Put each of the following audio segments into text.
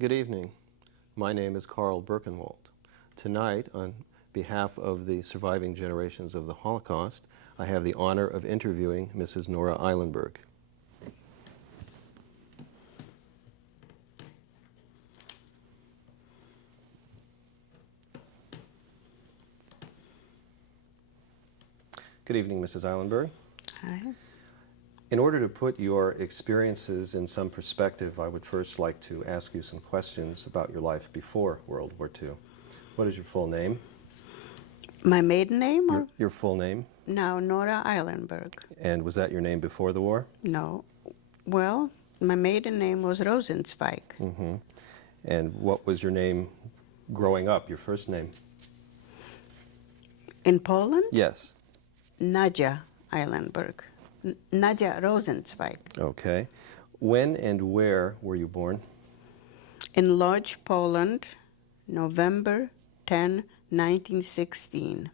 Good evening. My name is Carl Birkenwald. Tonight, on behalf of the surviving generations of the Holocaust, I have the honor of interviewing Mrs. Nora Eilenberg. Good evening, Mrs. Eilenberg. Hi. In order to put your experiences in some perspective, I would first like to ask you some questions about your life before World War II. What is your full name? My maiden name? Or? Your full name? No, Nora Eilenberg. And was that your name before the war? No. Well, my maiden name was Rosenzweig. Mm-hmm. And what was your name growing up, your first name? In Poland? Yes. Nadia Eilenberg. Nadia Rosenzweig. Okay. When and where were you born? In Lodz, Poland, November 10, 1916.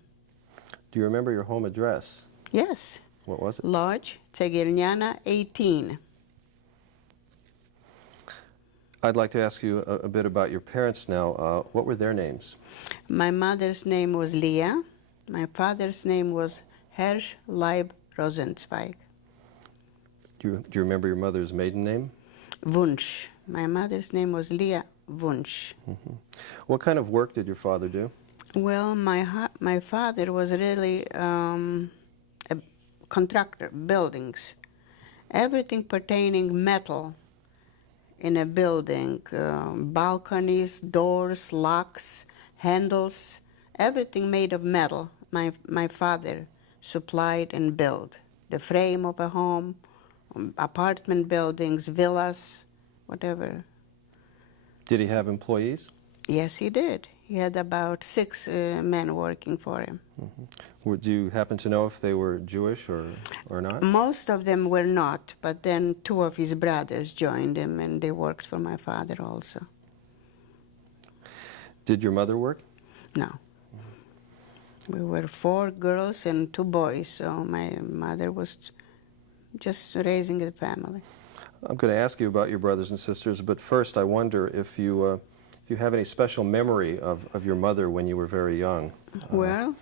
Do you remember your home address? Yes. What was it? Lodz, Cegielniana 18. I'd like to ask you a bit about your parents now. What were their names? My mother's name was Leah. My father's name was Hersch Leib Rosenzweig. Do you remember your mother's maiden name? Wunsch. My mother's name was Leah Wunsch. Mm-hmm. What kind of work did your father do? Well, my father was really a contractor, buildings. Everything pertaining metal in a building, balconies, doors, locks, handles, everything made of metal. My father supplied and built. The frame of a home, apartment buildings, villas, whatever. Did he have employees? Yes, he did. He had about 6 men working for him. Mm-hmm. Do you happen to know if they were Jewish or not? Most of them were not, but then 2 of his brothers joined him and they worked for my father also. Did your mother work? No. We were 4 girls and 2 boys, so my mother was just raising a family. I'm going to ask you about your brothers and sisters, but first I wonder if you have any special memory of your mother when you were very young. Well,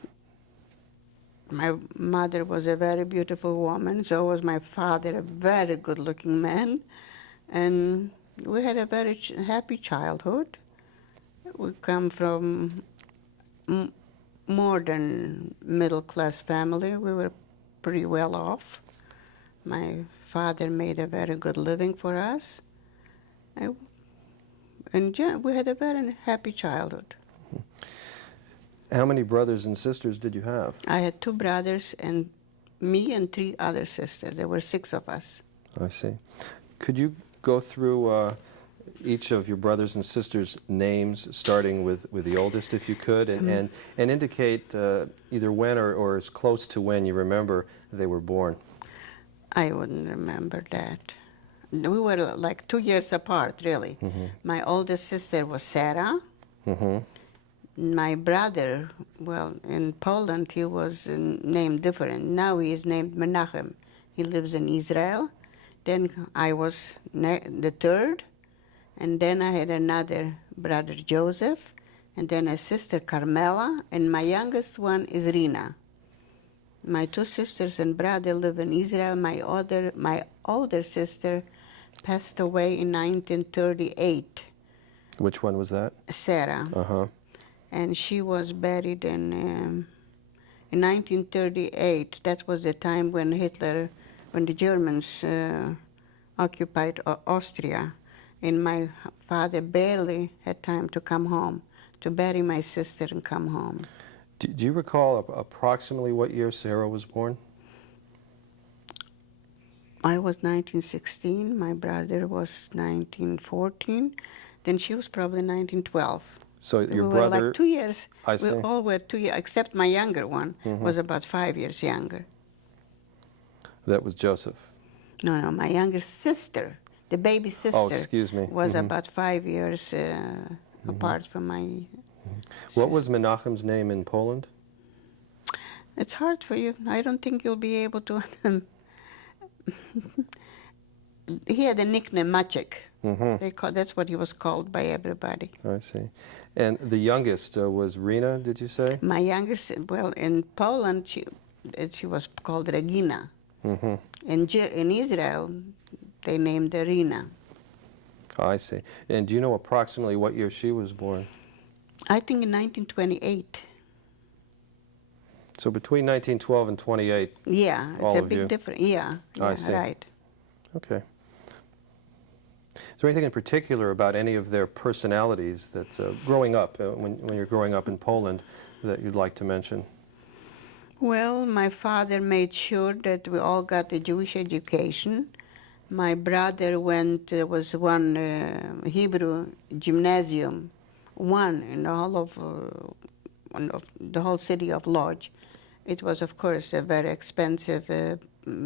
my mother was a very beautiful woman, so was my father, a very good-looking man, and we had a very happy childhood. We come from more than middle-class family. We were pretty well off. My father made a very good living for us. And we had a very happy childhood. How many brothers and sisters did you have? I had 2 brothers and me and 3 other sisters. There were 6 of us. I see. Could you go through each of your brothers and sisters' names, starting with the oldest, if you could, and indicate either when or as close to when you remember they were born? I wouldn't remember that. We were like 2 years apart, really. Mm-hmm. My oldest sister was Sarah. Mm-hmm. My brother, well, in Poland, he was named different. Now he is named Menachem. He lives in Israel. Then I was the 3rd. And then I had another brother, Joseph, and then a sister, Carmela, and my youngest one is Rina. My 2 sisters and brother live in Israel. My older sister passed away in 1938. Which one was that? Sarah. Uh-huh. And she was buried in 1938. That was the time when the Germans occupied Austria. And my father barely had time to come home, to bury my sister and come home. Do you recall approximately what year Sarah was born? I was 1916, my brother was 1914, then she was probably 1912. So your we brother... were like 2 years. I see. We all were 2 years, except my younger one was about 5 years younger. That was Joseph? No, my younger sister. The baby sister was about 5 years apart from my sister. What was Menachem's name in Poland? It's hard for you. I don't think you'll be able to. He had a nickname, Maciek. That's what he was called by everybody. I see. And the youngest was Rena, did you say? My younger sister, well, in Poland, she was called Regina. In Israel, they named her Rina. I see. And do you know approximately what year she was born? I think in 1928. So between 1912 and 28. Yeah, it's all a of you. big difference. Yeah, I see. right. Okay. Is there anything in particular about any of their personalities that, growing up, when you're growing up in Poland, that you'd like to mention? Well, my father made sure that we all got a Jewish education. My brother went, there was one Hebrew gymnasium, one in the whole city of Lodz. It was, of course, a very expensive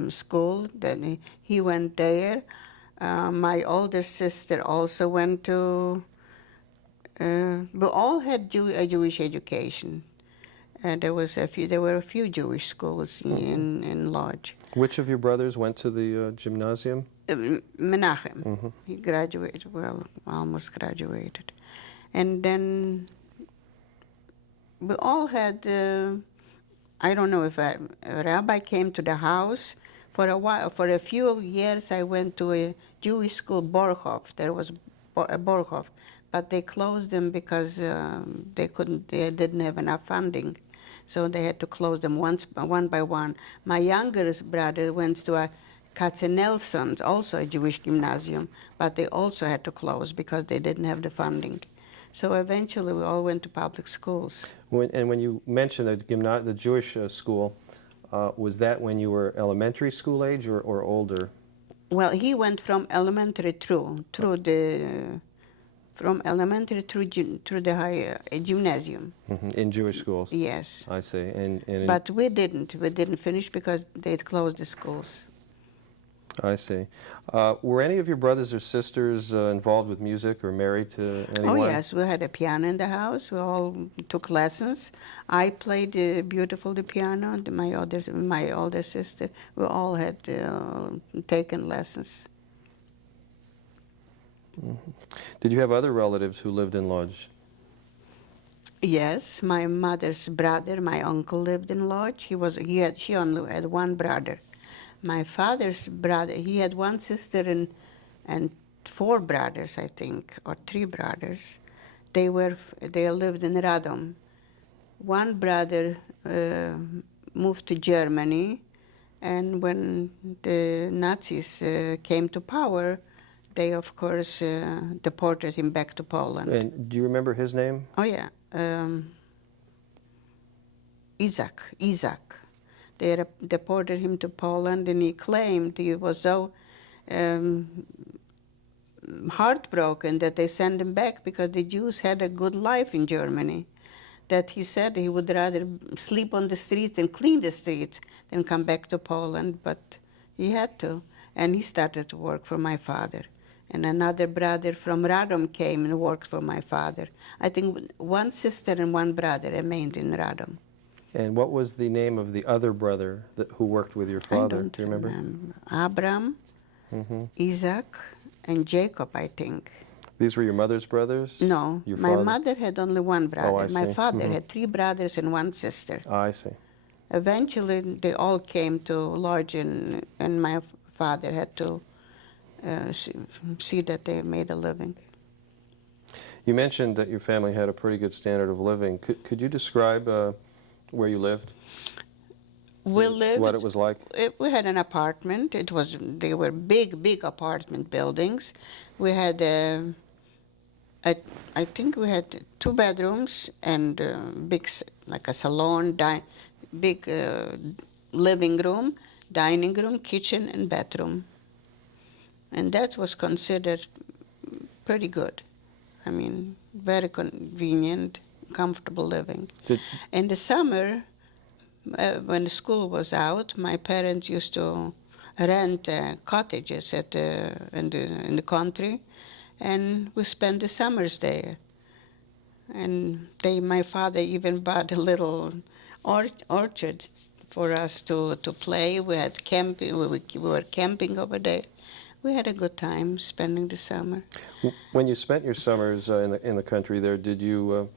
school. Then he went there. My older sister also went to, we all had a Jewish education. And there were a few Jewish schools in Lodz. Which of your brothers went to the gymnasium? Menachem. He graduated, well, almost graduated. And then we all had, I don't know if a rabbi came to the house. For a while, for a few years, I went to a Jewish school, Borchov. There was a Borchov, but they closed them because they didn't have enough funding. So they had to close them one by one. My younger brother went to a Katzenelsons, also a Jewish gymnasium, but they also had to close because they didn't have the funding. So eventually we all went to public schools. When you mentioned the Jewish school, was that when you were elementary school age or older? Well, he went from elementary through the high gymnasium. In Jewish schools? Yes. I see. But we didn't finish because they closed the schools. I see. Were any of your brothers or sisters involved with music or married to anyone? Oh, yes. We had a piano in the house. We all took lessons. I played beautifully the piano. My older sister, we all had taken lessons. Did you have other relatives who lived in Lodz? Yes, my mother's brother, my uncle lived in Lodz. She only had one brother. My father's brother, he had one sister and four brothers, I think, or three brothers. They lived in Radom. One brother moved to Germany, and when the Nazis came to power, they, of course, deported him back to Poland. And do you remember his name? Oh, yeah. Isaac. They deported him to Poland, and he claimed he was so heartbroken that they sent him back because the Jews had a good life in Germany, that he said he would rather sleep on the streets and clean the streets than come back to Poland, but he had to. And he started to work for my father. And another brother from Radom came and worked for my father. I think one sister and one brother remained in Radom. And what was the name of the other brother who worked with your father? Do you remember? Abraham, Isaac, and Jacob, I think. These were your mother's brothers? No, my mother had only one brother. Oh, I my see. father had three brothers and one sister. Oh, I see. Eventually, they all came to Lodz, and my father had to see that they made a living. You mentioned that your family had a pretty good standard of living. Could you describe where you lived? What it was like? We had an apartment. They were big apartment buildings. We had I think we had 2 bedrooms and big, like a salon, big living room, dining room, kitchen, and bathroom. And that was considered pretty good. I mean, very convenient, comfortable living. In the summer, when the school was out, my parents used to rent cottages in the country, and we spent the summers there. And my father even bought a little orchard for us to play. We had camping. We were camping over there. we had a good time spending the summer. When you spent your summers in the country there, did you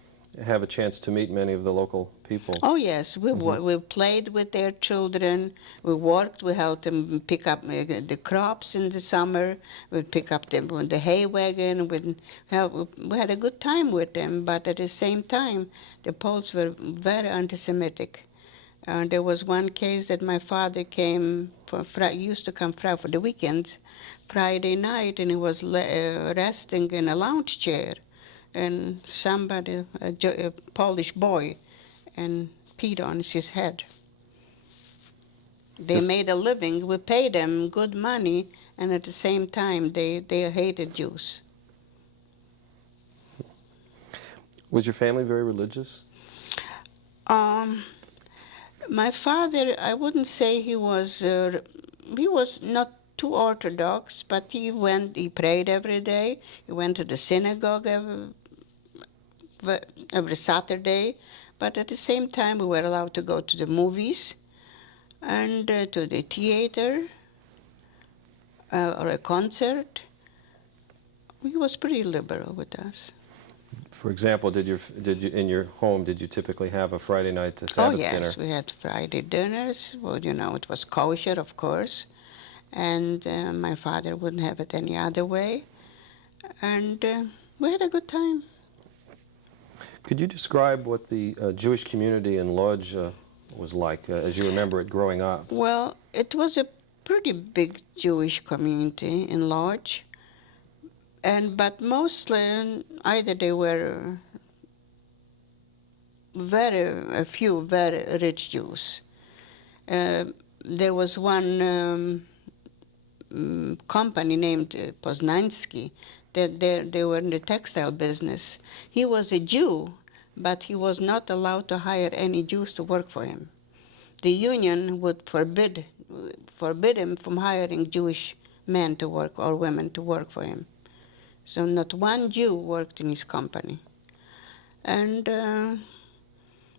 have a chance to meet many of the local people? Oh yes, we played with their children. We worked. We helped them pick up the crops in the summer. We pick up the hay wagon. We had a good time with them. But at the same time, the Poles were very anti-Semitic. There was one case that my father came used to come for the weekends, Friday night, and he was resting in a lounge chair, and somebody, a Polish boy, and peed on his head. They made a living. We paid them good money, and at the same time, they hated Jews. Was your family very religious? My father, I wouldn't say he was not too orthodox, but he prayed every day. He went to the synagogue every Saturday, but at the same time we were allowed to go to the movies and to the theater or a concert. He was pretty liberal with us. For example, did you in your home, did you typically have a Friday night to Sabbath dinner? Oh yes, we had Friday dinners. Well, it was kosher, of course, and my father wouldn't have it any other way, and we had a good time. Could you describe what the Jewish community in Lodz was like, as you remember it growing up? Well, it was a pretty big Jewish community in Lodz, but mostly either they were a few very rich Jews. There was one company named Poznański that they were in the textile business. He was a Jew, but he was not allowed to hire any Jews to work for him. The union would forbid him from hiring Jewish men to work or women to work for him. So not one Jew worked in his company. And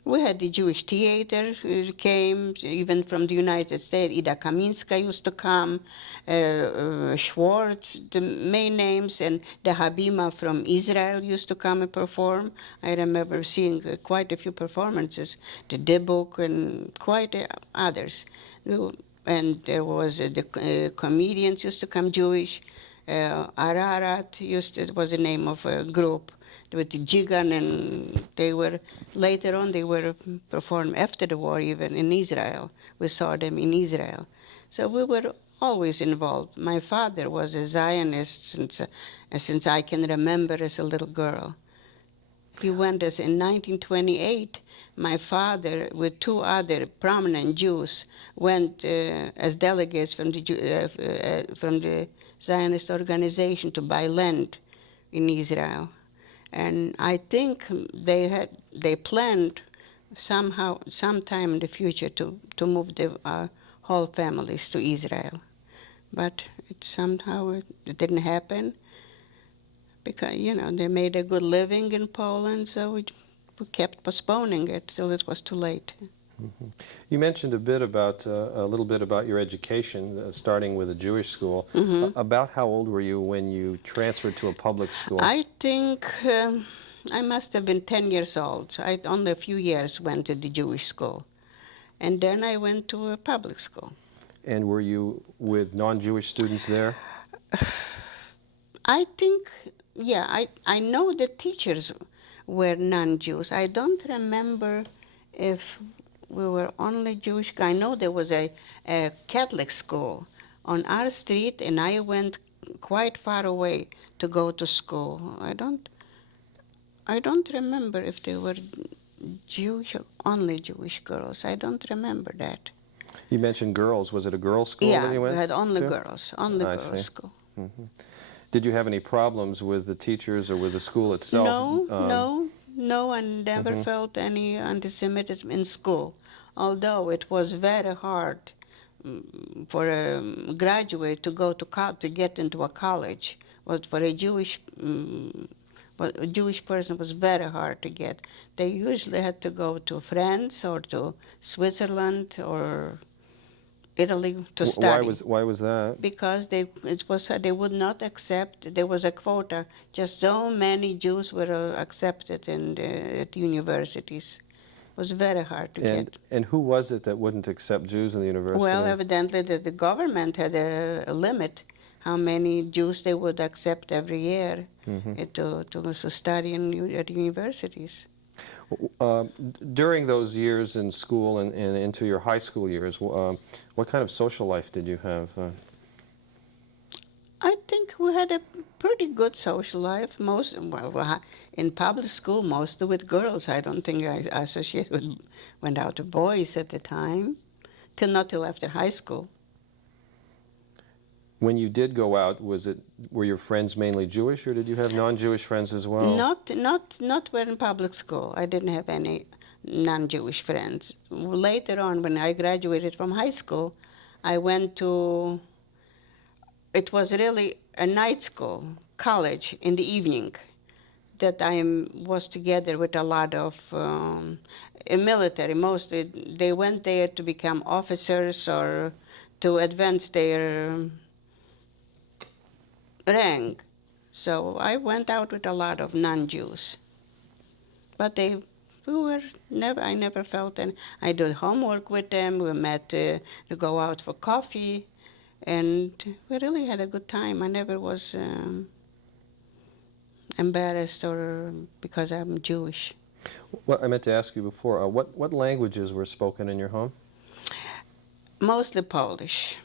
we had the Jewish theater who came, even from the United States. Ida Kaminska used to come, Schwartz, the main names, and the Habima from Israel used to come and perform. I remember seeing quite a few performances, the Debuk and quite others. And there was the comedians used to come Jewish. Ararat was the name of a group with the Jigan, and they were performed after the war, even in Israel. We saw them in Israel. So we were always involved. My father was a Zionist since I can remember as a little girl. He went in 1928. My father, with two other prominent Jews, went as delegates from the Zionist organization to buy land in Israel. And I think they planned sometime in the future to move the whole families to Israel. But it didn't happen because, they made a good living in Poland, so we kept postponing it till it was too late. Mm-hmm. You mentioned a little bit about your education, starting with a Jewish school. Mm-hmm. About how old were you when you transferred to a public school? I think I must have been 10 years old. I only a few years went to the Jewish school. And then I went to a public school. And were you with non-Jewish students there? I think, yeah, I know the teachers were non-Jews. I don't remember if we were only Jewish. I know there was a Catholic school on our street, and I went quite far away to go to school. I don't remember if they were Jewish or only Jewish girls. I don't remember that. You mentioned girls. Was it a girls' school that you went to? Yeah, we had only girls school. Mm-hmm. Did you have any problems with the teachers or with the school itself? No, I never felt any anti-Semitism in school, although it was very hard for a graduate to go to get into a college. But for a Jewish person, it was very hard to get. They usually had to go to France or to Switzerland or Italy to study. Why was that? Because they would not accept. There was a quota. Just so many Jews were accepted at universities. It was very hard to get. And who was it that wouldn't accept Jews in the university? Well, evidently the government had a limit how many Jews they would accept every year to study at universities. During those years in school and into your high school years, what kind of social life did you have? I think we had a pretty good social life. In public school, mostly with girls. I don't think I went out with boys at the time, not till after high school. When you did go out, were your friends mainly Jewish, or did you have non-Jewish friends as well? Not when in public school. I didn't have any non-Jewish friends. Later on, when I graduated from high school, I went to. It was really a night school, college in the evening, that I was together with a lot of military. Mostly, they went there to become officers or to advance their rank. So I went out with a lot of non-Jews. But I never felt any. I did homework with them. We met to go out for coffee, and we really had a good time. I never was embarrassed or because I'm Jewish. Well, I meant to ask you before, what languages were spoken in your home? Mostly Polish.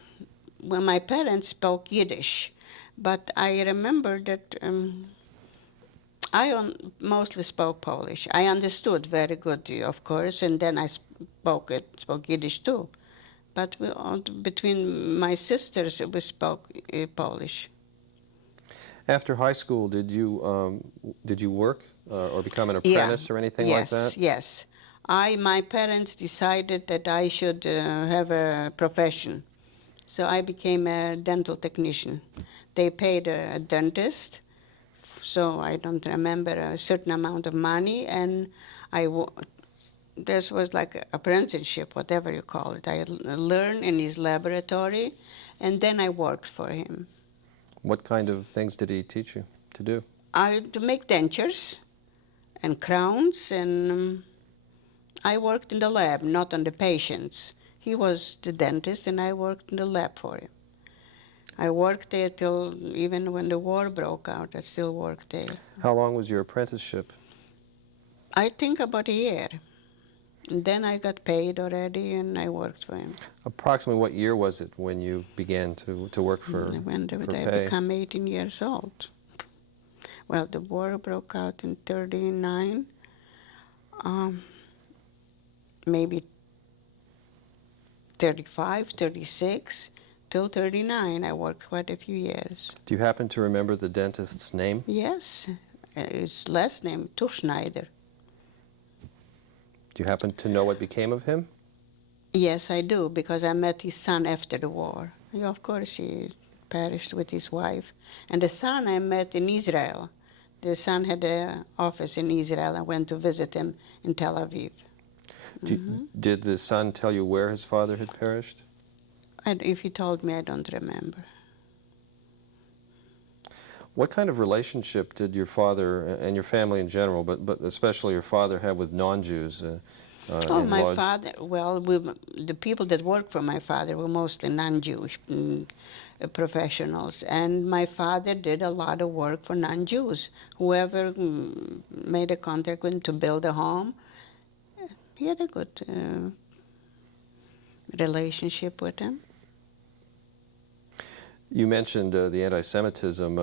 Well, my parents spoke Yiddish. But I remember that I mostly spoke Polish. I understood very good, of course, and then I spoke Yiddish too. But between my sisters, we spoke Polish. After high school, did you work or become an apprentice or anything like that? Yes. My parents decided that I should have a profession, so I became a dental technician. They paid a dentist, so I don't remember, a certain amount of money, and this was like an apprenticeship, whatever you call it. I learned in his laboratory, and then I worked for him. What kind of things did he teach you to do? To make dentures and crowns, and I worked in the lab, not on the patients. He was the dentist, and I worked in the lab for him. I worked there till even when the war broke out. I still worked there. How long was your apprenticeship? I think about a year. And then I got paid already, and I worked for him. Approximately what year was it when you began to work for When did I pay? become 18 years old? Well, the war broke out in 1939. Maybe 1935, 1936. Till 1939, I worked quite a few years. Do you happen to remember the dentist's name? Yes, his last name, Tuchschneider. Do you happen to know what became of him? Yes, I do, because I met his son after the war. Yeah, of course, he perished with his wife. And the son I met in Israel. The son had an office in Israel. I went to visit him in Tel Aviv. Did the son tell you where his father had perished? If he told me, I don't remember. What kind of relationship did your father and your family in general, but especially your father, have with non-Jews in My Lodz? father, well, the people that worked for my father were mostly non-Jewish professionals. And my father did a lot of work for non-Jews. Whoever made a contract with him to build a home, he had a good relationship with him. You mentioned the anti-Semitism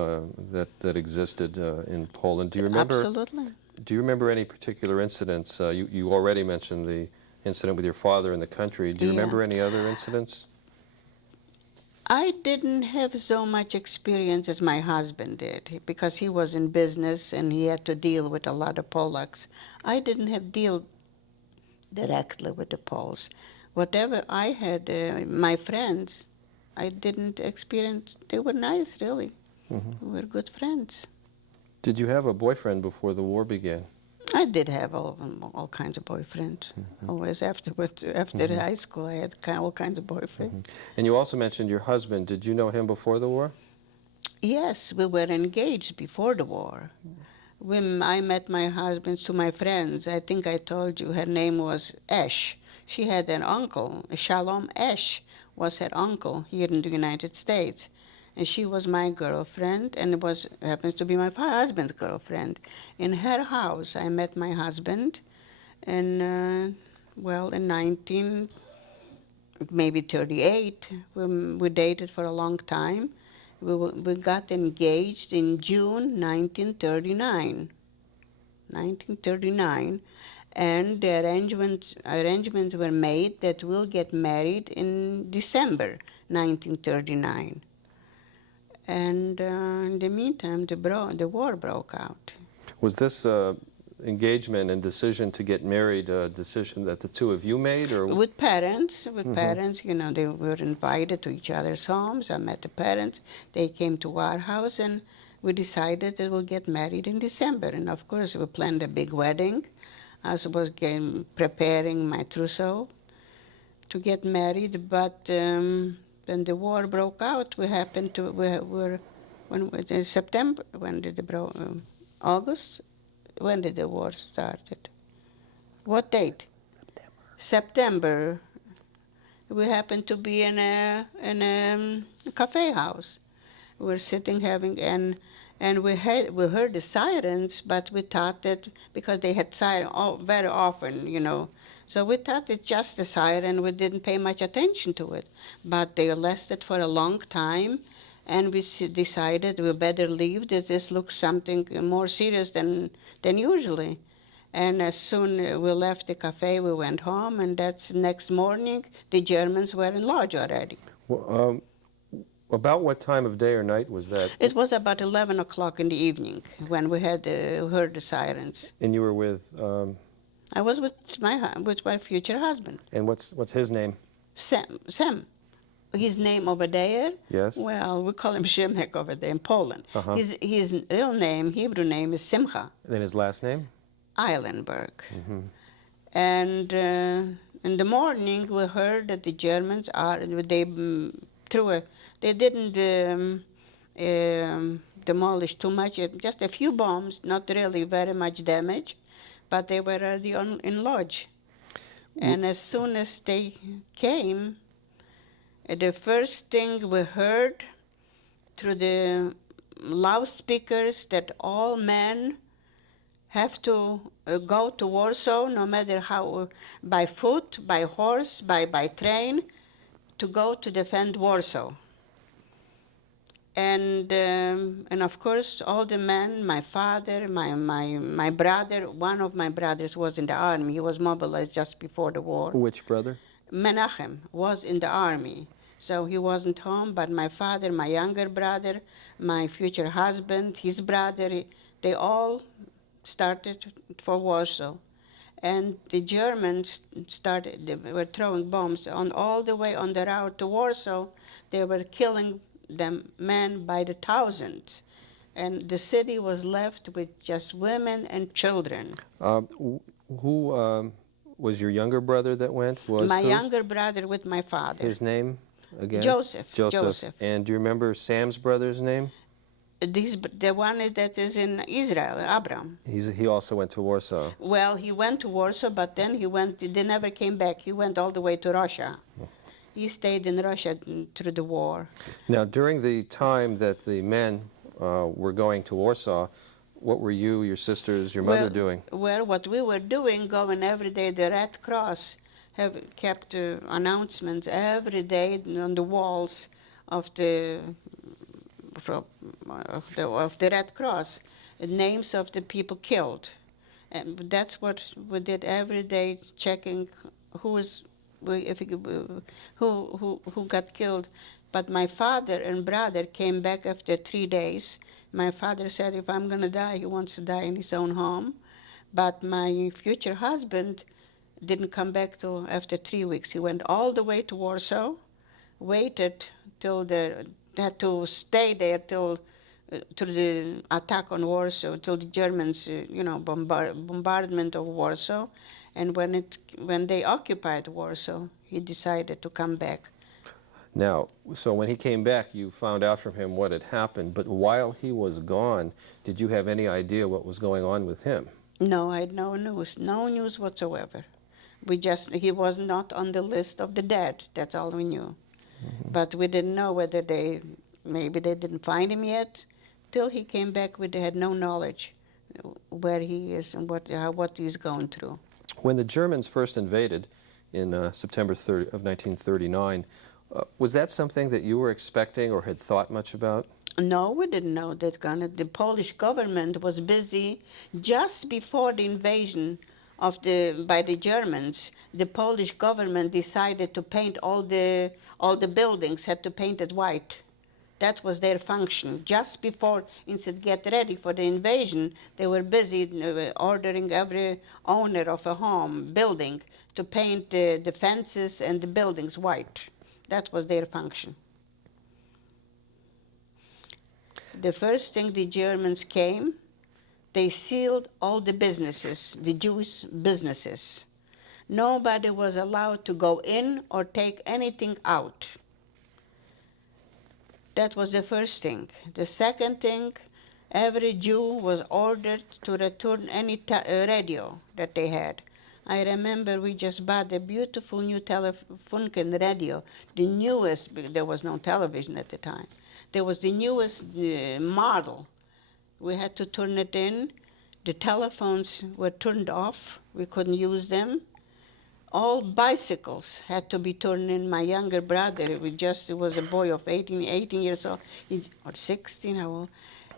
that existed in Poland. Do you remember? Absolutely. Do you remember any particular incidents? You already mentioned the incident with your father in the country. Do you remember any other incidents? I didn't have so much experience as my husband did, because he was in business and he had to deal with a lot of Polacks. I didn't have deal directly with the Poles. Whatever I had, my friends, I didn't experience. They were nice, really. We were good friends. Did you have a boyfriend before the war began? I did have all kinds of boyfriends. Always afterwards, after high school, I had all kinds of boyfriends. And you also mentioned your husband. Did you know him before the war? Yes, we were engaged before the war. When I met my husband to my friends, I think I told you her name was Esh. She had an uncle, Shalom Esh was her uncle here in the United States. And she was my girlfriend, and happens to be my husband's girlfriend. In her house, I met my husband, and in 1938, we dated for a long time. We got engaged in June 1939. 1939, and the arrangements were made that we'll get married in December 1939. And in the meantime, the war broke out. Was this engagement and decision to get married a decision that the two of you made, or With parents, they were invited to each other's homes. I met the parents. They came to our house, and we decided that we'll get married in December. And of course, we planned a big wedding. I was preparing my trousseau to get married, but when the war broke out, September, August? When did the war started? What date? September. We happened to be in a cafe house. We were sitting and we heard the sirens, but we thought that because they had siren very often, so we thought it's just a siren. We didn't pay much attention to it, but they lasted for a long time, and we decided we better leave. This looks something more serious than usually. And as soon we left the cafe, we went home, and that's next morning the Germans were in Lodz already. Well, about what time of day or night was that? It was about 11 o'clock in the evening when we had heard the sirens. And you were with? I was with my future husband. And what's his name? Sam. His name over there? Yes. Well, we call him Shimek over there in Poland. Uh-huh. His real name, Hebrew name, is Simcha. And then his last name? Eilenberg. And in the morning, we heard that the Germans they didn't demolish too much, just a few bombs, not really very much damage, but they were already in Lodz. And as soon as they came, the first thing we heard through the loudspeakers that all men have to go to Warsaw, no matter how, by foot, by horse, by train, to go to defend Warsaw. And of course, all the men, my father, my brother, one of my brothers was in the army. He was mobilized just before the war. Which brother? Menachem was in the army. So he wasn't home, but my father, my younger brother, my future husband, his brother, they all started for Warsaw. And the Germans were throwing bombs all the way on the route to Warsaw. They were killing them men by the thousands. And the city was left with just women and children. Who was your younger brother that went? My younger brother with my father. His name again? Joseph. And do you remember Sam's brother's name? The one that is in Israel, Abram. He also went to Warsaw. Well, he went to Warsaw, but then they never came back. He went all the way to Russia. He stayed in Russia through the war. Now, during the time that the men were going to Warsaw, what were you, your sisters, your mother doing? Well, what we were doing, going every day, the Red Cross have kept announcements every day on the walls of the Red Cross, names of the people killed. And that's what we did every day, checking who got killed. But my father and brother came back after 3 days. My father said, if I'm going to die, he wants to die in his own home. But my future husband didn't come back till after 3 weeks. He went all the way to Warsaw, waited till had to stay there till to the attack on Warsaw, to the Germans, bombardment of Warsaw. And when they occupied Warsaw, he decided to come back. Now, so when he came back, you found out from him what had happened, but while he was gone, did you have any idea what was going on with him? No, I had no news whatsoever. He was not on the list of the dead, that's all we knew. Mm-hmm. But we didn't know whether maybe they didn't find him yet. Till he came back, we had no knowledge where he is and what he's going through. When the Germans first invaded in September of 1939, was that something that you were expecting or had thought much about? No, we didn't know that the Polish government was busy just before the invasion by the Germans. The Polish government decided to paint all the buildings, had to paint it white. That was their function. Just before, instead get ready for the invasion, they were busy ordering every owner of a building, to paint the fences and the buildings white. That was their function. The first thing the Germans came, they sealed all the businesses, the Jewish businesses. Nobody was allowed to go in or take anything out. That was the first thing. The second thing, every Jew was ordered to return any radio that they had. I remember we just bought a beautiful new Telefunken radio, the newest, there was no television at the time. There was the newest model. We had to turn it in. The telephones were turned off. We couldn't use them. All bicycles had to be turned in. My younger brother, he was a boy of 18 years old, or 16, how old.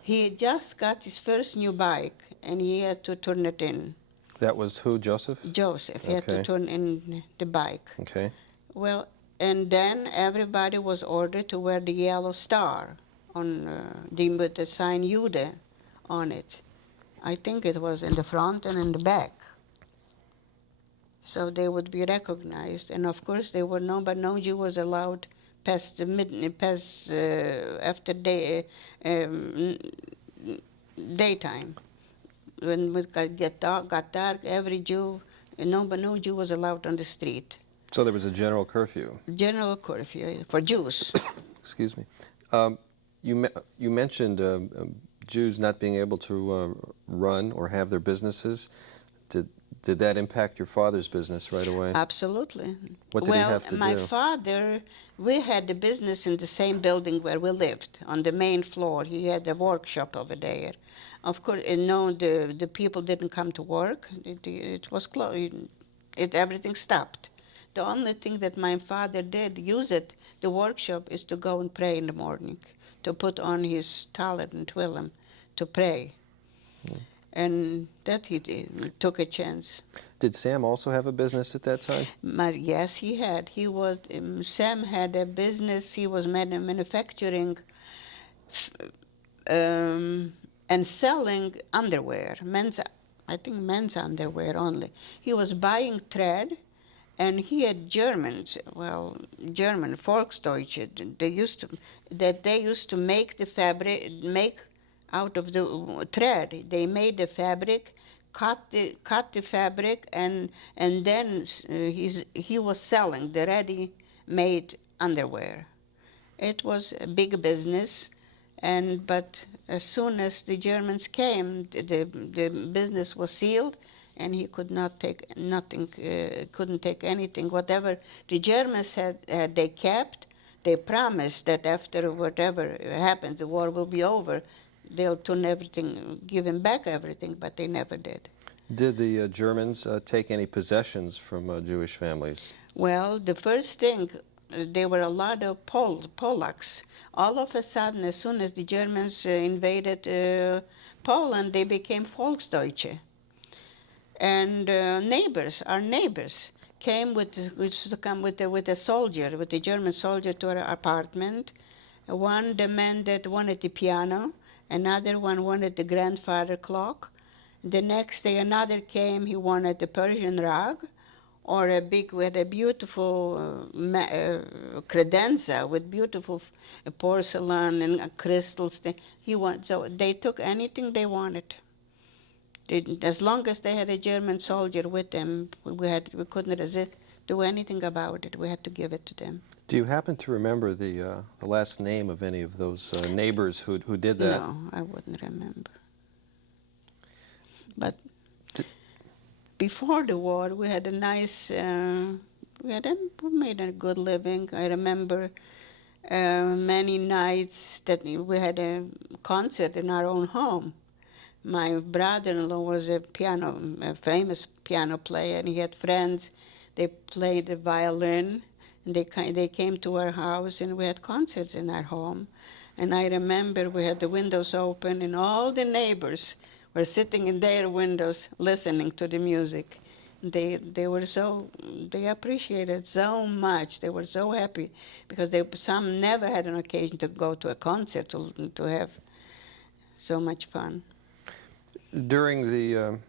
He just got his first new bike, and he had to turn it in. That was who, Joseph? Joseph. He had to turn in the bike. Okay. Well, and then everybody was ordered to wear the yellow star with the sign Jude on it. I think it was in the front and in the back. So they would be recognized. And of course, no Jew was allowed past after daytime. When it got dark, every Jew, no Jew was allowed on the street. So there was a general curfew. General curfew for Jews. Excuse me. You mentioned Jews not being able to run or have their businesses. Did that impact your father's business right away? Absolutely. What did he have to do? My father, we had the business in the same building where we lived, on the main floor. He had a workshop over there. Of course, the people didn't come to work. It was closed. Everything stopped. The only thing that my father did, the workshop, is to go and pray in the morning, to put on his tallit and twilim, to pray. Mm. And that he did, took a chance. Did Sam also have a business at that time? Yes, he had. Sam had a business. He was manufacturing and selling underwear, men's underwear only. He was buying thread, and he had German Volksdeutsche. They used to make the fabric, out of the thread. They made the fabric, cut the fabric, and then he was selling the ready-made underwear. It was a big business, but as soon as the Germans came, the business was sealed, and he could not take nothing, couldn't take anything. Whatever the Germans had, they kept. They promised that after whatever happens, the war will be over, they'll turn everything, give him back everything, but they never did. Did the Germans take any possessions from Jewish families? Well, the first thing, there were a lot of Polacks. All of a sudden, as soon as the Germans invaded Poland, they became Volksdeutsche. And our neighbors, came with a soldier, with a German soldier to our apartment. One wanted the piano, another one wanted the grandfather clock. The next day another came, he wanted the Persian rug. or we had a beautiful credenza with beautiful porcelain and crystals. So they took anything they wanted. As long as they had a German soldier with them, we couldn't do anything about it. We had to give it to them. Do you happen to remember the last name of any of those neighbors who did that? No, I wouldn't remember. But before the war, we had a nice, we made a good living. I remember many nights that we had a concert in our own home. My brother-in-law was a famous piano player, and he had friends. They played the violin, and they came to our house, and we had concerts in our home. And I remember we had the windows open, and all the neighbors were sitting in their windows listening to the music. They appreciated so much. They were so happy because some never had an occasion to go to a concert to have so much fun. During the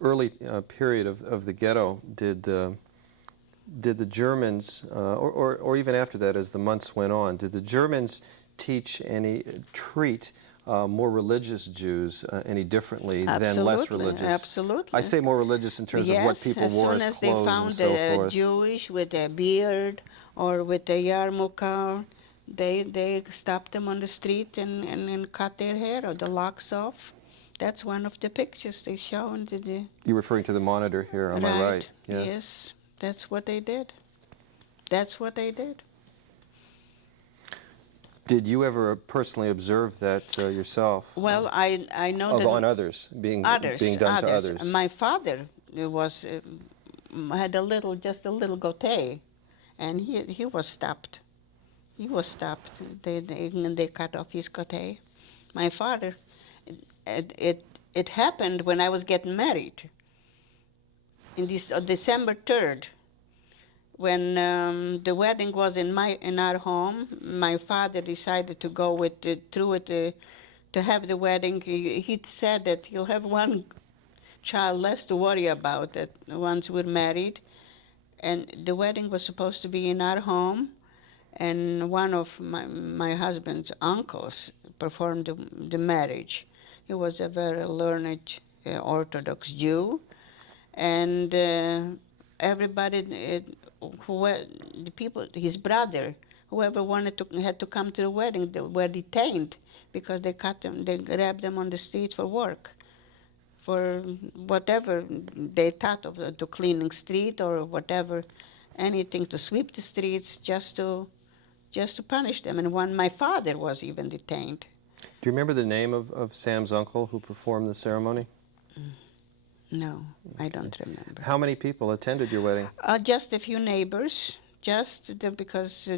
early period of the ghetto, did the Germans, or even after that, as the months went on, did the Germans treat more religious Jews any differently than less religious? Absolutely. I say more religious in terms of what people wore as clothes and so forth. Yes, as soon as they found a Jewish with a beard or with a yarmulke, they stopped them on the street and cut their hair or the locks off. That's one of the pictures they show. You're referring to the monitor here on my right. Yes, that's what they did. That's what they did. Did you ever personally observe that yourself? Well, I know that on others being done to others. My father had just a little goatee, and he was stopped. He was stopped. They cut off his goatee. My father, it happened when I was getting married. In this December 3rd, when the wedding was in our home, my father decided to go to have the wedding. He said that he'll have one child less to worry about that once we're married, and the wedding was supposed to be in our home. And one of my husband's uncles performed the marriage. He was a very learned Orthodox Jew, and everybody, the people, his brother, whoever had to come to the wedding, they were detained because they grabbed them on the street for work, for whatever they thought of, to cleaning street or whatever, anything to sweep the streets, just to punish them. And my father was even detained. Do you remember the name of Sam's uncle who performed the ceremony? No, I don't remember. How many people attended your wedding? Just a few neighbors, because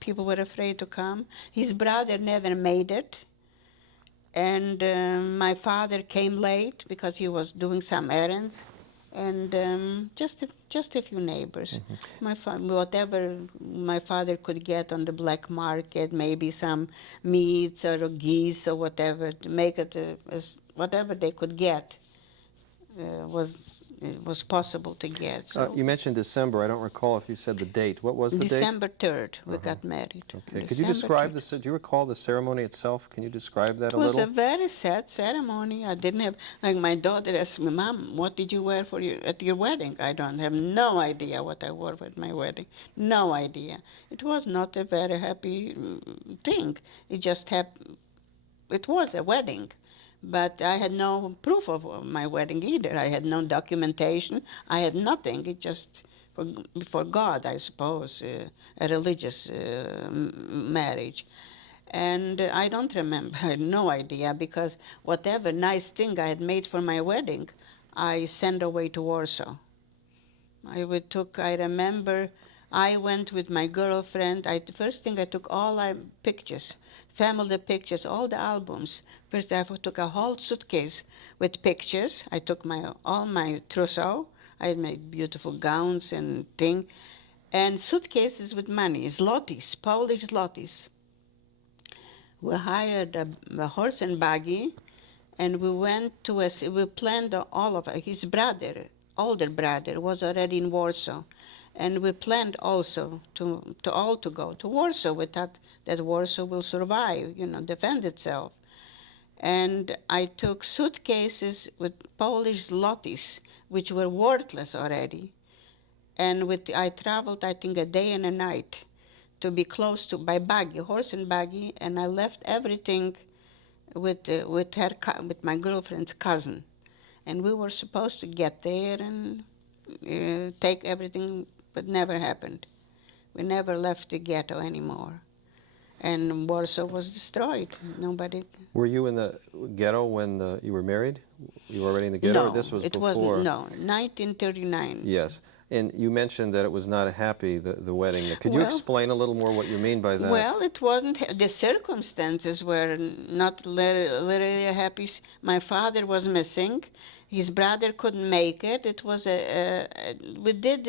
people were afraid to come. His brother never made it. And my father came late because he was doing some errands. And just a few neighbors. Mm-hmm. Whatever my father could get on the black market, maybe some meats or geese or whatever, to make it whatever they could get was possible to get. So you mentioned December. I don't recall if you said the date. What was the date? December 3rd, we got married. Okay. Could you describe do you recall the ceremony itself? Can you describe that a little? It was a very sad ceremony. I didn't have, my daughter asked me, Mom, what did you wear at your wedding? I don't have no idea what I wore at my wedding. No idea. It was not a very happy thing. It was a wedding. But I had no proof of my wedding either. I had no documentation. I had nothing. It just, for God, I suppose, a religious marriage. And I don't remember. I had no idea, because whatever nice thing I had made for my wedding, I sent away to Warsaw. I remember I went with my girlfriend. The first thing I took all my pictures, family pictures, all the albums. First, I took a whole suitcase with pictures. I took all my trousseau. I had made beautiful gowns and things. And suitcases with money, zlotys, Polish zlotys. We hired a horse and buggy, and we went we planned all of it. His brother older brother was already in Warsaw, and we planned also to all to go to Warsaw. We thought that Warsaw will survive, defend itself. And I took suitcases with Polish zlotys, which were worthless already. And I traveled, I think, a day and a night to be close to by buggy, horse and buggy, and I left everything with my girlfriend's cousin, and we were supposed to get there and take everything, but never happened. We never left the ghetto anymore, and Warsaw was destroyed. Nobody. Were you in the ghetto when you were married? You were already in the ghetto, No, or this was it before? wasn't. No, 1939. Yes. And you mentioned that it was not happy, the wedding. Could you explain a little more what you mean by that? Well, it wasn't. The circumstances were not literally happy. My father was missing. His brother couldn't make it. It was we did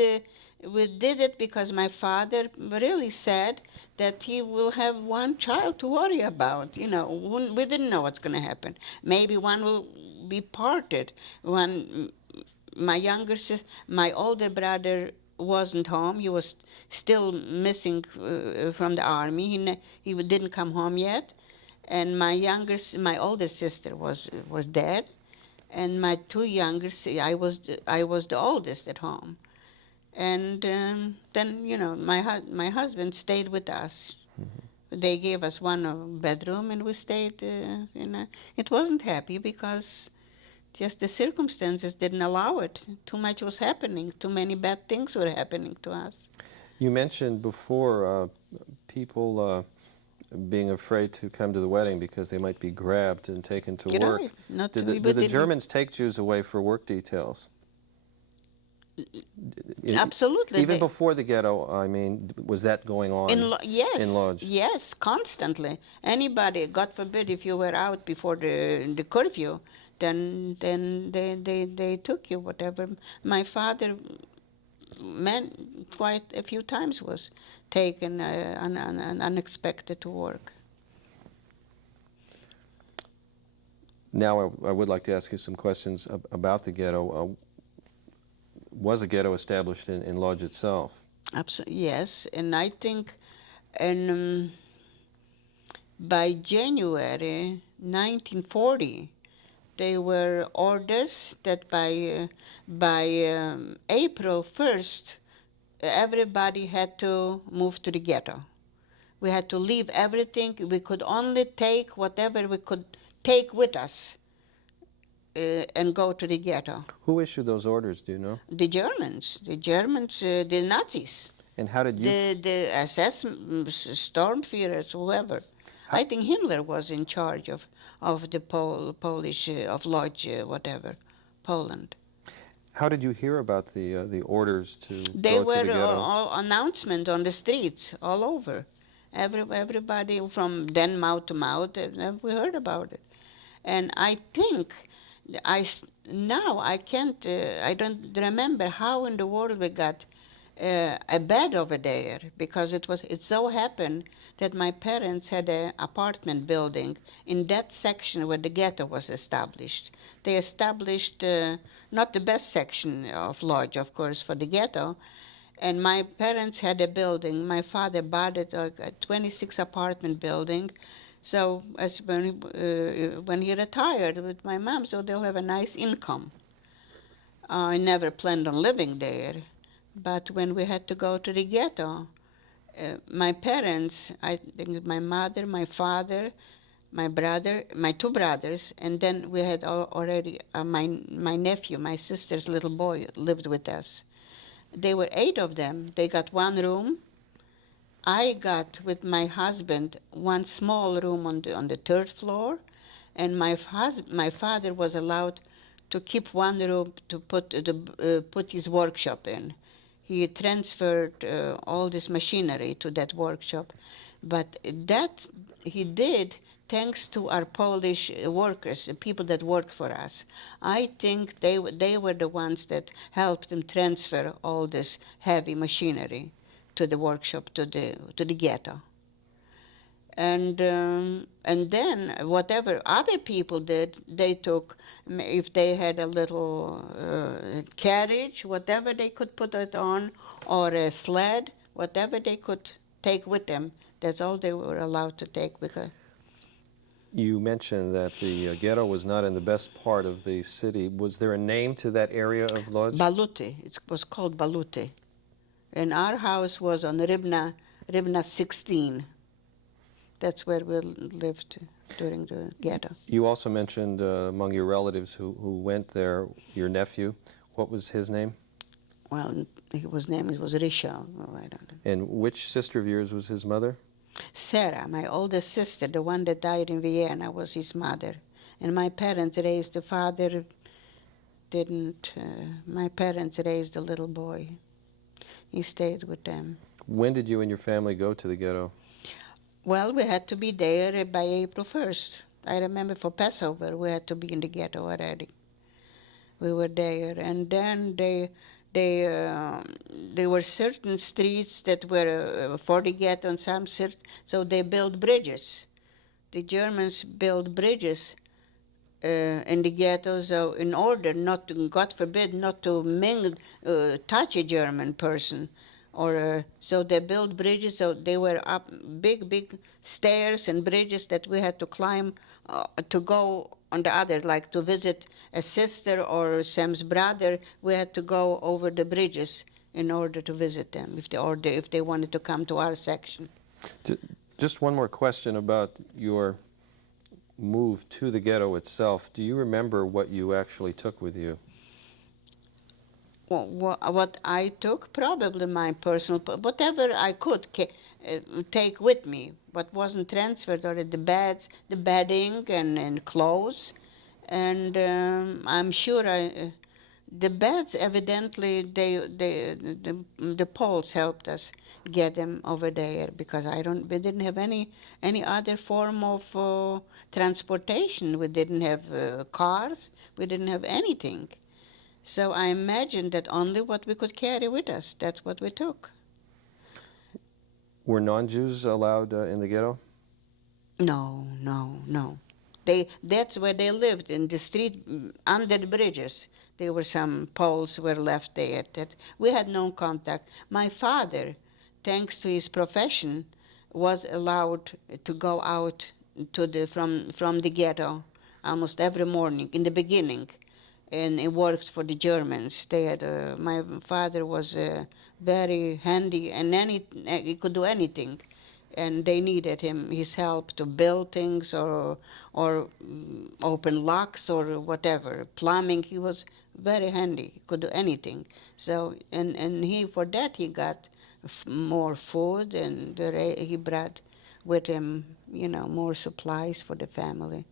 it because my father really said that he will have one child to worry about. We didn't know what's going to happen. Maybe one will be parted. My older brother wasn't home. He was still missing from the army. He didn't come home yet, and my older sister was dead, and my two younger I was the oldest at home, and then my husband stayed with us. Mm-hmm. They gave us one bedroom, and we stayed. It wasn't happy because just the circumstances didn't allow it. Too much was happening. Too many bad things were happening to us. You mentioned before people being afraid to come to the wedding because they might be grabbed and taken to work. Right. Did the Germans take Jews away for work details? Absolutely. Even before the ghetto, I mean, was that going on? Yes. In Lodz? Yes, constantly. Anybody, God forbid, if you were out before the curfew, then they took you, whatever. My father, quite a few times was taken unexpected to work. Now I would like to ask you some questions about the ghetto. Was a ghetto established in Lodz itself? Absolutely, yes. And I think by January 1940, there were orders that by April 1st, everybody had to move to the ghetto. We had to leave everything. We could only take whatever we could take with us and go to the ghetto. Who issued those orders, do you know? The Germans, the Nazis. And how did you... The SS, Sturmführers, whoever. I think Himmler was in charge of the Polish, of Lodz, whatever, Poland. How did you hear about the orders to They go to were the ghetto? all announcements on the streets all over. Everybody from then mouth to mouth, we heard about it. And I think, I don't remember how in the world we got a bed over there, because it so happened that my parents had an apartment building in that section where the ghetto was established. They established not the best section of Lodz, of course, for the ghetto, and my parents had a building. My father bought it, a 26 apartment building. So when he retired with my mom, so they'll have a nice income. I never planned on living there, but when we had to go to the ghetto, my parents, I think my mother, my father, my brother, my two brothers, and then we had already my nephew, my sister's little boy, lived with us. They were 8 of them. They got one room. I got, with my husband, one small room on the 3rd floor, and my father was allowed to keep one room to put his workshop in. He transferred all this machinery to that workshop, but that he did thanks to our Polish workers, the people that worked for us. I think they were the ones that helped him transfer all this heavy machinery to the workshop, to the ghetto. And then whatever other people did, they took, if they had a little carriage, whatever they could put it on, or a sled, whatever they could take with them. That's all they were allowed to take. Because You mentioned that the ghetto was not in the best part of the city. Was there a name to that area of Lodz? Baluti, it was called Baluti. And our house was on Ribna 16. That's where we lived during the ghetto. You also mentioned among your relatives who went there, your nephew. What was his name? Well, his name was Risha. Oh, I don't know. And which sister of yours was his mother? Sarah, my oldest sister, the one that died in Vienna, was his mother. And my parents raised the father, my parents raised the little boy. He stayed with them. When did you and your family go to the ghetto? Well, we had to be there by April 1st. I remember for Passover, we had to be in the ghetto already. We were there, and then there were certain streets that were for the ghetto, and so they built bridges. The Germans built bridges in the ghetto, so in order not to, God forbid, not to touch a German person. So they built bridges, so they were up big stairs and bridges that we had to climb to go on the other, like to visit a sister or Sam's brother. We had to go over the bridges in order to visit them, if they wanted to come to our section. Just one more question about your move to the ghetto itself. Do you remember what you actually took with you? Well, what I took, probably my personal, whatever I could take with me, what wasn't transferred, or the beds, the bedding and clothes. And I'm sure the beds, evidently, the Poles helped us get them over there, because we didn't have any other form of transportation. We didn't have cars. We didn't have anything. So I imagine that only what we could carry with us, that's what we took. Were non-Jews allowed in the ghetto? No. That's where they lived, in the street, under the bridges. There were some Poles were left there. We had no contact. My father, thanks to his profession, was allowed to go out from the ghetto almost every morning in the beginning. And he worked for the Germans. My father was very handy, and he could do anything, and they needed his help to build things or open locks or whatever, plumbing. He was very handy. He could do anything. So and for that he got more food, and he brought with him, more supplies for the family,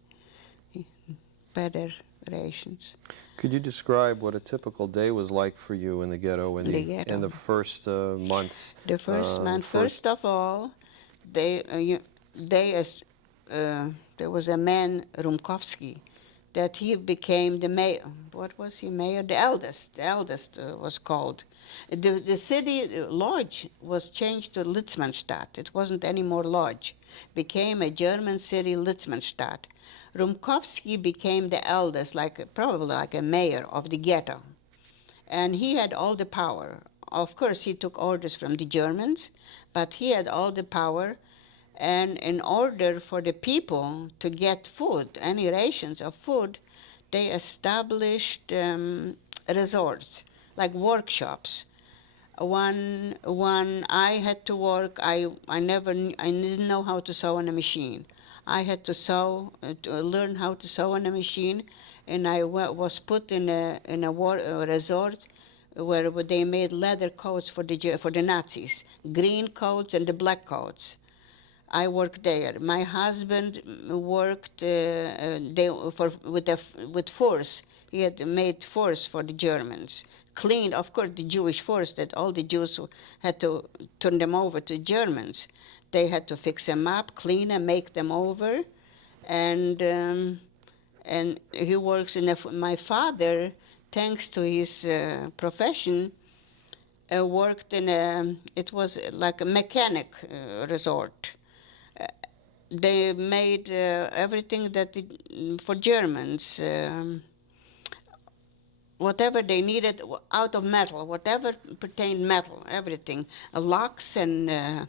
better rations. Could you describe what a typical day was like for you in the ghetto in the first months? The first month, first of all, there was a man, Rumkowski, that he became the mayor. What was he, mayor? The eldest. The eldest was called. The city Lodz was changed to Litzmannstadt. It wasn't anymore Lodz. Became a German city, Litzmannstadt. Rumkowski became the eldest, probably like a mayor of the ghetto. And he had all the power. Of course, he took orders from the Germans, but he had all the power. And in order for the people to get food, any rations of food, they established resorts, like workshops. When I had to work, I didn't know how to sew on a machine. I had to learn how to sew on a machine, and I was put in a resort where they made leather coats for the Nazis, green coats and the black coats. I worked there. My husband worked with furs. He had made furs for the Germans. Cleaned, of course, the Jewish furs that all the Jews had to turn them over to Germans. They had to fix them up, clean them, make them over, and he works my father, thanks to his profession, worked it was like a mechanic resort. they made everything that for Germans. Whatever they needed out of metal, whatever pertained metal, everything, locks and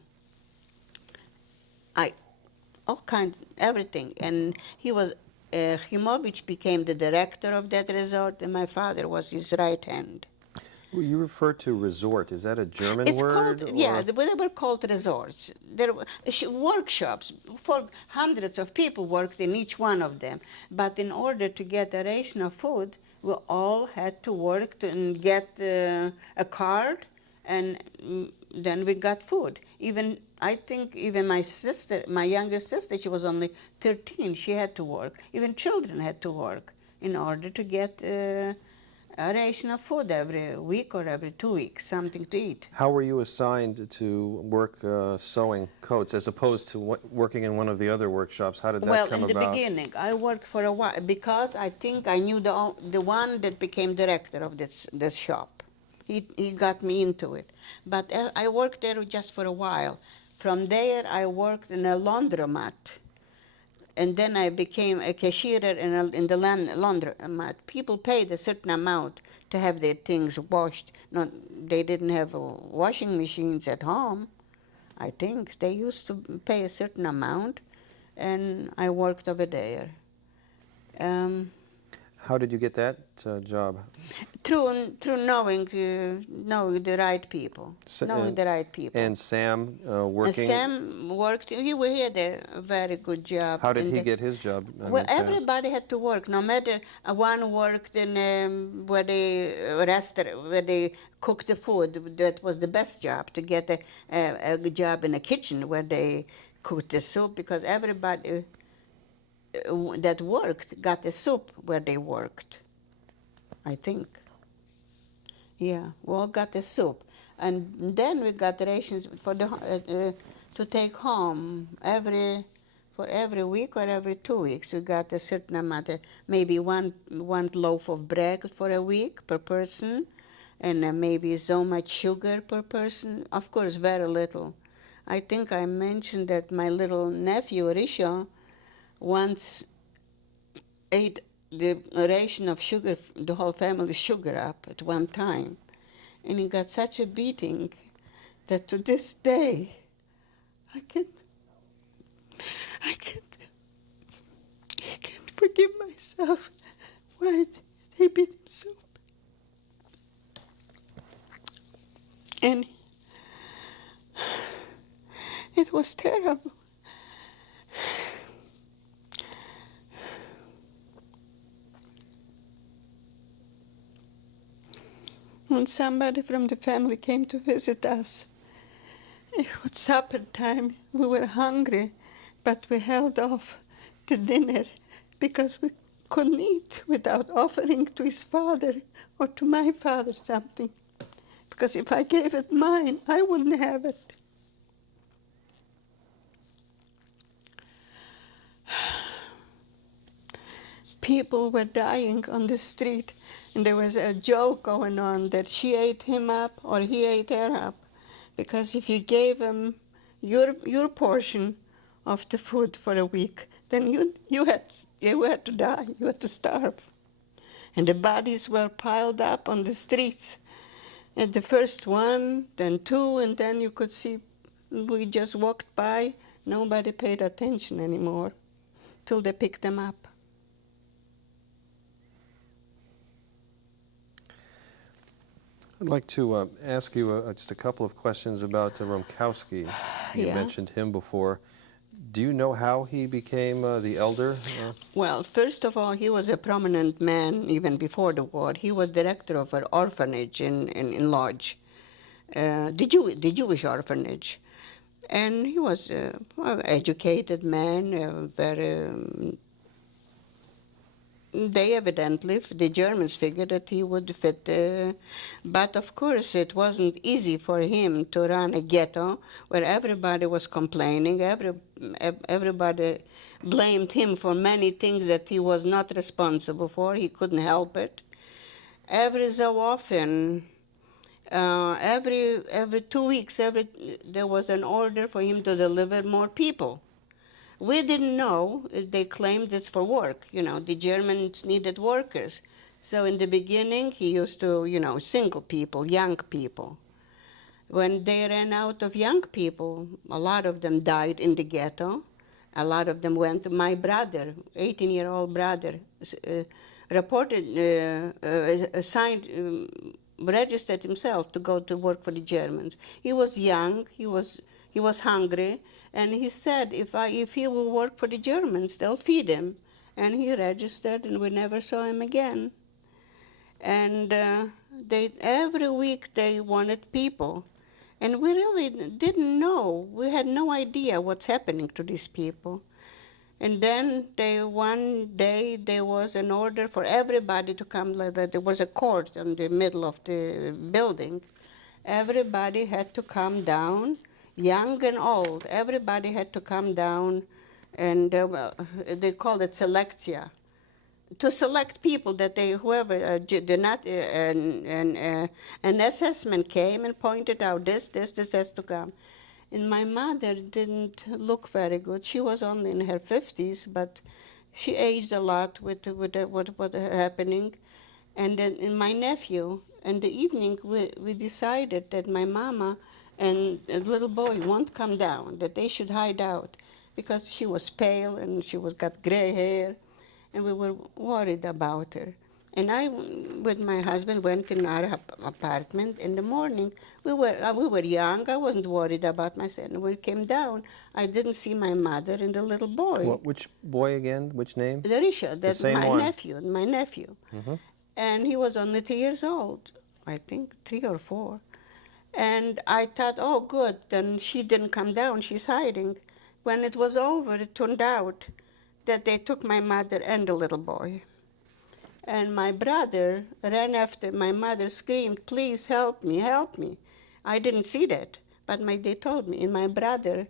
all kinds, everything. And he was, Himovich became the director of that resort, and my father was his right hand. Well, you refer to resort. Is that a German It's word? called, yeah, they were called resorts. There were workshops, for hundreds of people worked in each one of them. But in order to get a ration of food, we all had to work and get a card, and then we got food. Even, I think even my sister, my younger sister, she was only 13, she had to work. Even children had to work in order to get a ration of food every week or every 2 weeks, something to eat. How were you assigned to work sewing coats as opposed to working in one of the other workshops? How did that come about? Well, in the beginning, I worked for a while because I think I knew the one that became director of this shop. He got me into it. But I worked there just for a while. From there, I worked in a laundromat. And then I became a cashier in the laundromat. People paid a certain amount to have their things washed. No, they didn't have washing machines at home, I think. They used to pay a certain amount, and I worked over there. How did you get that job? Through knowing the right people, knowing the right people. And Sam working? Sam worked, he had a very good job. How did he get his job? Well, everybody had to work, no matter, one worked in where they cooked the food. That was the best job, to get a job in a kitchen where they cooked the soup, because everybody that worked got a soup where they worked, I think. Yeah, we all got a soup. And then we got rations for to take home for every week or every 2 weeks. We got a certain amount, maybe one loaf of bread for a week per person, and maybe so much sugar per person. Of course, very little. I think I mentioned that my little nephew, Risha, once ate the ration of sugar, the whole family's sugar up at one time. And he got such a beating that to this day, I can't forgive myself why they beat him so. And it was terrible. When somebody from the family came to visit us, it was supper time. We were hungry, but we held off the dinner because we couldn't eat without offering to his father or to my father something. Because if I gave it mine, I wouldn't have it. People were dying on the street, and there was a joke going on that she ate him up or he ate her up. Because if you gave him your portion of the food for a week, then you had to die, you had to starve. And the bodies were piled up on the streets. And the first one, then two, and then you could see we just walked by. Nobody paid attention anymore till they picked them up. I'd like to ask you just a couple of questions about Romkowski. You mentioned him before. Do you know how he became the elder? Well, first of all, he was a prominent man even before the war. He was director of an orphanage in Lodz, the Jewish orphanage. And he was an educated man, very... They evidently, the Germans figured that he would fit, but of course it wasn't easy for him to run a ghetto where everybody was complaining, everybody blamed him for many things that he was not responsible for, he couldn't help it. Every so often, every 2 weeks, there was an order for him to deliver more people. We didn't know. They claimed it's for work. The Germans needed workers. So in the beginning, he used to, single people, young people. When they ran out of young people, a lot of them died in the ghetto. A lot of them went to my brother, 18-year-old brother, registered himself to go to work for the Germans. He was young, he was hungry, and he said, if he will work for the Germans, they'll feed him. And he registered, and we never saw him again. And every week they wanted people. And we really didn't know. We had no idea what's happening to these people. And then one day there was an order for everybody to come. There was a court in the middle of the building. Everybody had to come down, young and old. Everybody had to come down, and they called it selectia, to select people that an assessment came and pointed out this has to come. And my mother didn't look very good. She was only in her 50s, but she aged a lot with what happening. And then my nephew, in the evening, we decided that my mama and the little boy won't come down, that they should hide out, because she was pale and she got gray hair, and we were worried about her. And I, with my husband, went in our apartment. In the morning, we were young. I wasn't worried about myself. And when we came down, I didn't see my mother and the little boy. Which boy again? Which name? Risha, that's the same my one. nephew. My nephew. Mm-hmm. And he was only 3 years old, I think, 3 or 4. And I thought, oh, good, then she didn't come down. She's hiding. When it was over, it turned out that they took my mother and the little boy. And my brother ran after my mother, screamed, please help me, help me. I didn't see that, but they told me. And my brother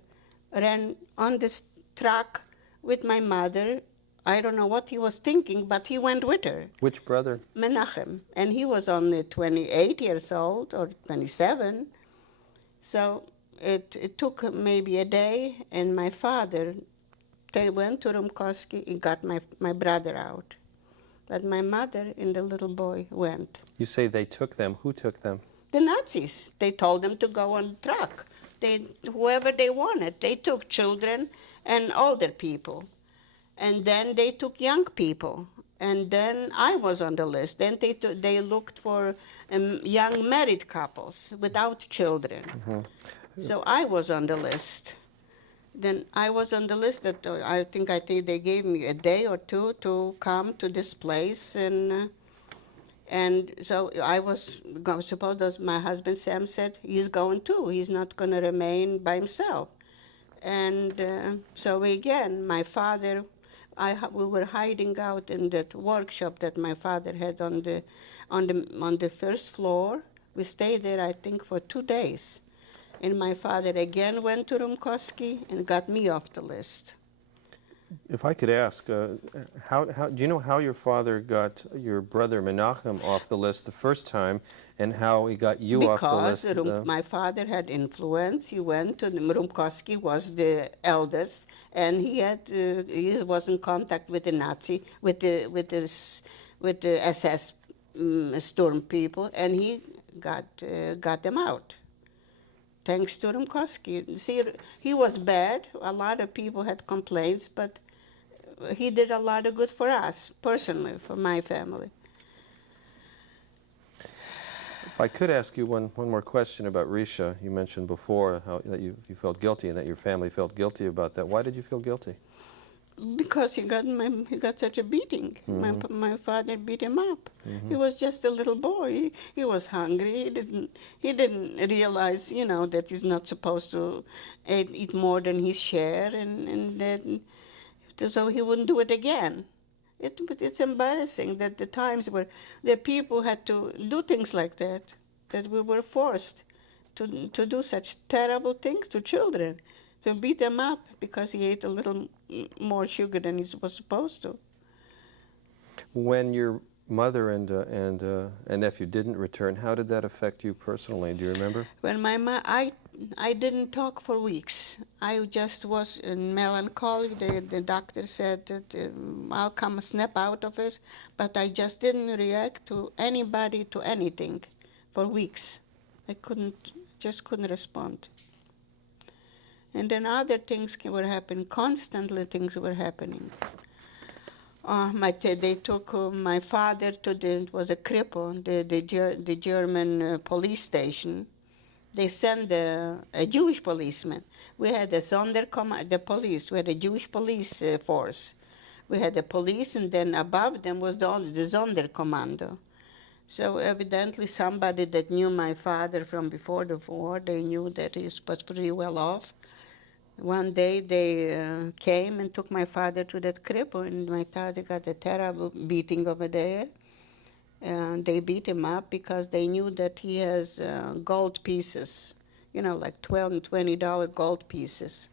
ran on this truck with my mother. I don't know what he was thinking, but he went with her. Which brother? Menachem. And he was only 28 years old or 27. So it took maybe a day, and my father, they went to Rumkowski and got my brother out. But my mother and the little boy went. You say they took them. Who took them? The Nazis. They told them to go on the truck. Whoever they wanted. They took children and older people. And then they took young people. And then I was on the list. Then they looked for young married couples without children. Mm-hmm. So I was on the list. Then I was on the list that I think they gave me a day or two to come to this place, and so I was suppose my husband Sam said he's going too. He's not going to remain by himself, and so again my father, we were hiding out in that workshop that my father had on the first floor. We stayed there I think for 2 days. And my father again went to Rumkowski and got me off the list. If I could ask, how do you know how your father got your brother Menachem off the list the first time, and how he got you off the list? Because my father had influence. He went to Rumkowski, was the eldest, and he was in contact with the Nazi, with the SS Sturm people, and he got them out. Thanks to Rumkowski. See, he was bad. A lot of people had complaints, but he did a lot of good for us, personally, for my family. If I could ask you one more question about Risha. You mentioned before that you felt guilty and that your family felt guilty about that. Why did you feel guilty? Because he got such a beating. Mm-hmm. My father beat him up. Mm-hmm. He was just a little boy. He was hungry. He didn't realize, that he's not supposed to eat more than his share, and then so he wouldn't do it again. It's embarrassing that the times where the people had to do things like that we were forced to do such terrible things to children, to beat them up because he ate a little more sugar than he was supposed to. When your mother and nephew didn't return, how did that affect you personally? Do you remember? When my I didn't talk for weeks. I just was melancholic. The doctor said that I'll come snap out of it, but I just didn't react to anybody, to anything, for weeks. I just couldn't respond. And then other things were happening. Constantly things were happening. They took my father to it was a cripple, the German police station. They sent a Jewish policeman. We had the police. We had a Jewish police force. We had the police, and then above them was the Sonderkommando. So evidently somebody that knew my father from before the war, they knew that he was pretty well off. One day they came and took my father to that cripple, and my father got a terrible beating over there. And they beat him up because they knew that he has gold pieces, like $12 and $20 gold pieces.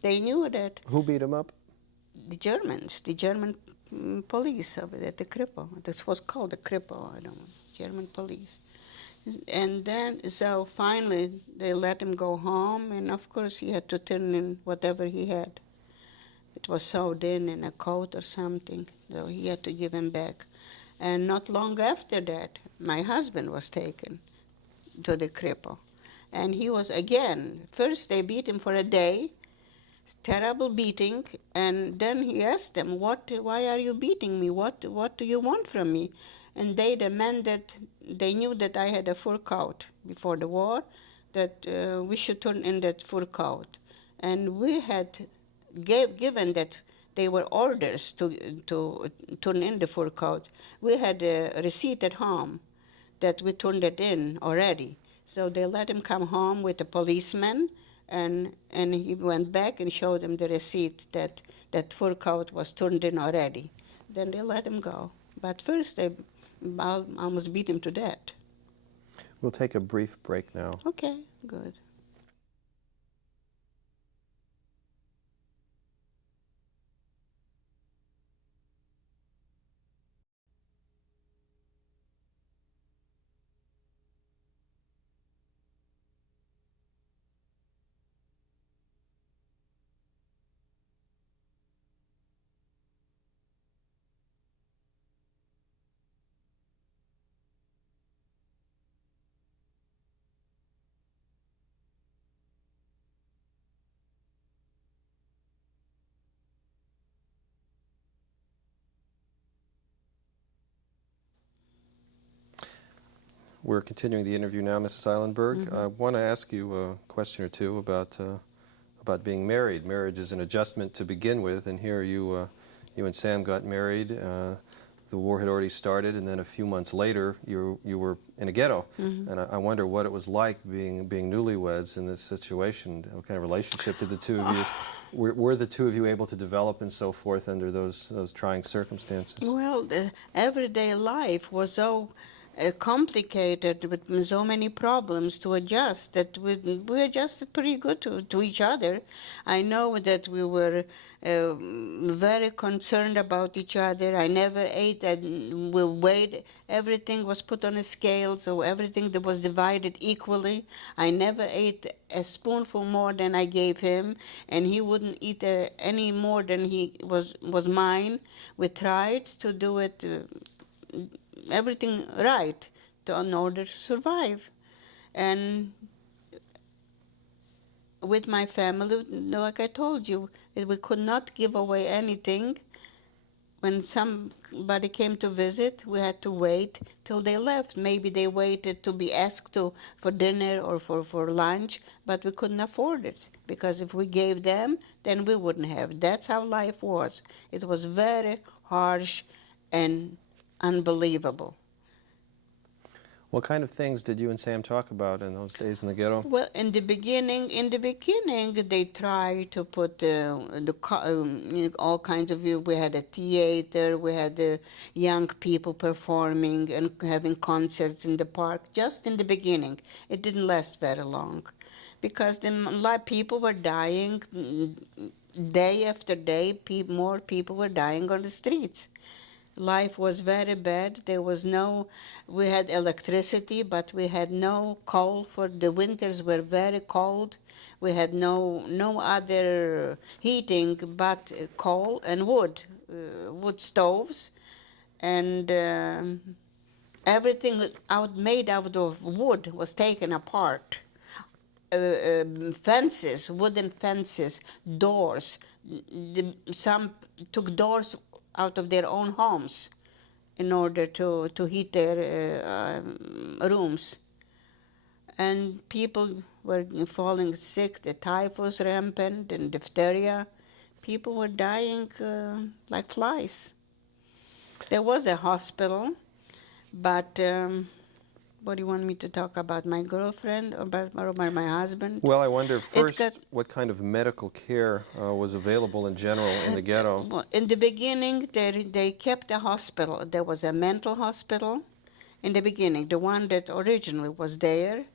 They knew that. Who beat him up? The Germans, the German police over there, the cripple. This was called the cripple, I don't know, German police. And then, so finally, they let him go home, and of course he had to turn in whatever he had. It was sewed in a coat or something, so he had to give him back. And not long after that, my husband was taken to the cripple. And he was, again, first they beat him for a day, terrible beating, and then he asked them, why are you beating me? What do you want from me? And they demanded, they knew that I had a fur coat before the war, that we should turn in that fur coat. And we had given that they were orders to turn in the fur coat. We had a receipt at home that we turned it in already. So they let him come home with a policeman, and he went back and showed them the receipt that that fur coat was turned in already. Then they let him go. But first they almost beat him to death. We'll take a brief break now. Okay, good. We're continuing the interview now, Mrs. Eilenberg. I want to ask you a question or two about being married. Marriage is an adjustment to begin with, and here you and Sam got married. The war had already started, and then a few months later, you were in a ghetto. And I wonder what it was like being newlyweds in this situation. What kind of relationship did the two of you? Were the two of you able to develop and so forth under those trying circumstances? Well, the everyday life was so complicated with so many problems to adjust that we adjusted pretty good to each other. I know that we were very concerned about each other. I never ate, we weighed, everything was put on a scale, so everything that was divided equally. I never ate a spoonful more than I gave him, and he wouldn't eat any more than he was mine. We tried to do it everything right in order to survive. And with my family, like I told you, we could not give away anything. When somebody came to visit, we had to wait till they left. Maybe they waited to be asked for dinner or for lunch, but we couldn't afford it, because if we gave them, then we wouldn't have. That's how life was. It was very harsh and unbelievable. What kind of things did you and Sam talk about in those days in the ghetto? Well, in the beginning, they tried to put all kinds of. We had a theater, we had young people performing and having concerts in the park. Just in the beginning, it didn't last very long, because a lot of people were dying day after day. More people were dying on the streets. Life was very bad. We had electricity, but we had no coal. For the winters were very cold. We had no other heating but coal and wood stoves, and everything made out of wood was taken apart. Fences, wooden fences, doors. Some took doors out of their own homes in order to heat their rooms. And people were falling sick. The typhus was rampant and diphtheria. People were dying like flies. There was a hospital, but what do you want me to talk about? My girlfriend or about my husband? Well, I wonder first what kind of medical care was available in general in the ghetto. Well, in the beginning, they kept a hospital. There was a mental hospital in the beginning, the one that originally was there.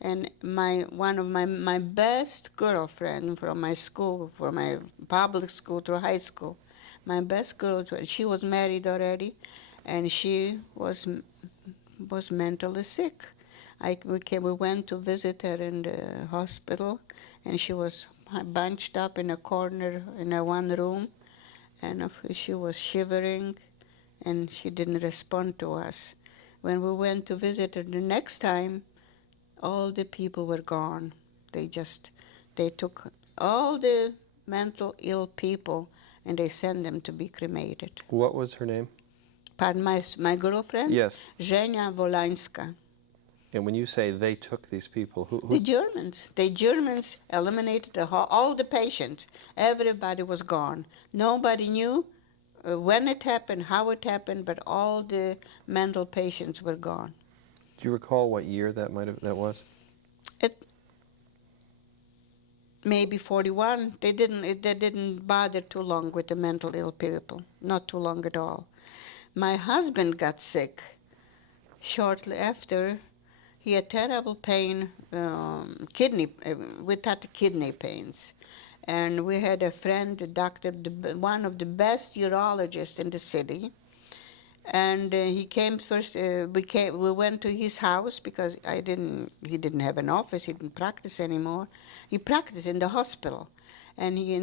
And one of my best girlfriend from my school, from my public school through high school, my best girlfriend, she was married already, and she was mentally sick. We went to visit her in the hospital, and she was bunched up in a corner in a one room, and she was shivering, and she didn't respond to us. When we went to visit her the next time, all the people were gone. They took all the mental ill people and they sent them to be cremated. What was her name? Pardon, my girlfriend? Yes. Zhenya Volańska. And when you say they took these people, who? The Germans. The Germans eliminated all the patients. Everybody was gone. Nobody knew when it happened, how it happened, but all the mental patients were gone. Do you recall what year that was? It maybe 41. They didn't bother too long with the mental ill people. Not too long at all. My husband got sick shortly after. He had terrible pain, kidney pains. And we had a friend, a doctor, one of the best urologists in the city. And he came first. We went to his house because he didn't have an office. He didn't practice anymore. He practiced in the hospital, and he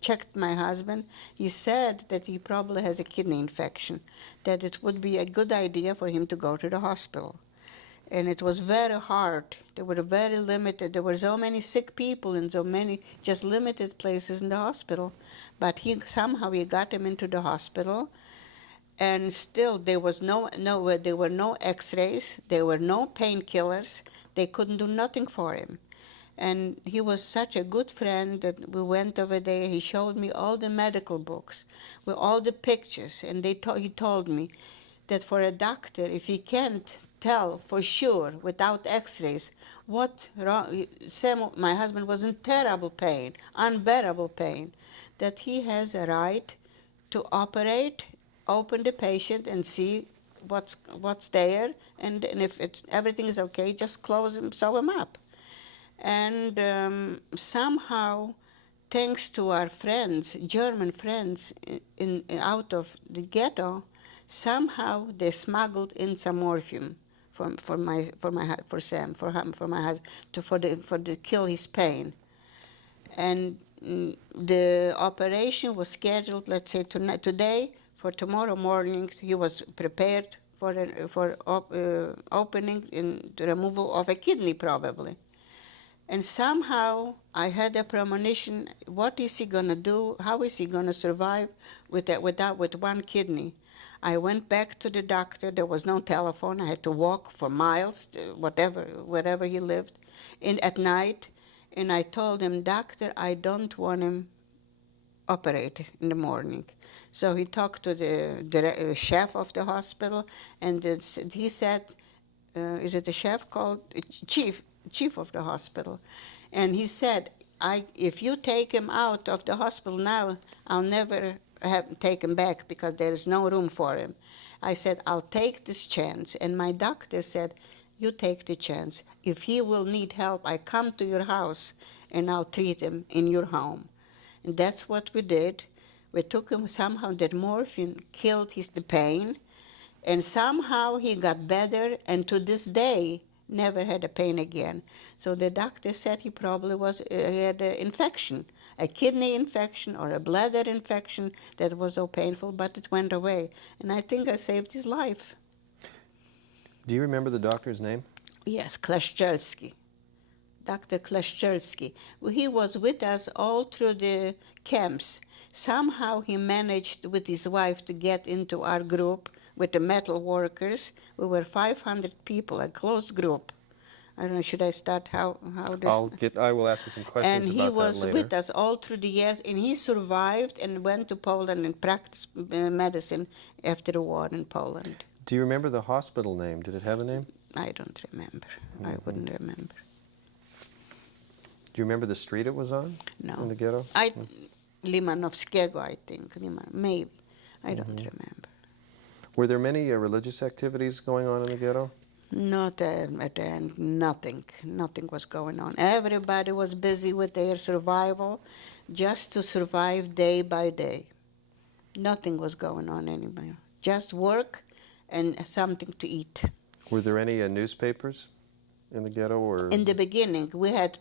checked my husband. He said that he probably has a kidney infection, that it would be a good idea for him to go to the hospital. And it was very hard. They were very limited. There were so many sick people and so many just limited places in the hospital. But somehow he got him into the hospital, and still there were no X-rays. There were no painkillers. They couldn't do nothing for him. And he was such a good friend that we went over there. He showed me all the medical books with all the pictures, and he told me that for a doctor, if he can't tell for sure without X-rays what wrong, my husband was in terrible pain, unbearable pain, that he has a right to open the patient and see what's there, and if everything is okay, just close him, sew him up. And somehow, thanks to our friends, German friends, out of the ghetto, somehow they smuggled in some morphine for my husband to kill his pain. And the operation was scheduled, let's say today, for tomorrow morning. He was prepared for opening and the removal of a kidney probably. And somehow I had a premonition, what is he going to do? How is he going to survive with one kidney? I went back to the doctor. There was no telephone. I had to walk for miles, wherever he lived, at night. And I told him, Doctor, I don't want him operated in the morning. So he talked to the chef of the hospital, and he said, is it the chef called? Chief of the hospital. And he said, if you take him out of the hospital now, I'll never take him back because there is no room for him. I said, I'll take this chance. And my doctor said, you take the chance. If he will need help, I come to your house and I'll treat him in your home. And that's what we did. We took him somehow, that morphine killed the pain, and somehow he got better, and to this day, never had a pain again. So the doctor said he probably he had an infection, a kidney infection or a bladder infection that was so painful, but it went away. And I think I saved his life. Do you remember the doctor's name? Yes, Klaszczewski. Dr. Klaszczewski. He was with us all through the camps. Somehow he managed with his wife to get into our group with the metal workers. We were 500 people, a close group. I don't know, should I start how this? I will ask you some questions And about he that was later. with us all through the years, and he survived and went to Poland and practiced medicine after the war in Poland. Do you remember the hospital name? Did it have a name? I don't remember. I wouldn't remember. Do you remember the street it was on? No. In the ghetto? Limanowskiego, I think. Maybe. I don't remember. Were there many religious activities going on in the ghetto? Not at the end. Nothing. Nothing was going on. Everybody was busy with their survival, just to survive day by day. Nothing was going on anymore. Just work and something to eat. Were there any newspapers in the ghetto, or? In the beginning, we had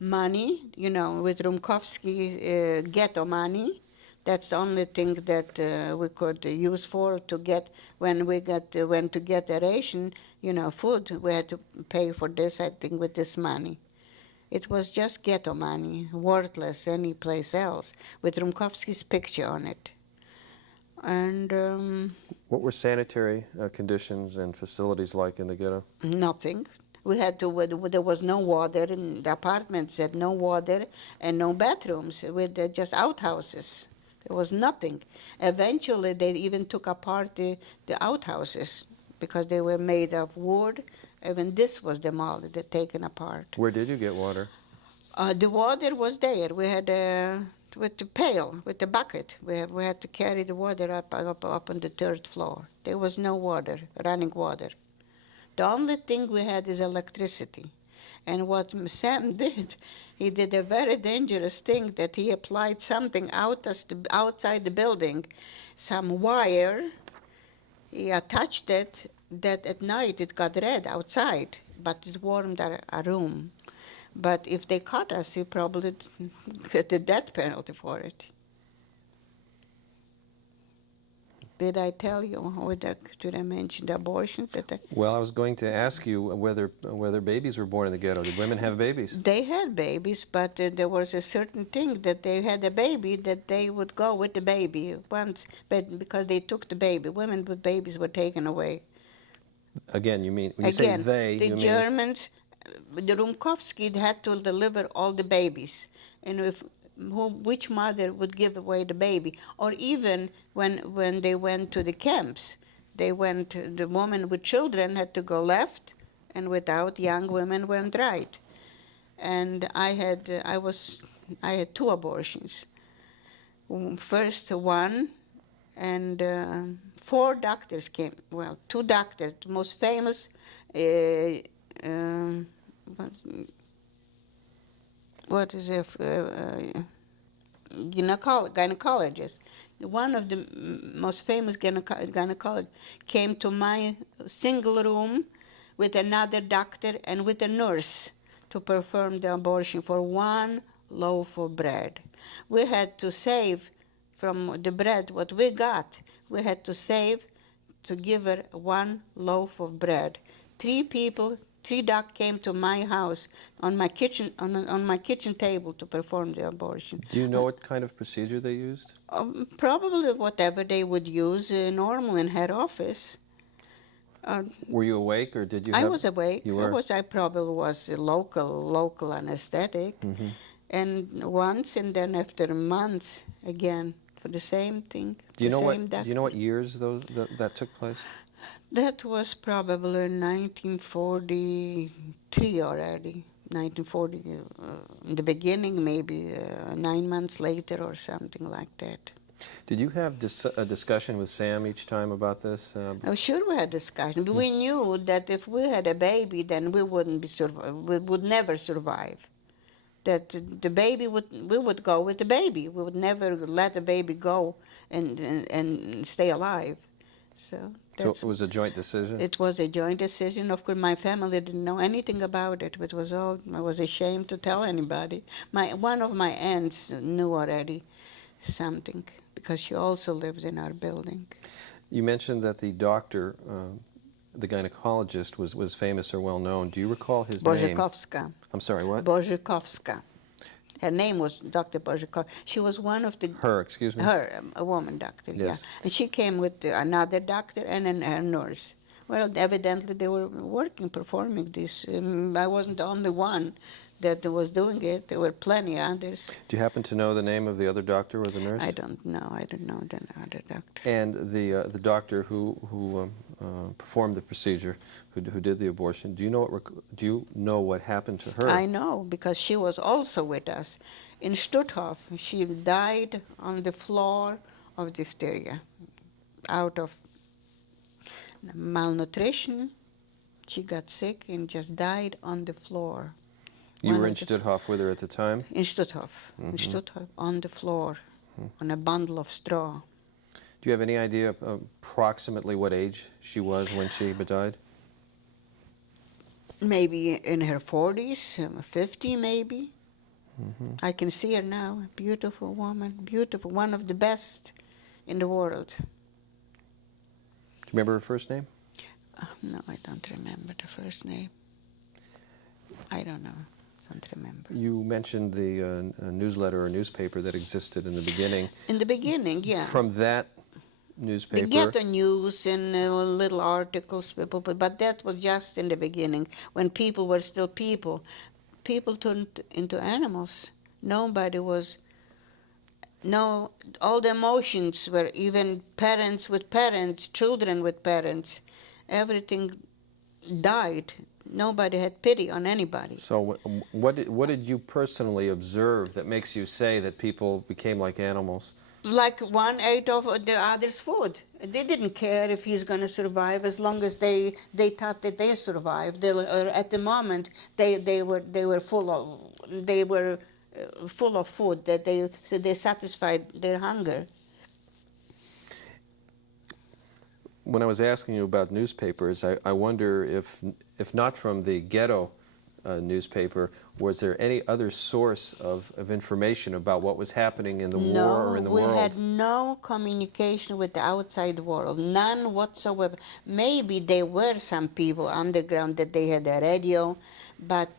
money, with Rumkowski ghetto money. That's the only thing that we could use to get when to get a ration, food. We had to pay for this, I think, with this money. It was just ghetto money, worthless any place else, with Rumkowski's picture on it. And what were sanitary conditions and facilities like in the ghetto? nothing. There was no water in the apartments. Had no water and no bathrooms. With just outhouses. There was nothing. Eventually, they even took apart the outhouses because they were made of wood. Even this was demolished, taken apart. Where did you get water? The water was there. We had with the pail, with the bucket. We had to carry the water up on the third floor. There was no water, running water. The only thing we had is electricity. And what Sam did, he did a very dangerous thing, that he applied something outside the building, some wire. He attached it, that at night it got red outside, but it warmed our room. But if they caught us, we probably get the death penalty for it. Did I tell you, did I mention the abortions? Well, I was going to ask you whether babies were born in the ghetto. Did women have babies? They had babies, but there was a certain thing that they had a baby, that they would go with the baby once, but because they took the baby. Women with babies were taken away. Again, you mean, when you say they, you mean? Germans, the Rumkowski had to deliver all the babies. And which mother would give away the baby? Or even when they went to the camps, the woman with children had to go left, and without, young women went right. And I had 2 abortions. First one, and 4 doctors came. Well, 2 doctors, the most famous. What is it? Gynecologist. One of the most famous gynecologists came to my single room with another doctor and with a nurse to perform the abortion for 1 loaf of bread. We had to save from the bread what we got. We had to save to give her 1 loaf of bread. 3 docs came to my house on my kitchen table to perform the abortion. Do you know what kind of procedure they used? Probably whatever they would use normal in head office. Were you awake, or did you? I was awake. You were? I probably was local anesthetic, and once, and then after months again for the same thing. Do you know what years that took place? That was probably 1943 already. 1940, in the beginning, maybe 9 months later or something like that. Did you have a discussion with Sam each time about this? Oh, sure, we had discussion. But we knew that if we had a baby, then we would never survive. that the baby we would go with the baby. We would never let the baby go and stay alive. So So it was a joint decision? it was a joint decision. Of course, my family didn't know anything about it. It was all, I was ashamed to tell anybody. One of my aunts knew already something because she also lived in our building. You mentioned that the doctor, the gynecologist, was famous or well known. Do you recall his name? Bożykowska. I'm sorry, what? Bożykowska. Her name was Dr. Bożykowska. She was one of the... Her, excuse me? Her, a woman doctor, Yes. yeah. And she came with another doctor and a nurse. Well, evidently they were working, performing this. I wasn't the only one that was doing it. There were plenty others. Do you happen to know the name of the other doctor or the nurse? I don't know. I don't know the other doctor. And the doctor who performed the procedure, who did the abortion, do you know what happened to her? I know, because she was also with us. In Stutthof, she died on the floor of diphtheria, out of malnutrition. She got sick and just died on the floor. You were in Stutthof with her at the time? In Stutthof, on the floor, on a bundle of straw. Do you have any idea approximately what age she was when she died? Maybe in her 40s, 50 maybe. I can see her now, a beautiful woman, beautiful, one of the best in the world. Do you remember her first name? No, I don't remember the first name. I don't know. Don't remember. You mentioned the newsletter or newspaper that existed in the beginning. In the beginning, yeah. From that newspaper? The Ghetto news and little articles, but that was just in the beginning, when people were still people. People turned into animals. Nobody was... No, all the emotions were, even parents with parents, children with parents, everything died. Nobody had pity on anybody. So what did you personally observe that makes you say that people became like animals? Like one ate of the other's food. They didn't care if he's going to survive as long as they thought that they survived. At the moment, they were full of food, that they satisfied their hunger. When I was asking you about newspapers, I wonder if not from the Ghetto newspaper, was there any other source of information about what was happening in the war or in the world? No, we had no communication with the outside world, none whatsoever. Maybe there were some people underground that they had a radio, but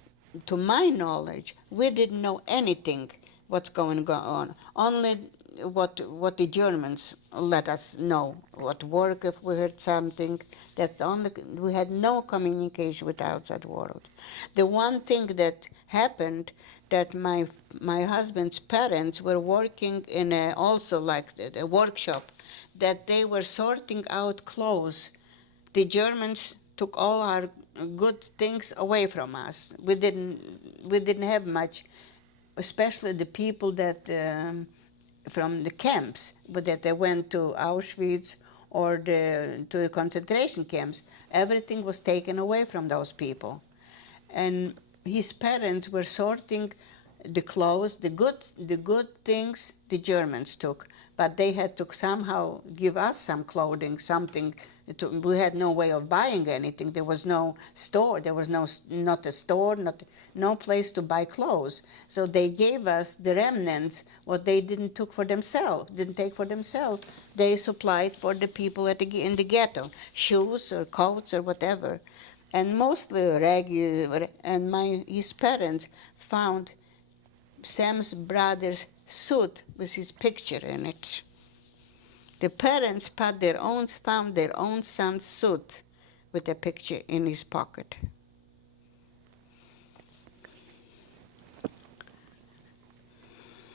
to my knowledge, we didn't know anything what's going on. Only what the Germans let us know, what work if we heard something. That's only, we had no communication with the outside world. The one thing that happened, that my husband's parents were working in also like a workshop, that they were sorting out clothes. The Germans took all our good things away from us. We didn't have much, especially the people that from the camps, but that they went to Auschwitz or to the concentration camps. Everything was taken away from those people. And his parents were sorting the clothes, the good things the Germans took, but they had to somehow give us some clothing, something. We had no way of buying anything. There was no store. There was not a store, no place to buy clothes. So they gave us the remnants, what they didn't take for themselves. They supplied for the people in the ghetto, shoes or coats or whatever. And mostly regular, and his parents found Sam's brother's suit with his picture in it. The parents found their own son's suit with a picture in his pocket.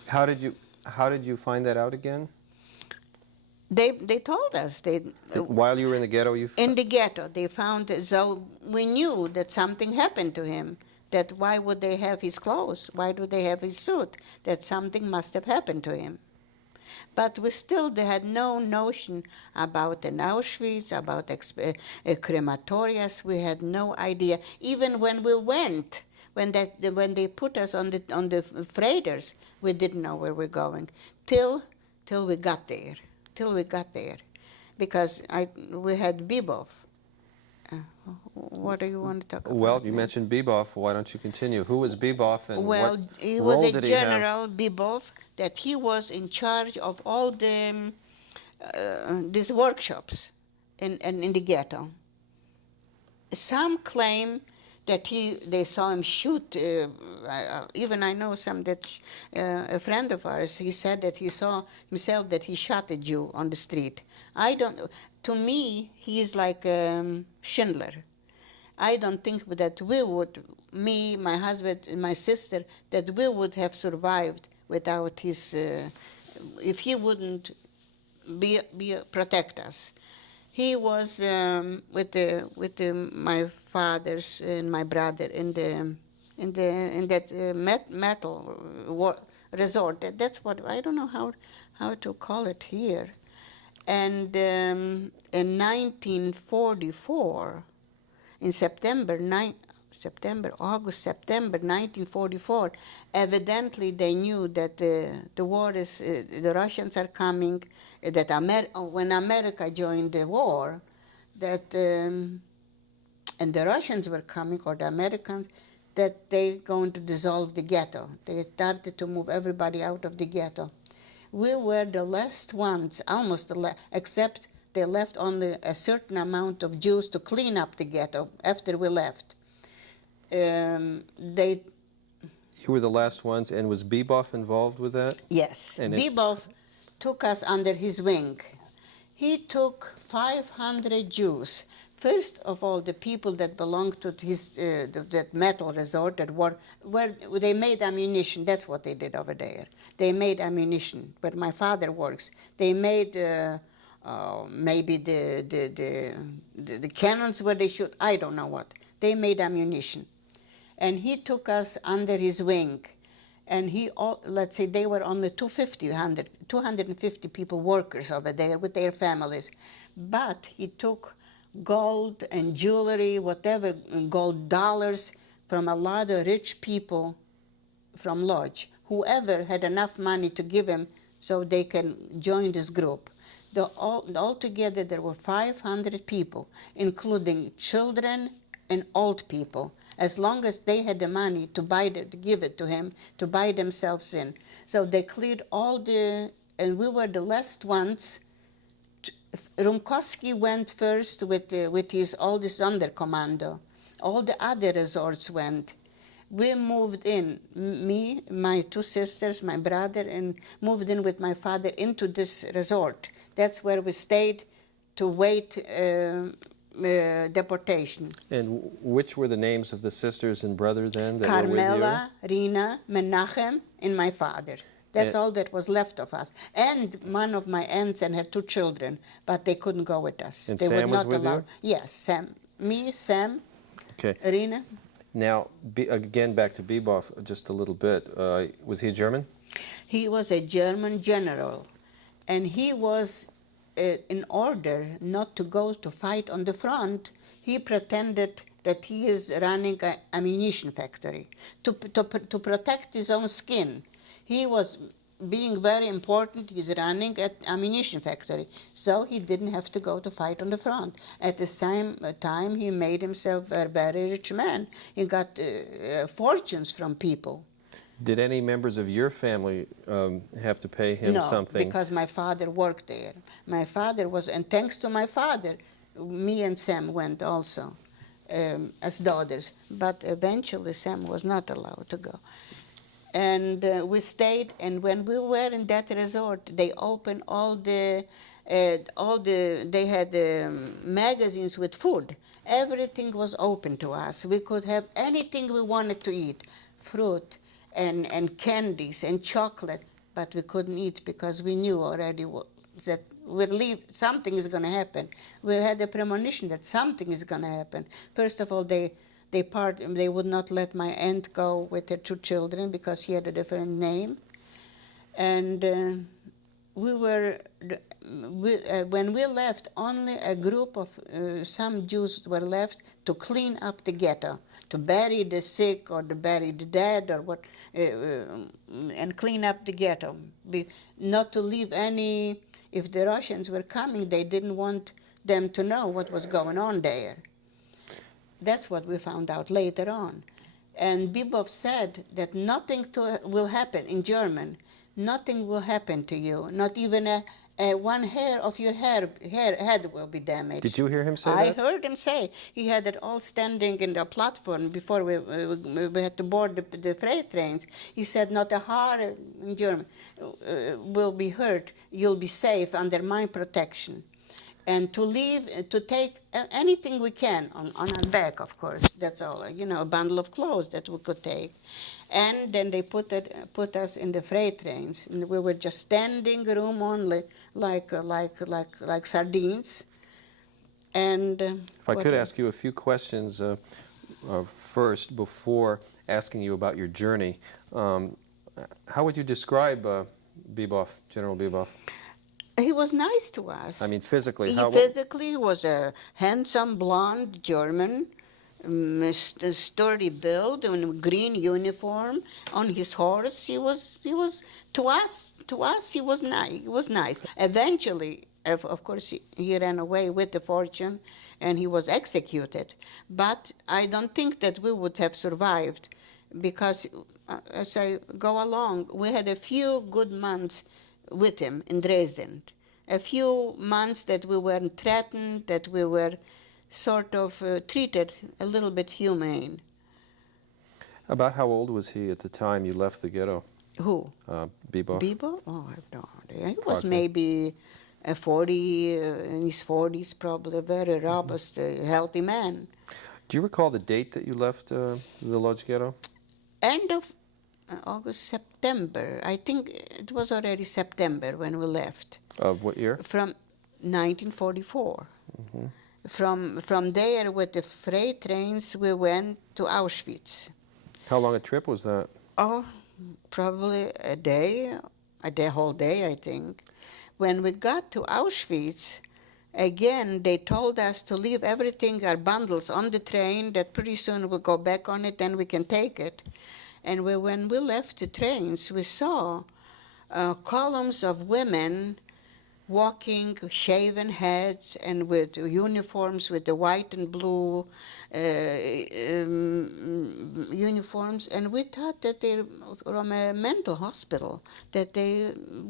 How did you find that out again? They told us. While you were in the ghetto, in the ghetto, they found it. So we knew that something happened to him. That why would they have his clothes? Why do they have his suit? That something must have happened to him. But they had no notion about an Auschwitz, about crematorias. We had no idea. Even when we went, when they put us on the freighters, we didn't know where we're going till we got there. Because we had Bibov. What do you want to talk about? Well, you now? mentioned Bebov. Why don't you continue? Who was Bebov and Well, what he role was a did he have? general, Bibov, that he was in charge of all the these workshops in the ghetto. Some claim that they saw him shoot. Even I know some that a friend of ours. He said that he saw himself that he shot a Jew on the street. I don't. To me, he is like Schindler. I don't think that we would, me, my husband, and my sister, that we would have survived without his, if he wouldn't protect us. He was with my fathers and my brother in that metal resort. That's what I don't know how to call it here. And in 1944. In August, September 1944, evidently they knew that the war is, the Russians are coming, that when America joined the war, that, and the Russians were coming, or the Americans, that they're going to dissolve the ghetto. They started to move everybody out of the ghetto. We were the last ones, almost the last, except they left only a certain amount of Jews to clean up the ghetto after we left. You were the last ones, and was Bebov involved with that? Yes. And Bebov took us under his wing. He took 500 Jews. First of all, the people that belonged to his that metal resort that where they made ammunition. That's what they did over there. They made ammunition. Where my father works, they made. Maybe the cannons where they shoot, I don't know what. They made ammunition. And he took us under his wing. And let's say they were only 250 people, workers over there with their families. But he took gold and jewelry, whatever, gold dollars from a lot of rich people from Lodz. Whoever had enough money to give him so they can join this group. Altogether, there were 500 people, including children and old people, as long as they had the money to give it to him, to buy themselves in. So they cleared and we were the last ones. Rumkowski went first with his oldest Sonderkommando. All the other resorts went. We moved in, me, my two sisters, my brother, and moved in with my father into this resort. That's where we stayed to wait deportation. And which were the names of the sisters and brother then that were with you? Carmela, Rina, Menachem, and my father. That's all that was left of us. And one of my aunts and her two children, but they couldn't go with us. And they Sam would not was with allow. you? Yes, Sam. Me, Sam, Okay. Rina. Now, again, back to Bebov just a little bit. Was he a German? He was a German general, and he was, in order not to go to fight on the front, he pretended that he is running an ammunition factory to protect his own skin. He was being very important. He's running an ammunition factory, so he didn't have to go to fight on the front. At the same time, he made himself a very rich man. He got fortunes from people. Did any members of your family have to pay him something? No, because my father worked there. My father was, and thanks to my father, me and Sam went also as daughters. But eventually, Sam was not allowed to go. And we stayed, and when we were in that resort, they opened they had magazines with food. Everything was open to us. We could have anything we wanted to eat, fruit and candies and chocolate, but we couldn't eat because we knew already that something is going to happen. We had a premonition that something is going to happen. First of all, they would not let my aunt go with her two children because she had a different name. And when we left, only a group of some Jews were left to clean up the ghetto, to bury the sick or to bury the dead or what, and clean up the ghetto. Not to leave any. If the Russians were coming, they didn't want them to know what was going on there. That's what we found out later on. And Bibov said that nothing will happen in German. Nothing will happen to you. Not even one hair of your head will be damaged. Did you hear him say I that? heard him say. He had it all standing in the platform before we had to board the freight trains. He said, not a hair in German will be hurt. You'll be safe under my protection. And to leave, to take anything we can on our back, of course. That's all, a bundle of clothes that we could take. And then they put us in the freight trains. And we were just standing room only, like sardines. And if I could ask you a few questions first before asking you about your journey. How would you describe Bibov, General Bibov? He was nice to us. I mean, physically. He physically was a handsome, blonde German, sturdy build, in a green uniform, on his horse. He was to us, he was nice. He was nice. Eventually, of course, he ran away with the fortune, and he was executed. But I don't think that we would have survived, because as I go along, we had a few good months with him in Dresden. A few months that we weren't threatened, that we were sort of treated a little bit humane. About how old was he at the time you left the ghetto? Who? Bibov. Bibov? Oh, I have no idea. He was maybe 40, in his 40s, probably, a very robust, healthy man. Do you recall the date that you left the Lodz ghetto? End of August, September. I think it was already September when we left. Of what year? From 1944. Mm-hmm. From there, with the freight trains, we went to Auschwitz. How long a trip was that? Oh, probably a whole day, I think. When we got to Auschwitz, again, they told us to leave everything, our bundles, on the train, that pretty soon we'll go back on it, then we can take it. And when we left the trains, we saw columns of women walking, shaven heads, and with uniforms, with the white and blue uniforms. And we thought that they were from a mental hospital, that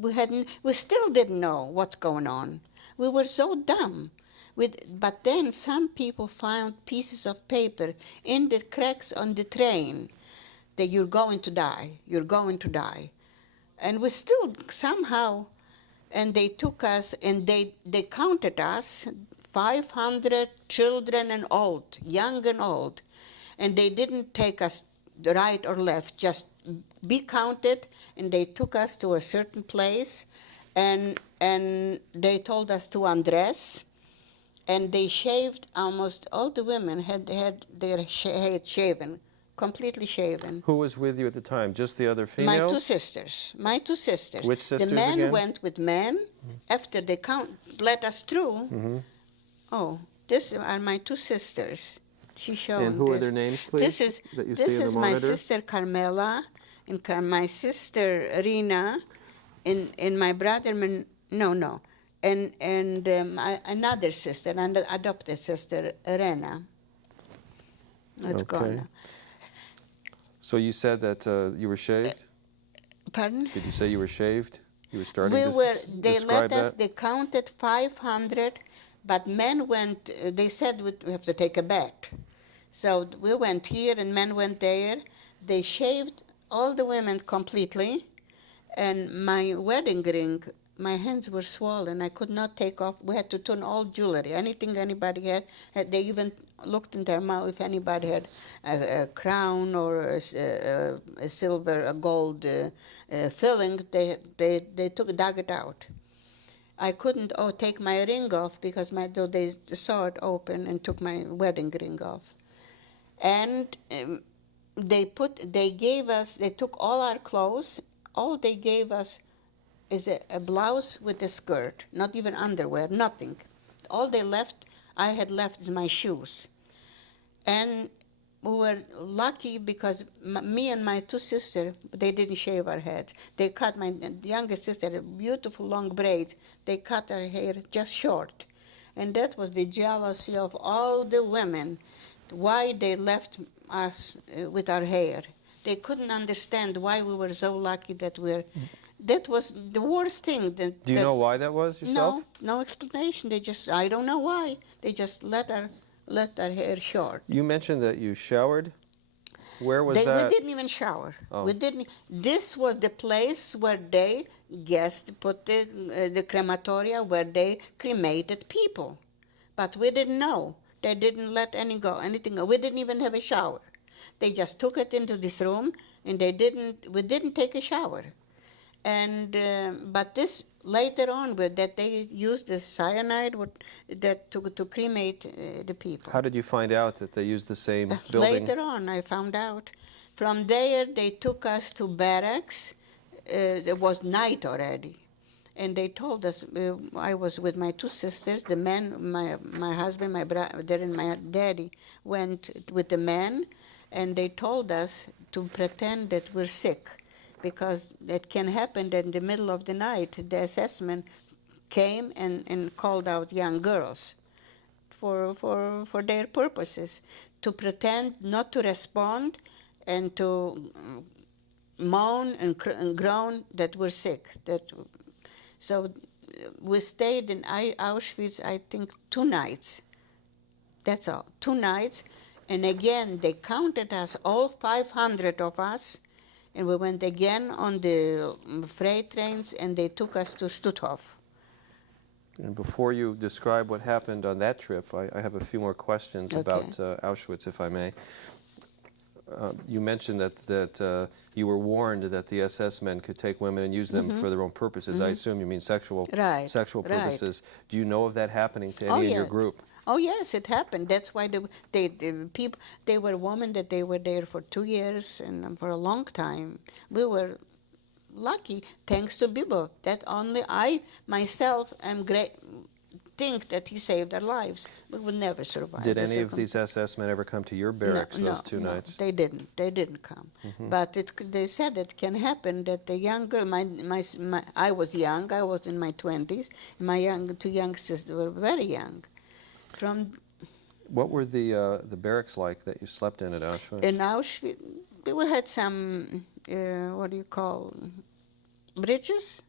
we still didn't know what's going on. We were so dumb. But then some people found pieces of paper in the cracks on the train, that you're going to die. And we still somehow, and they took us, and they counted us, 500 children and old, young and old. And they didn't take us right or left, just be counted, and they took us to a certain place, and they told us to undress, and they shaved, almost all the women had their head shaven, completely shaven. Who was with you at the time? Just the other females? My two sisters. Which sisters The men again? went with men. After they let us through. Oh, these are my two sisters. She's showing And who are this. their names, please? This is my sister Carmela, and my sister Rina, and my brother, and another sister, an adopted sister, Rena. Let's go now. So you said that you were shaved? Pardon? Did you say you were shaved? You were starting to They describe let us, that? they counted 500, but men went, they said we have to take a bath. So we went here and men went there. They shaved all the women completely, and my wedding ring, my hands were swollen. I could not take off. We had to turn all jewelry, anything anybody had. They even looked in their mouth if anybody had a crown or a silver, a gold filling. They dug it out. I couldn't take my ring off because they saw it open and took my wedding ring off. And they took all our clothes. All they gave us is a blouse with a skirt, not even underwear, nothing. All I had left is my shoes. And we were lucky because me and my two sisters, they didn't shave our heads. They cut, my youngest sister had beautiful long braids. They cut her hair just short. And that was the jealousy of all the women, why they left us with our hair. They couldn't understand why we were so lucky that that was the worst thing. Do you know why that was yourself? No explanation. I don't know why. They just let our hair short. You mentioned that you showered. Where was that? We didn't even shower. Oh. We didn't. This was the place where they put the crematoria where they cremated people, but we didn't know. They didn't let anything go. We didn't even have a shower. They just took it into this room, and we didn't take a shower. And but this later on, that they used the cyanide to cremate the people. How did you find out that they used the same building? Later on, I found out. From there, they took us to barracks. It was night already, and they told us. I was with my two sisters. The men, my husband, my brother, and my daddy went with the men, and they told us to pretend that we're sick, because it can happen that in the middle of the night, the assessment came and called out young girls for their purposes, to pretend not to respond and to moan and groan that we're sick. So we stayed in Auschwitz, I think, 2 nights. That's all, 2 nights. And again, they counted us, all 500 of us, and we went again on the freight trains, and they took us to Stutthof. And before you describe what happened on that trip, I have a few more questions about Auschwitz, if I may. You mentioned that you were warned that the SS men could take women and use them for their own purposes. I assume you mean sexual purposes. Do you know of that happening to any in your group? Oh yes, it happened. That's why the people, they were women that they were there for 2 years and for a long time. We were lucky, thanks to Bibo. That only I myself am think that he saved our lives. We would never survive. Did any of these SS men ever come to your barracks those 2 nights? They didn't. They didn't come. But they said it can happen that the young girl, I was young. I was in my 20s. My two young sisters were very young. What were the barracks like that you slept in at Auschwitz? In Auschwitz, we had some, what do you call, bridges?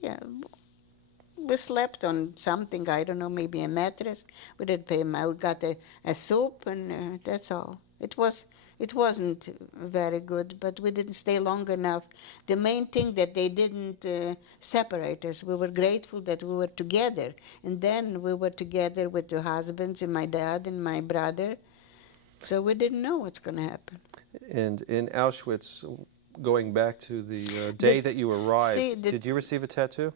Yeah. We slept on something, I don't know, maybe a mattress. We didn't pay. We got a soup, and that's all. It wasn't very good, but we didn't stay long enough. The main thing that they didn't separate us. We were grateful that we were together, and then we were together with the husbands and my dad and my brother. So we didn't know what's going to happen. And in Auschwitz, going back to the day that you arrived, did you receive a tattoo?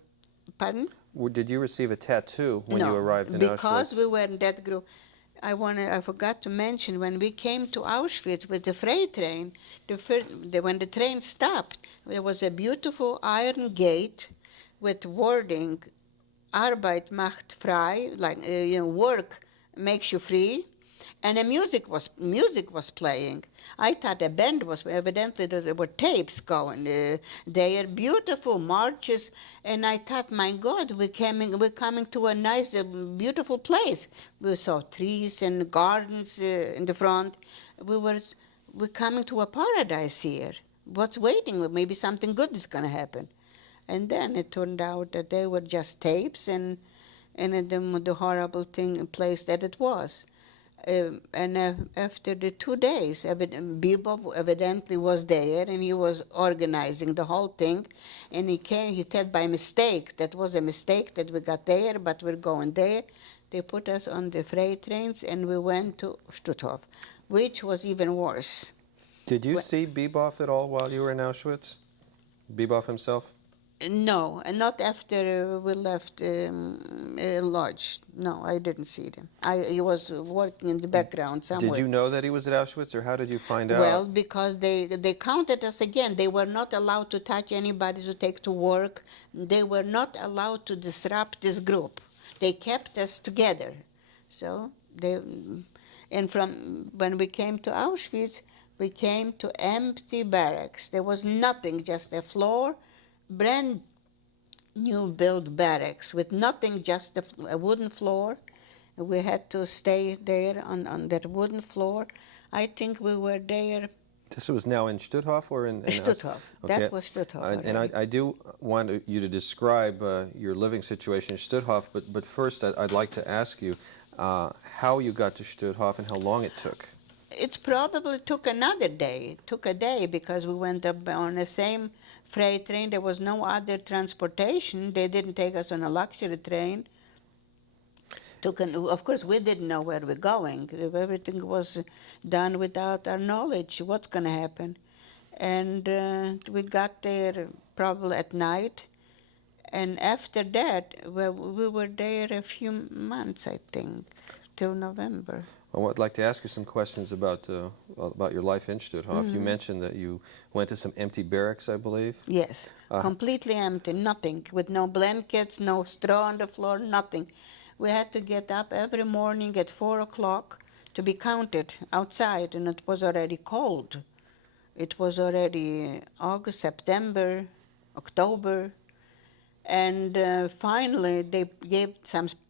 Pardon? Did you receive a tattoo when you arrived in Auschwitz? Because we were in that group. I forgot to mention, when we came to Auschwitz with the freight train, when the train stopped, there was a beautiful iron gate with wording, Arbeit macht frei, like work makes you free, and music was playing. I thought a band was, evidently there were tapes going. They are beautiful marches, and I thought, my God, we're coming to a nice, beautiful place. We saw trees and gardens in the front. We're coming to a paradise here. What's waiting? Maybe something good is going to happen. And then it turned out that they were just tapes, and the horrible place that it was. And after the 2 days, Bibov evidently was there, and he was organizing the whole thing. And he said by mistake, that was a mistake that we got there, but we're going there. They put us on the freight trains, and we went to Stutthof, which was even worse. Did you see Bibov at all while you were in Auschwitz? Bibov himself? No, and not after we left Lodz. No, I didn't see them. He was working in the background somewhere. Did you know that he was at Auschwitz, or how did you find Well, out? because they counted us again. They were not allowed to touch anybody to take to work. They were not allowed to disrupt this group. They kept us together. So they, and from when we came to Auschwitz, we came to empty barracks. There was nothing, just a floor, brand new built barracks with nothing, just a wooden floor. We had to stay there on that wooden floor. I think we were there. This was now in Stutthof or in Stutthof. Okay. That was Stutthof. And I do want you to describe your living situation in Stutthof, but first I'd like to ask you how you got to Stutthof and how long it took. It probably took another day. It took a day because we went up on the same freight train. There was no other transportation. They didn't take us on a luxury train. Of course, we didn't know where we're going. Everything was done without our knowledge. What's going to happen? And we got there probably at night. And after that, well, we were there a few months, I think, till November. Well, I'd like to ask you some questions about your life in Stutthof. You mentioned that you went to some empty barracks, I believe. Yes, completely empty, nothing, with no blankets, no straw on the floor, nothing. We had to get up every morning at 4 o'clock to be counted outside, and it was already cold. It was already August, September, October, and finally they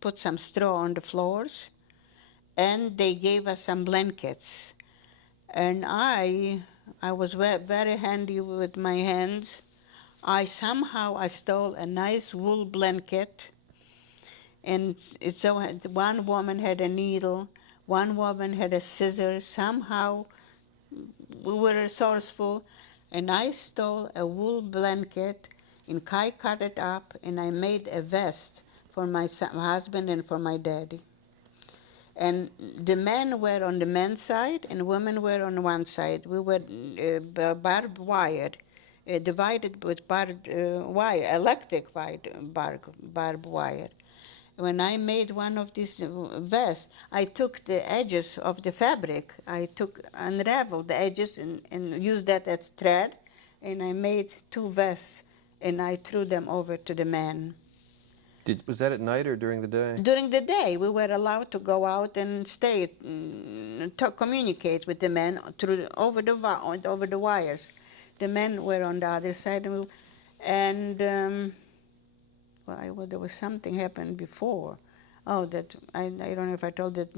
put some straw on the floors, and they gave us some blankets. And I was very handy with my hands. I stole a nice wool blanket. And so one woman had a needle, one woman had a scissors. Somehow we were resourceful, and I stole a wool blanket, and I cut it up, and I made a vest for my husband and for my daddy. And the men were on the men's side, and women were on one side. We were barbed wire, divided with barbed wire, electric barbed wire. When I made one of these vests, I took the edges of the fabric. Unraveled the edges and used that as thread, and I made 2 vests, and I threw them over to the men. Was that at night or during the day? During the day, we were allowed to go out and stay, to communicate with the men over the wires. The men were on the other side, and well, there was something happened before. Oh, that I don't know if I told that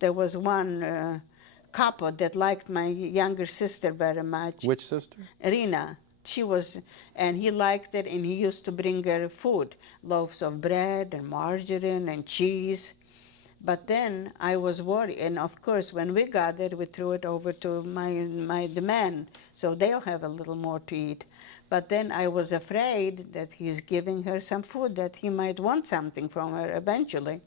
there was one couple that liked my younger sister very much. Which sister? Rina. And he liked it, and he used to bring her food, loaves of bread and margarine and cheese. But then I was worried, and of course, when we got it, we threw it over to the men, so they'll have a little more to eat. But then I was afraid that he's giving her some food, that he might want something from her eventually.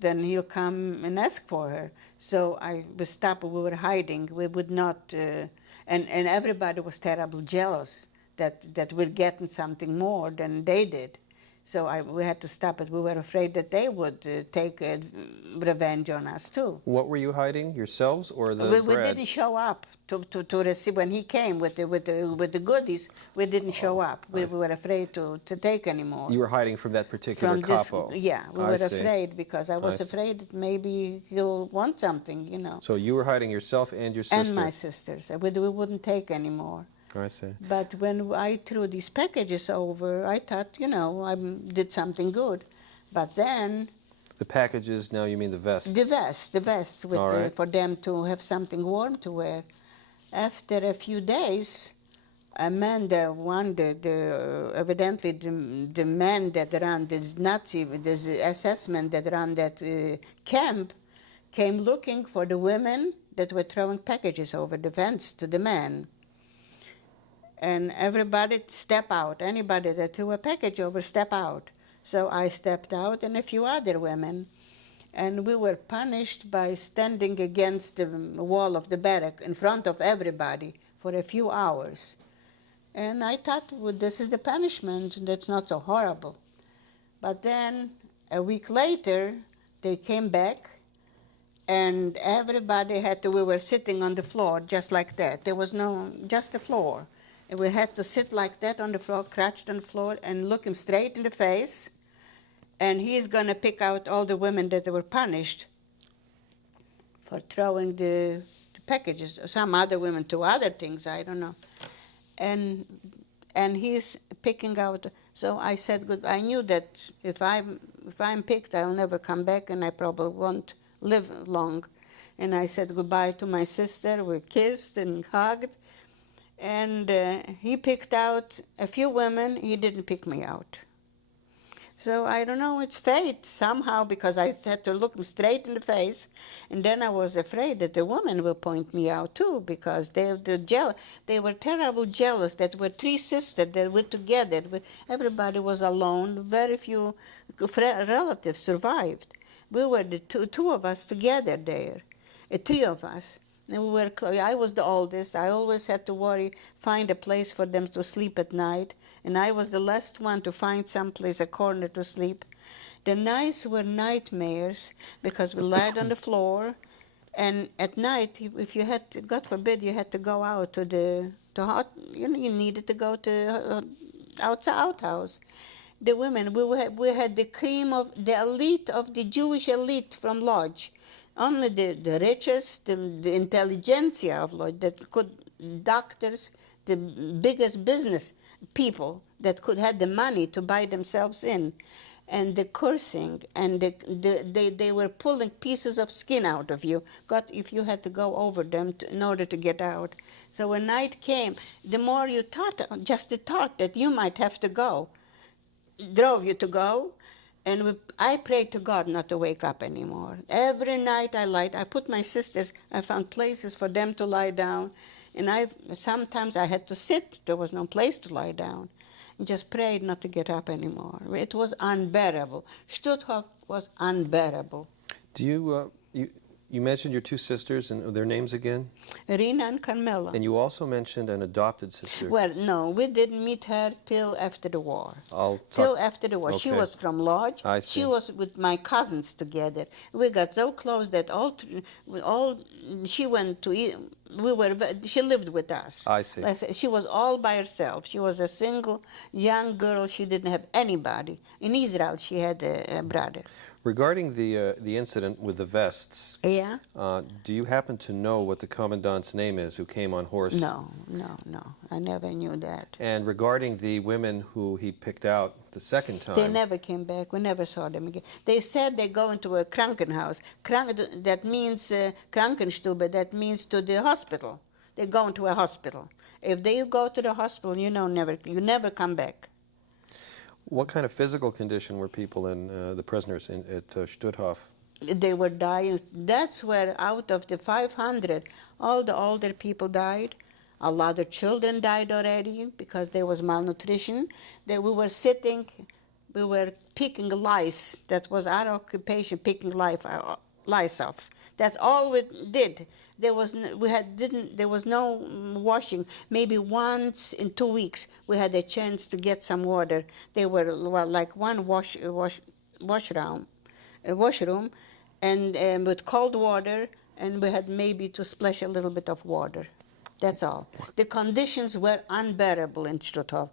Then he'll come and ask for her. So we stopped, we were hiding. We would not, and everybody was terribly jealous that we're getting something more than they did. So we had to stop it. We were afraid that they would take revenge on us too. What were you hiding, yourselves or the We bread? didn't show up to receive. When he came with the goodies, we didn't show up. We were afraid to take anymore. You were hiding from that particular capo. Yeah, we I were see. afraid because I was afraid that maybe he'll want something, you know. So you were hiding yourself and your sister? And my sisters. We wouldn't take anymore. I see. But when I threw these packages over, I thought, you know, I did something good. But then... The packages, now you mean the vests? The vests with right. For them to have something warm to wear. After a few days, a man, evidently the man that ran this SS men that ran that camp, came looking for the women that were throwing packages over the fence to the men. And everybody step out. Anybody that threw a package over, step out. So I stepped out, and a few other women. And we were punished by standing against the wall of the barrack in front of everybody for a few hours. And I thought, well, this is the punishment. That's not so horrible. But then a week later, they came back, and everybody had to, we were sitting on the floor just like that. There was no, just the floor. And we had to sit like that on the floor, crouched on the floor, and look him straight in the face. And he's going to pick out all the women that were punished for throwing the packages. Some other women to other things, I don't know. And he's picking out. So I said, good. I knew that if I'm picked, I'll never come back, and I probably won't live long. And I said goodbye to my sister. We kissed and hugged. And he picked out a few women. He didn't pick me out. So I don't know, it's fate somehow, because I had to look him straight in the face. And then I was afraid that the woman will point me out too, because they were terribly jealous that were three sisters that were together. Everybody was alone. Very few relatives survived. We were the two of us together there, three of us. And we were I was the oldest. I always had to find a place for them to sleep at night. And I was the last one to find some place, a corner to sleep. The nights were nightmares, because we lied on the floor. And at night, if you had to, God forbid, you had to go out to you needed to go to outhouse. The women, we had the cream of the elite of the Jewish elite from Lodz. Only the richest, the intelligentsia of Lodz, that could, doctors, the biggest business people that could have the money to buy themselves in. And the cursing, and they were pulling pieces of skin out of you. God, if you had to go over them in order to get out. So when night came, the more you thought, just the thought that you might have to go, drove you to go. And I prayed to God not to wake up anymore. Every night I put my sisters, I found places for them to lie down. And sometimes I had to sit. There was no place to lie down. And just prayed not to get up anymore. It was unbearable. Stutthof was unbearable. Do you mentioned your two sisters and their names again? Rina and Carmela. And you also mentioned an adopted sister. Well, no, we didn't meet her till after the war. Till after the war. Okay. She was from Lodz. I see. She was with my cousins together. We got so close that she went to eat. She lived with us. I see. She was all by herself. She was a single young girl. She didn't have anybody. In Israel, she had a brother. Regarding the incident with the vests, yeah, do you happen to know what the commandant's name is who came on horse? No. I never knew that. And regarding the women who he picked out the second time? They never came back. We never saw them again. They said they go into a Krankenhaus. That means Krankenstube. That means to the hospital. They go into a hospital. If they go to the hospital, you never come back. What kind of physical condition were people in, the prisoners at Stutthof? They were dying. That's where out of the 500, all the older people died. A lot of children died already because there was malnutrition. We were sitting, we were picking lice. That was our occupation, picking lice off. That's all we did. There was no washing. Maybe once in 2 weeks we had a chance to get some water. They were like one washroom, and with cold water, and we had maybe to splash a little bit of water. That's all. The conditions were unbearable in Stutthof.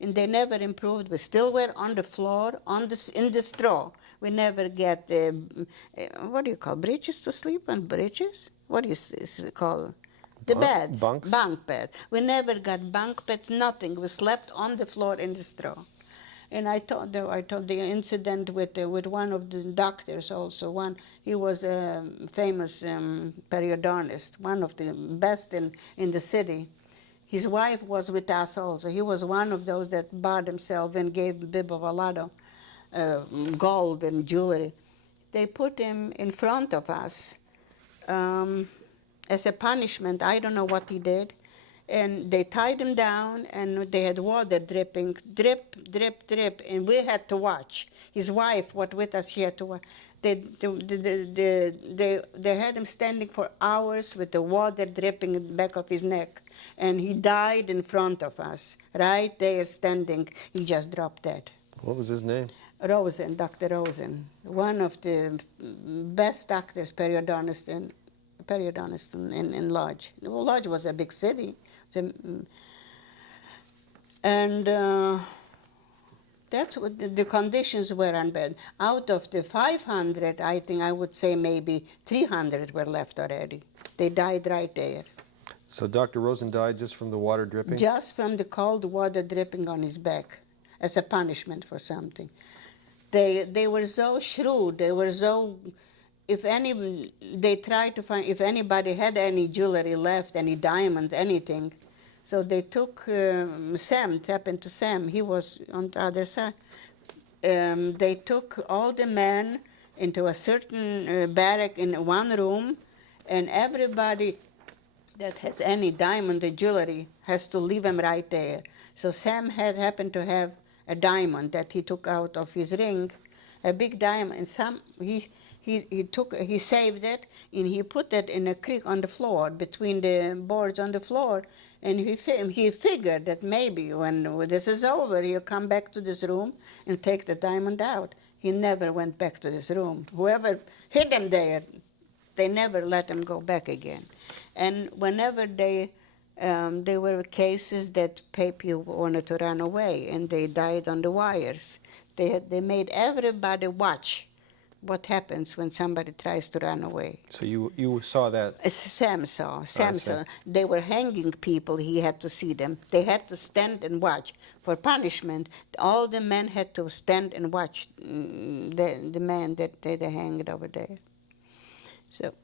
They never improved. We still were on the floor, in the straw. We never get, what do you call, bridges to sleep on? Bridges? What do you call the beds? Bunks? Bunk beds. We never got bunk beds, nothing. We slept on the floor in the straw. And I told the incident with one of the doctors also. He was a famous periodontist, one of the best in the city. His wife was with us also. He was one of those that bought himself and gave Bib of a lot of gold and jewelry. They put him in front of us as a punishment. I don't know what he did. And they tied him down, and they had water dripping, drip, drip, drip, and we had to watch. His wife was with us, she had to watch. They had him standing for hours with the water dripping in the back of his neck, and he died in front of us, right there standing. He just dropped dead. What was his name? Rosen, Dr. Rosen, one of the best doctors, periodontist in Lodz. Well, Lodz was a big city. And that's what the conditions were unbad. Out of the 500, I think I would say maybe 300 were left already. They died right there. So Dr. Rosen died just from the water dripping? Just from the cold water dripping on his back as a punishment for something. They were so shrewd. They were so, they tried to find if anybody had any jewelry left, any diamonds, anything. So they took Sam, happened to Sam. He was on the other side. They took all the men into a certain barrack in one room, and everybody that has any diamond or jewelry has to leave them right there. So Sam happened to have a diamond that he took out of his ring, a big diamond. And he saved it, and he put it in a creek on the floor between the boards on the floor. And he figured that maybe when this is over, he'll come back to this room and take the diamond out. He never went back to this room. Whoever hid him there, they never let him go back again. And whenever there were cases that people wanted to run away, and they died on the wires. They made everybody watch what happens when somebody tries to run away. So you saw that? Sam saw. They were hanging people. He had to see them. They had to stand and watch. For punishment, all the men had to stand and watch the man that they hanged over there. So.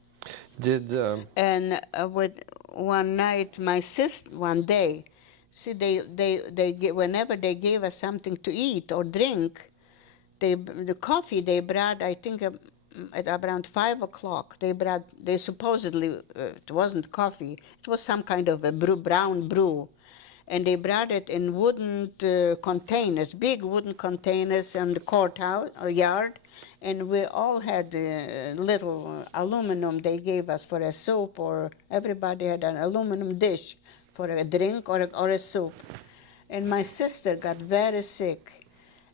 And with one night, my sister, one day, see, whenever they gave us something to eat or drink, the coffee they brought, I think at around 5 o'clock, they supposedly, it wasn't coffee, it was some kind of a brown brew. And they brought it in wooden containers, big wooden containers in the courthouse or yard. And we all had little aluminum they gave us for a soup, or everybody had an aluminum dish for a drink or a soup. And my sister got very sick.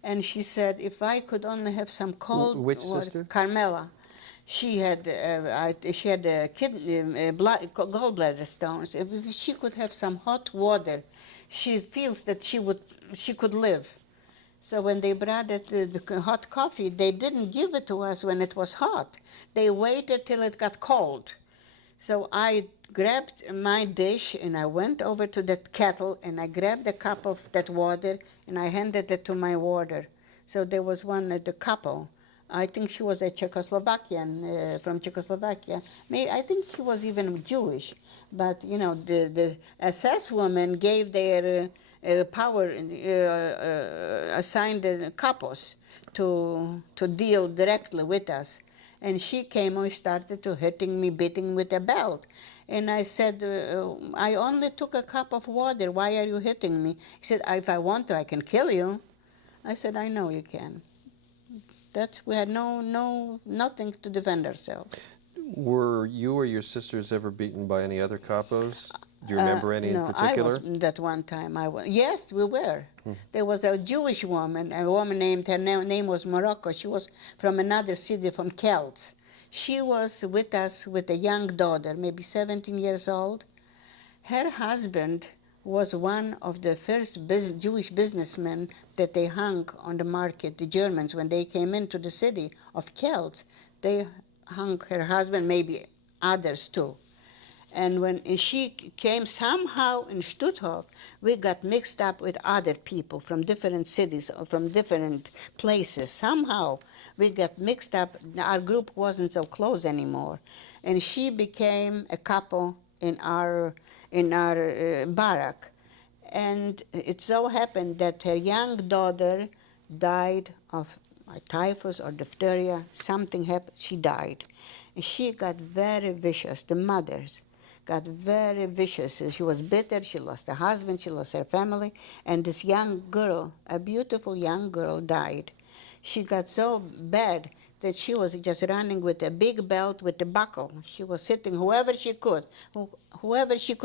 And she said, if I could only have some cold Which water. sister? Carmela. She had gallbladder stones. If she could have some hot water, she feels that she could live. So when they brought it, the hot coffee, they didn't give it to us when it was hot. They waited till it got cold. So I grabbed my dish and I went over to that kettle and I grabbed a cup of that water and I handed it to my warder. So there was one at the couple. I think she was a Czechoslovakian, from Czechoslovakia. I think she was even Jewish. But, you know, the SS women gave their power, assigned couples to deal directly with us. And she came and started to hitting me, beating with a belt. And I said, I only took a cup of water. Why are you hitting me? He said, if I want to, I can kill you. I said, I know you can. We had nothing to defend ourselves. Were you or your sisters ever beaten by any other capos? Do you remember any in particular? I was, that one time. Yes, we were. There was a Jewish woman, named, her name was Morocco. She was from another city, from Kelts. She was with us with a young daughter, maybe 17 years old. Her husband was one of the first Jewish businessmen that they hung on the market, the Germans, when they came into the city of Kelts. They hung her husband, maybe others too. And when she came somehow in Stutthof, we got mixed up with other people from different cities or from different places. Somehow we got mixed up. Our group wasn't so close anymore. And she became a couple in our barrack. And it so happened that her young daughter died of typhus or diphtheria. Something happened. She died. And she got very vicious, the mothers. got very vicious. She was bitter. She lost her husband. She lost her family. And this young girl, a beautiful young girl, died. She got so bad that she was just running with a big belt with a buckle. She was sitting, whoever she could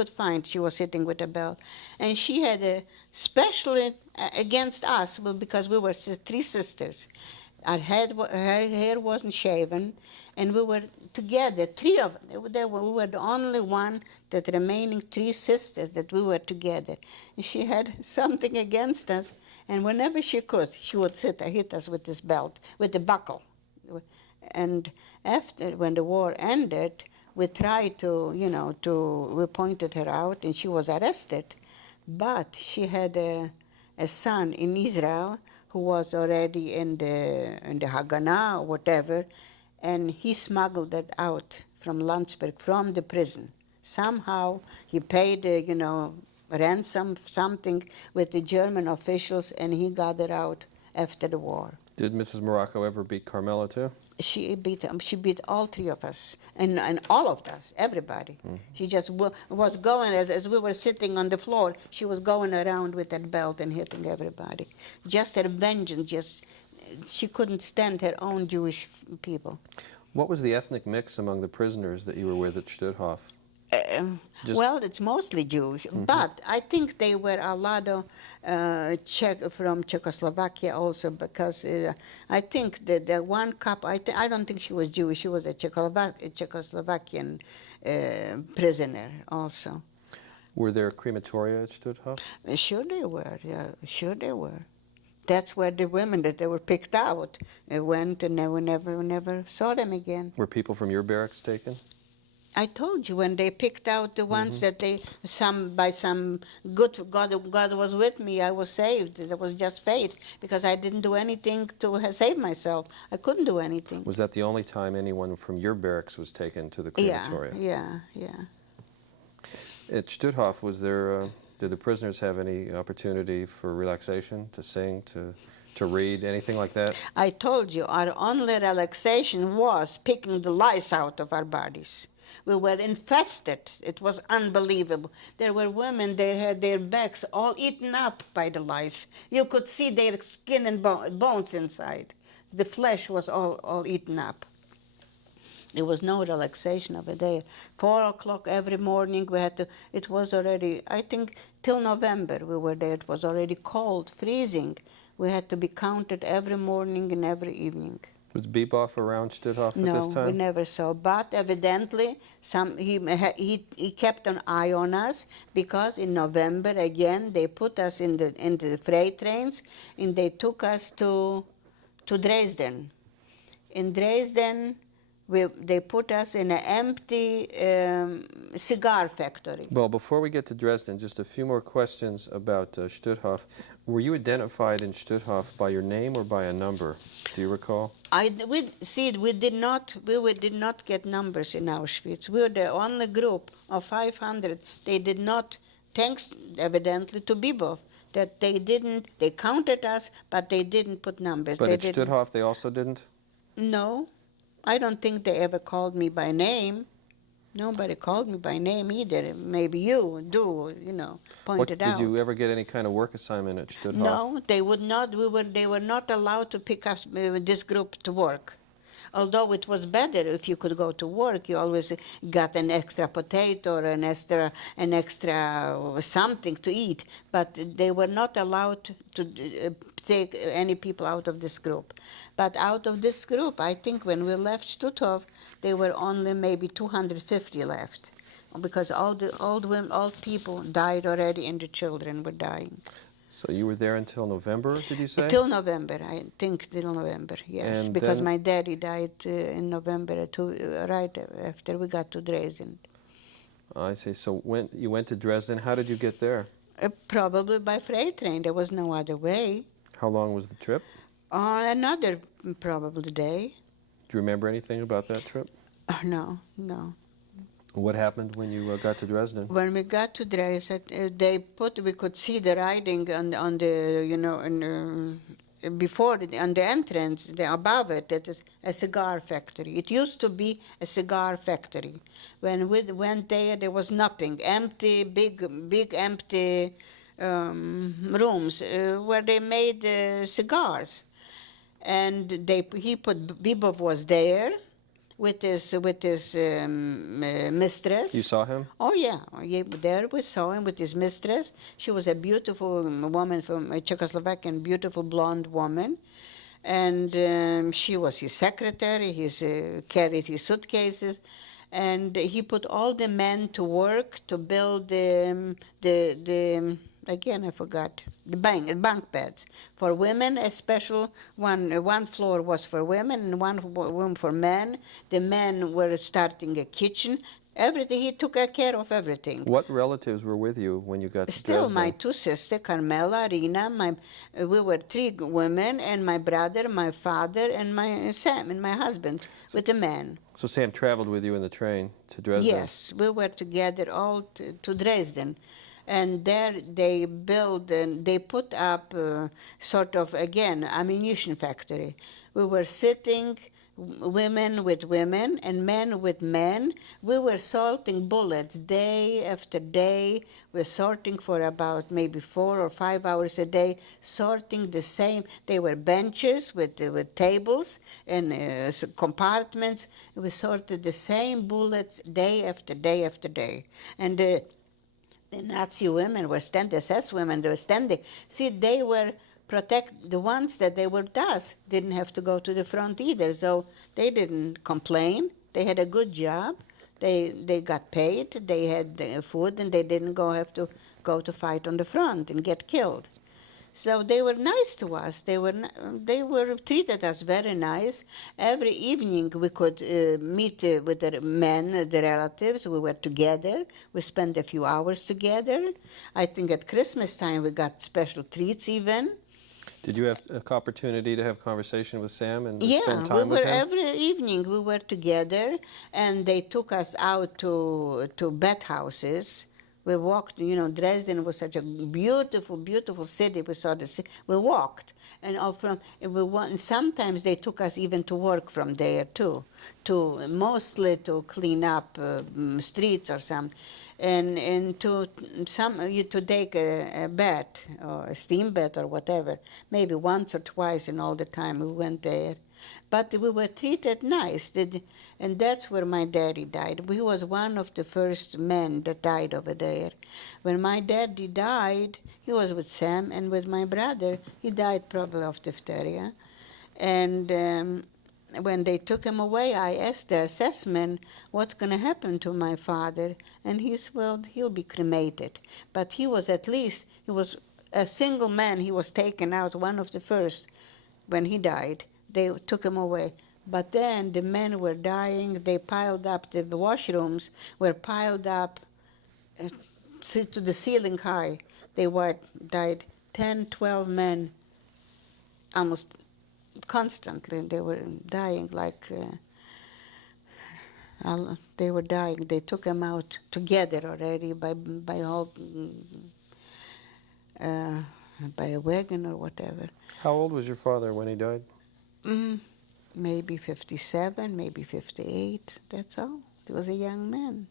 find, she was sitting with a belt. And she had a special against us because we were three sisters. Her hair wasn't shaven, and we were together, three of them. We were the only one, that remaining three sisters, that we were together. And she had something against us, and whenever she could, she would hit us with this belt, with the buckle. And after, when the war ended, we tried to, we pointed her out, and she was arrested. But she had a son in Israel who was already in the Haganah or whatever, and he smuggled it out from Landsberg, from the prison. Somehow he paid, ransom, something with the German officials, and he got it out after the war. Did Mrs. Morocco ever beat Carmela too? She beat all three of us, and all of us, everybody. Mm-hmm. She just was going, as we were sitting on the floor, she was going around with that belt and hitting everybody. Just her vengeance, she couldn't stand her own Jewish people. What was the ethnic mix among the prisoners that you were with at Stutthof? Well, it's mostly Jewish, mm-hmm. But I think they were a lot of from Czechoslovakia also, because I think that the one couple, I don't think she was Jewish, she was a Czechoslovakian prisoner also. Were there crematoria at Stutthof? Sure they were, yeah, sure they were. That's where the women that they were picked out went, and we never saw them again. Were people from your barracks taken? I told you, when they picked out the ones mm-hmm. that by some good God was with me, I was saved. It was just faith, because I didn't do anything to save myself. I couldn't do anything. Was that the only time anyone from your barracks was taken to the crematoria? Yeah. At Stutthof, did the prisoners have any opportunity for relaxation, to sing, to read, anything like that? I told you, our only relaxation was picking the lice out of our bodies. We were infested. It was unbelievable. There were women, they had their backs all eaten up by the lice. You could see their skin and bones inside. The flesh was all eaten up. There was no relaxation over there. 4 o'clock every morning we had to, it was already, I think till November we were there. It was already cold, freezing. We had to be counted every morning and every evening. Was Bebop around Stutthof at this time? No, we never saw. But evidently, he kept an eye on us, because in November again they put us in the freight trains, and they took us to Dresden. In Dresden, they put us in an empty cigar factory. Well, before we get to Dresden, just a few more questions about Stutthof. Were you identified in Stutthof by your name or by a number? Do you recall? We did not get numbers in Auschwitz. We were the only group of 500. They did not, thanks evidently to Bebop, that they counted us, but they didn't put numbers. But at Stutthof they also didn't? No. I don't think they ever called me by name. Nobody called me by name either. Maybe you do, pointed out. Did you ever get any kind of work assignment at Stutthof? No, they would not. They were not allowed to pick us, this group, to work. Although it was better if you could go to work, you always got an extra potato or an extra something to eat. But they were not allowed to take any people out of this group. But out of this group, I think when we left Stutthof, there were only maybe 250 left, because all the old people died already, and the children were dying. So you were there until November, did you say? Till November, I think till November, yes. And because my daddy died in November, right after we got to Dresden. I see. So when you went to Dresden, how did you get there? Probably by freight train. There was no other way. How long was the trip? Another probably day. Do you remember anything about that trip? No. What happened when you got to Dresden? When we got to Dresden, we could see the writing on the, before, on the entrance, above it, it is a cigar factory. It used to be a cigar factory. When we went there, there was nothing. Empty, big empty rooms where they made cigars. And Bibov was there with his mistress. You saw him? Oh yeah, there we saw him with his mistress. She was a beautiful woman from Czechoslovakia, beautiful blonde woman, and she was his secretary. He carried his suitcases, and he put all the men to work to build the again I forgot the bunk beds for women. A special one floor was for women and one room for men. The men were starting a kitchen. Everything, he took care of everything. What relatives were with you when you got to Still, Dresden? my two sisters, Carmela, Rina, we were three women, and my brother, my father, and my Sam, and my husband, with the man. So Sam traveled with you in the train to Dresden? Yes, we were together all to Dresden. And there they built and they put up sort of, again, ammunition factory. We were sitting, women with women and men with men. We were sorting bullets day after day. We're sorting for about maybe 4 or 5 hours a day, sorting the same. They were benches with tables and compartments. We sorted the same bullets day after day after day. And the Nazi women were standing, the SS women, they were standing. See, they were the ones that they were with us didn't have to go to the front either, so they didn't complain. They had a good job. They got paid. They had food, and they didn't have to go to fight on the front and get killed. So they were nice to us. They were treated us very nice. Every evening we could meet with the men, the relatives. We were together. We spent a few hours together. I think at Christmas time we got special treats even. Did you have an opportunity to have conversation with Sam and spend time with him? Every evening we were together, and they took us out to bathhouses. We walked, Dresden was such a beautiful, beautiful city. We saw the city. We walked, and sometimes they took us even to work from there too, mostly to clean up streets or something, and to take a bath or a steam bath or whatever. Maybe once or twice in all the time we went there. But we were treated nice, and that's where my daddy died. He was one of the first men that died over there. When my daddy died, he was with Sam and with my brother. He died probably of diphtheria. And when they took him away, I asked the assessment, what's going to happen to my father? And he said, well, he'll be cremated. But he was he was a single man. He was taken out, one of the first, when he died. They took him away. But then the men were dying. They piled up, the washrooms were piled up to the ceiling high. They died 10, 12 men almost constantly. They were dying like they were dying. They took them out together already by a wagon or whatever. How old was your father when he died? Maybe 57, maybe 58, that's all. He was a young man.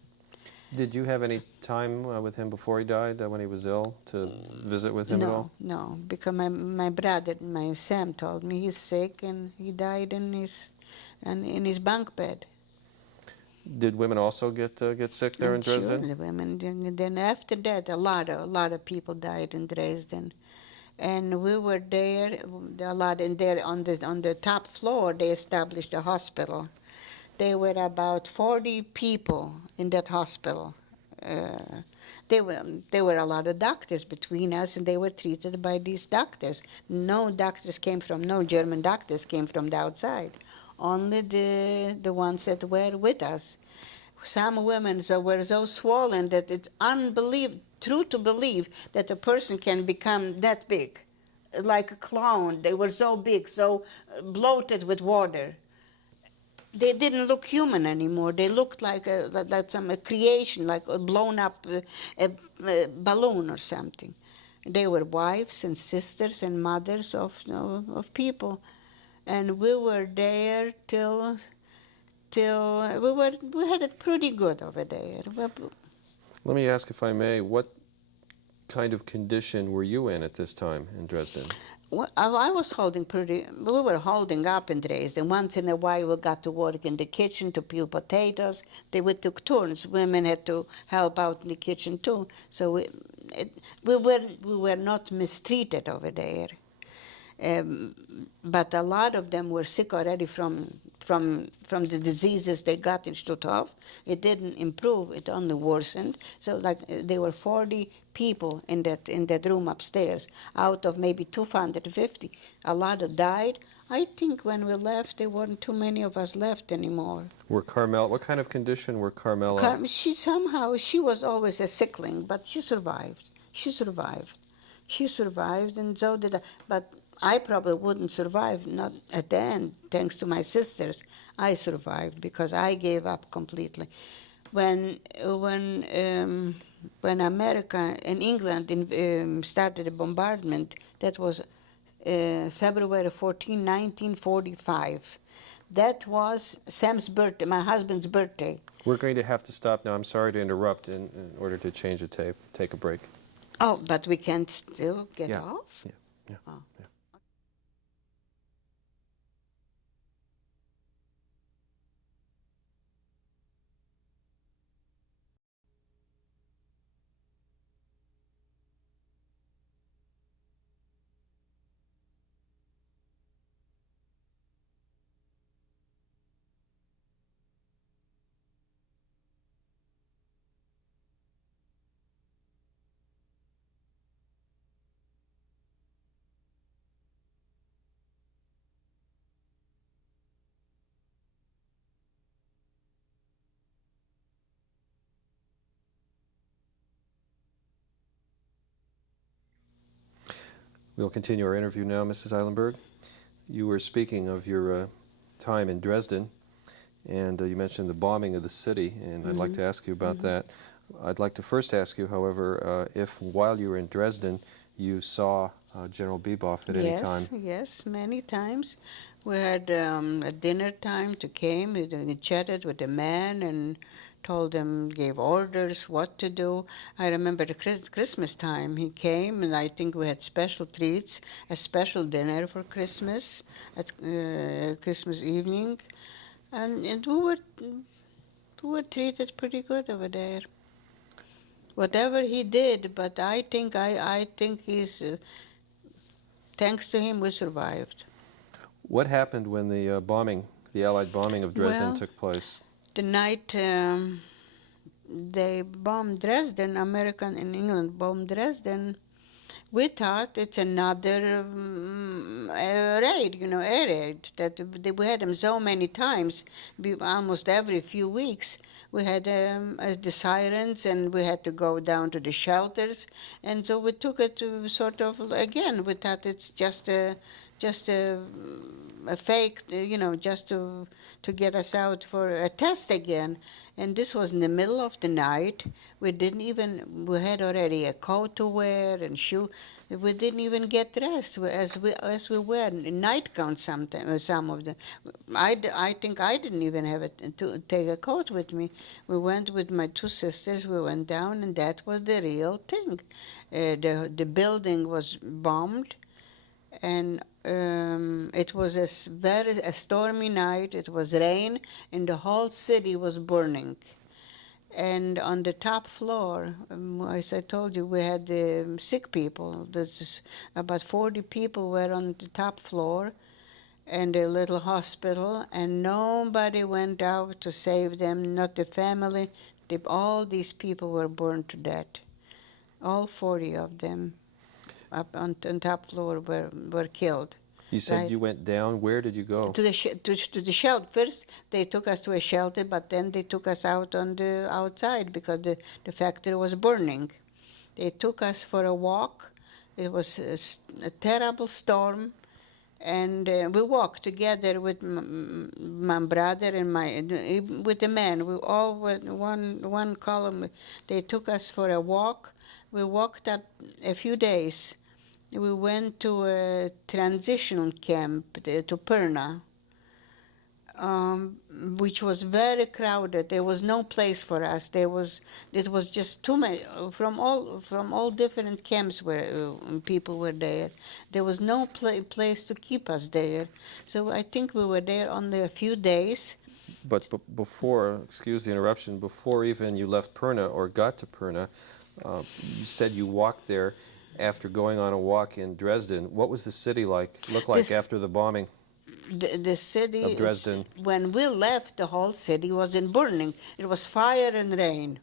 Did you have any time with him before he died, when he was ill, to visit with him at all? No, because my brother, my Sam, told me he's sick and he died in his bunk bed. Did women also get sick there in Dresden? Sure, the women. Then after that, a lot of people died in Dresden. And we were there a lot, and there on the top floor they established a hospital. There were about 40 people in that hospital. There were a lot of doctors between us, and they were treated by these doctors. No German doctors came from the outside. Only the ones that were with us. Some women were so swollen that it's true to believe that a person can become that big, like a clown. They were so big, so bloated with water. They didn't look human anymore. They looked like a creation, like a blown up a balloon or something. They were wives and sisters and mothers of people. And we were there till we had it pretty good over there. Let me ask, if I may, what kind of condition were you in at this time in Dresden? Well, I was we were holding up in Dresden. Once in a while we got to work in the kitchen to peel potatoes. We took turns. Women had to help out in the kitchen too. So we were not mistreated over there. But a lot of them were sick already from the diseases they got in Stutthof. It didn't improve; it only worsened. So, like, there were 40 people in that room upstairs, out of maybe 250. A lot of died. I think when we left, there weren't too many of us left anymore. What kind of condition were Carmela? She was always a sickling, but she survived. She survived, and so did I. But I probably wouldn't survive, not at the end, thanks to my sisters. I survived because I gave up completely. When America and England started a bombardment, that was February 14, 1945. That was Sam's birthday, my husband's birthday. We're going to have to stop now. I'm sorry to interrupt in order to change the tape. Take a break. Oh, but we can still get off? Yeah. Oh. Yeah. We'll continue our interview now, Mrs. Eilenberg. You were speaking of your time in Dresden, and you mentioned the bombing of the city, and I'd like to ask you about that. I'd like to first ask you, however, if while you were in Dresden, you saw General Beboff at any time. Yes, many times. We had a dinner time to came. We chatted with the man and told him, gave orders what to do. I remember the Christmas time he came, and I think we had special treats, a special dinner for Christmas at Christmas evening, and we were treated pretty good over there. Whatever he did, but I think he's. Thanks to him, we survived. What happened when the Allied bombing of Dresden took place? The night they bombed Dresden, America and England bombed Dresden, we thought it's another raid, air raid. That we had them so many times, almost every few weeks. We had the sirens, and we had to go down to the shelters, and so we took it to sort of again. We thought it's just a fake, just to get us out for a test again. And this was in the middle of the night. We had already a coat to wear and shoe. We didn't even get dressed as we were in nightgown some of them. I think I didn't even have to take a coat with me. We went with my two sisters. We went down, and that was the real thing. The building was bombed, and it was a stormy night. It was rain, and the whole city was burning. And on the top floor, as I told you, we had sick people. About 40 people were on the top floor and a little hospital, and nobody went out to save them, not the family. All these people were burned to death. All 40 of them up on top floor were killed. You said right? You went down. Where did you go? To the shelter. First, they took us to a shelter, but then they took us out on the outside because the factory was burning. They took us for a walk. It was a terrible storm, and we walked together with my brother and with the man. We all were one column. They took us for a walk, We walked up a few days. We went to a transitional camp to Perna, which was very crowded. There was no place for us. It was just too many from all different camps where people were there. There was no place to keep us there. So I think we were there only a few days. But before, excuse the interruption, before even you left Perna or got to Perna, you said you walked there after going on a walk in Dresden. What was the city look like after the bombing? The city Of Dresden. When we left, the whole city was in burning. It was fire and rain.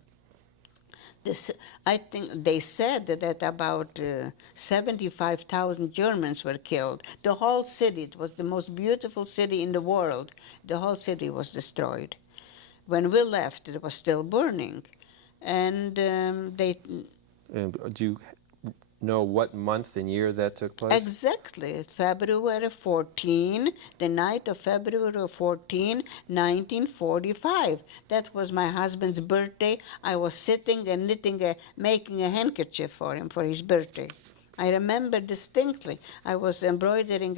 I think they said that about 75,000 Germans were killed. The whole city, it was the most beautiful city in the world. The whole city was destroyed. When we left, it was still burning. And And do you know what month and year that took place? Exactly, February 14, the night of February 14, 1945. That was my husband's birthday. I was sitting and making a handkerchief for him for his birthday. I remember distinctly. I was embroidering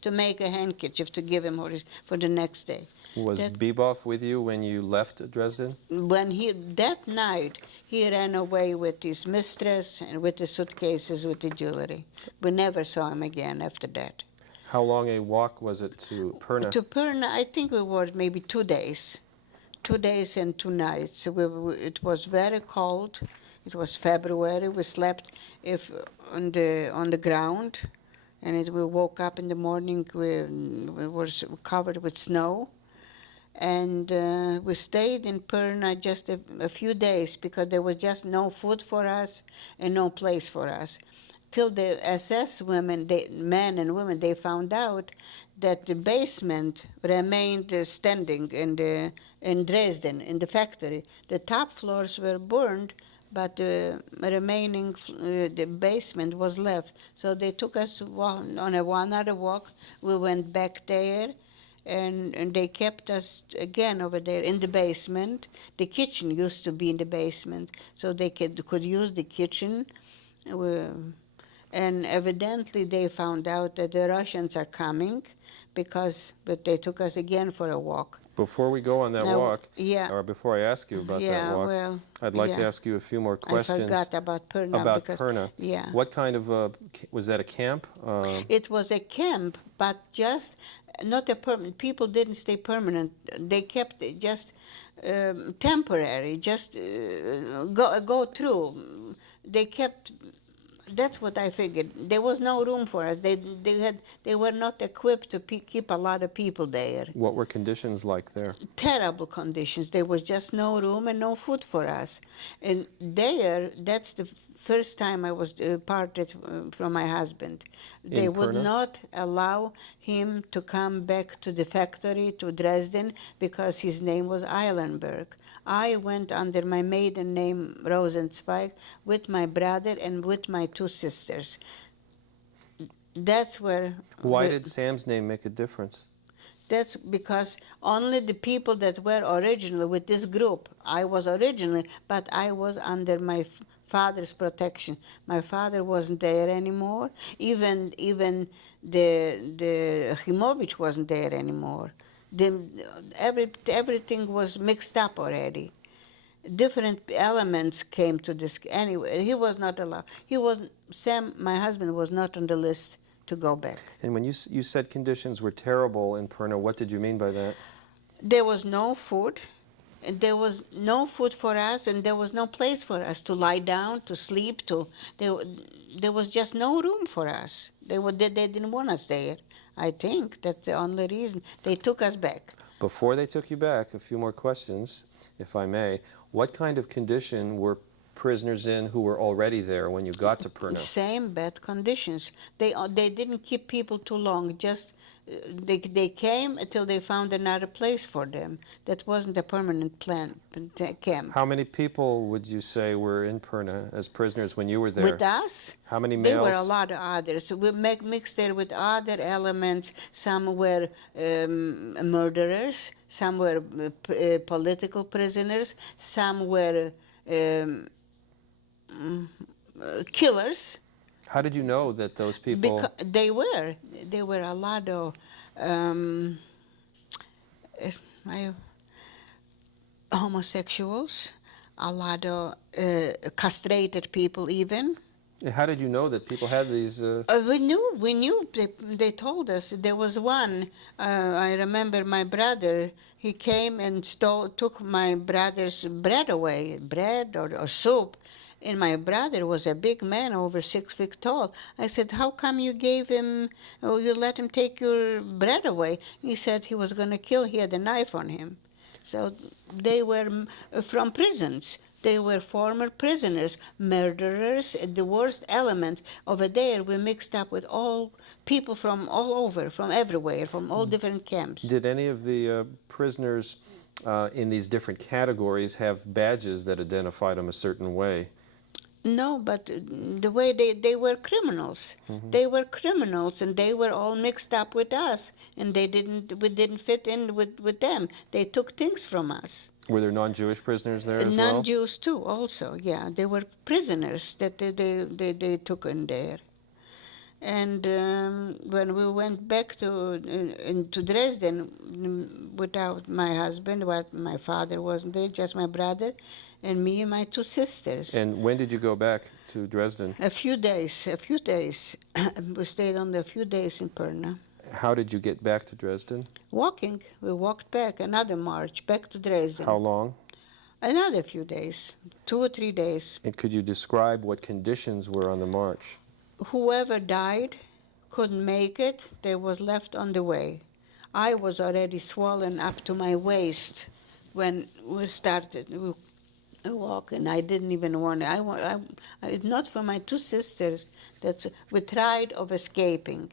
to make a handkerchief to give him for the next day. Was Bebov with you when you left Dresden? That night, he ran away with his mistress and with the suitcases with the jewelry. We never saw him again after that. How long a walk was it to Perna? To Perna, I think we were maybe 2 days. 2 days and 2 nights. It was very cold. It was February. We slept on the ground, and we woke up in the morning. We were covered with snow. And we stayed in Perna just a few days because there was just no food for us and no place for us. Till the SS women, men and women, they found out that the basement remained standing in Dresden, in the factory. The top floors were burned, but the remaining, the basement was left. So they took us on another walk. We went back there. And they kept us again over there in the basement. The kitchen used to be in the basement, so they could use the kitchen. And evidently they found out that the Russians are coming, but they took us again for a walk. Before we go on that walk, yeah, or before I ask you about that walk, well, I'd like to ask you a few more questions. I forgot about Perna. About Perna. Yeah. What kind of, was that a camp? It was a camp, but just not a permanent. People didn't stay permanent. They kept it just temporary, just go through. They kept. That's what I figured. There was no room for us. They were not equipped to keep a lot of people there. What were conditions like there? Terrible conditions. There was just no room and no food for us. And there, that's the first time I was parted from my husband. They would not allow him to come back to the factory, to Dresden, because his name was Eilenberg. I went under my maiden name, Rosenzweig, with my brother and with my 2 sisters. That's where... Why did Sam's name make a difference? That's because only the people that were originally with this group, I was originally, but I was under my father's protection. My father wasn't there anymore. Even the Himovich wasn't there anymore. Everything was mixed up already. Different elements came to this. Anyway, he was not allowed. Sam, my husband, was not on the list to go back. And when you said conditions were terrible in Perna, what did you mean by that? There was no food. There was no food for us, and there was no place for us to lie down, to sleep. There was just no room for us. They didn't want us there. I think that's the only reason. They took us back. Before they took you back, a few more questions, if I may. What kind of condition were prisoners in who were already there when you got to Perna? Same bad conditions. They didn't keep people too long. Just they came until they found another place for them. That wasn't a permanent camp. How many people would you say were in Perna as prisoners when you were there? With us? How many males? There were a lot of others. We mixed there with other elements. Some were murderers. Some were political prisoners. Some were killers. How did you know that those people... Because they were a lot of homosexuals, a lot of castrated people even. How did you know that people had these... We knew. They told us. There was one. I remember my brother. He came and took my brother's bread away, bread or soup. And my brother was a big man, over 6 feet tall. I said, "How come you gave him? Oh, you let him take your bread away?" He said he was going to kill. He had a knife on him. So they were from prisons. They were former prisoners, murderers, the worst element. Over there, we mixed up with all people from all over, from everywhere, from all different camps. Did any of the prisoners in these different categories have badges that identified them a certain way? No, but the way they were criminals. They were criminals, and they were all mixed up with us, and we didn't fit in with them. They took things from us. Were there non-Jewish prisoners there as well? Non-Jews too, also, yeah. They were prisoners that they took in there. And when we went back to Dresden without my husband, my father wasn't there, just my brother, and me and my 2 sisters. And when did you go back to Dresden? A few days. We stayed on a few days in Perna. How did you get back to Dresden? Walking. We walked back, another march, back to Dresden. How long? Another few days, 2 or 3 days. And could you describe what conditions were on the march? Whoever died couldn't make it, they was left on the way. I was already swollen up to my waist when we started walking. I didn't even want to. Not for my 2 sisters. We tried of escaping,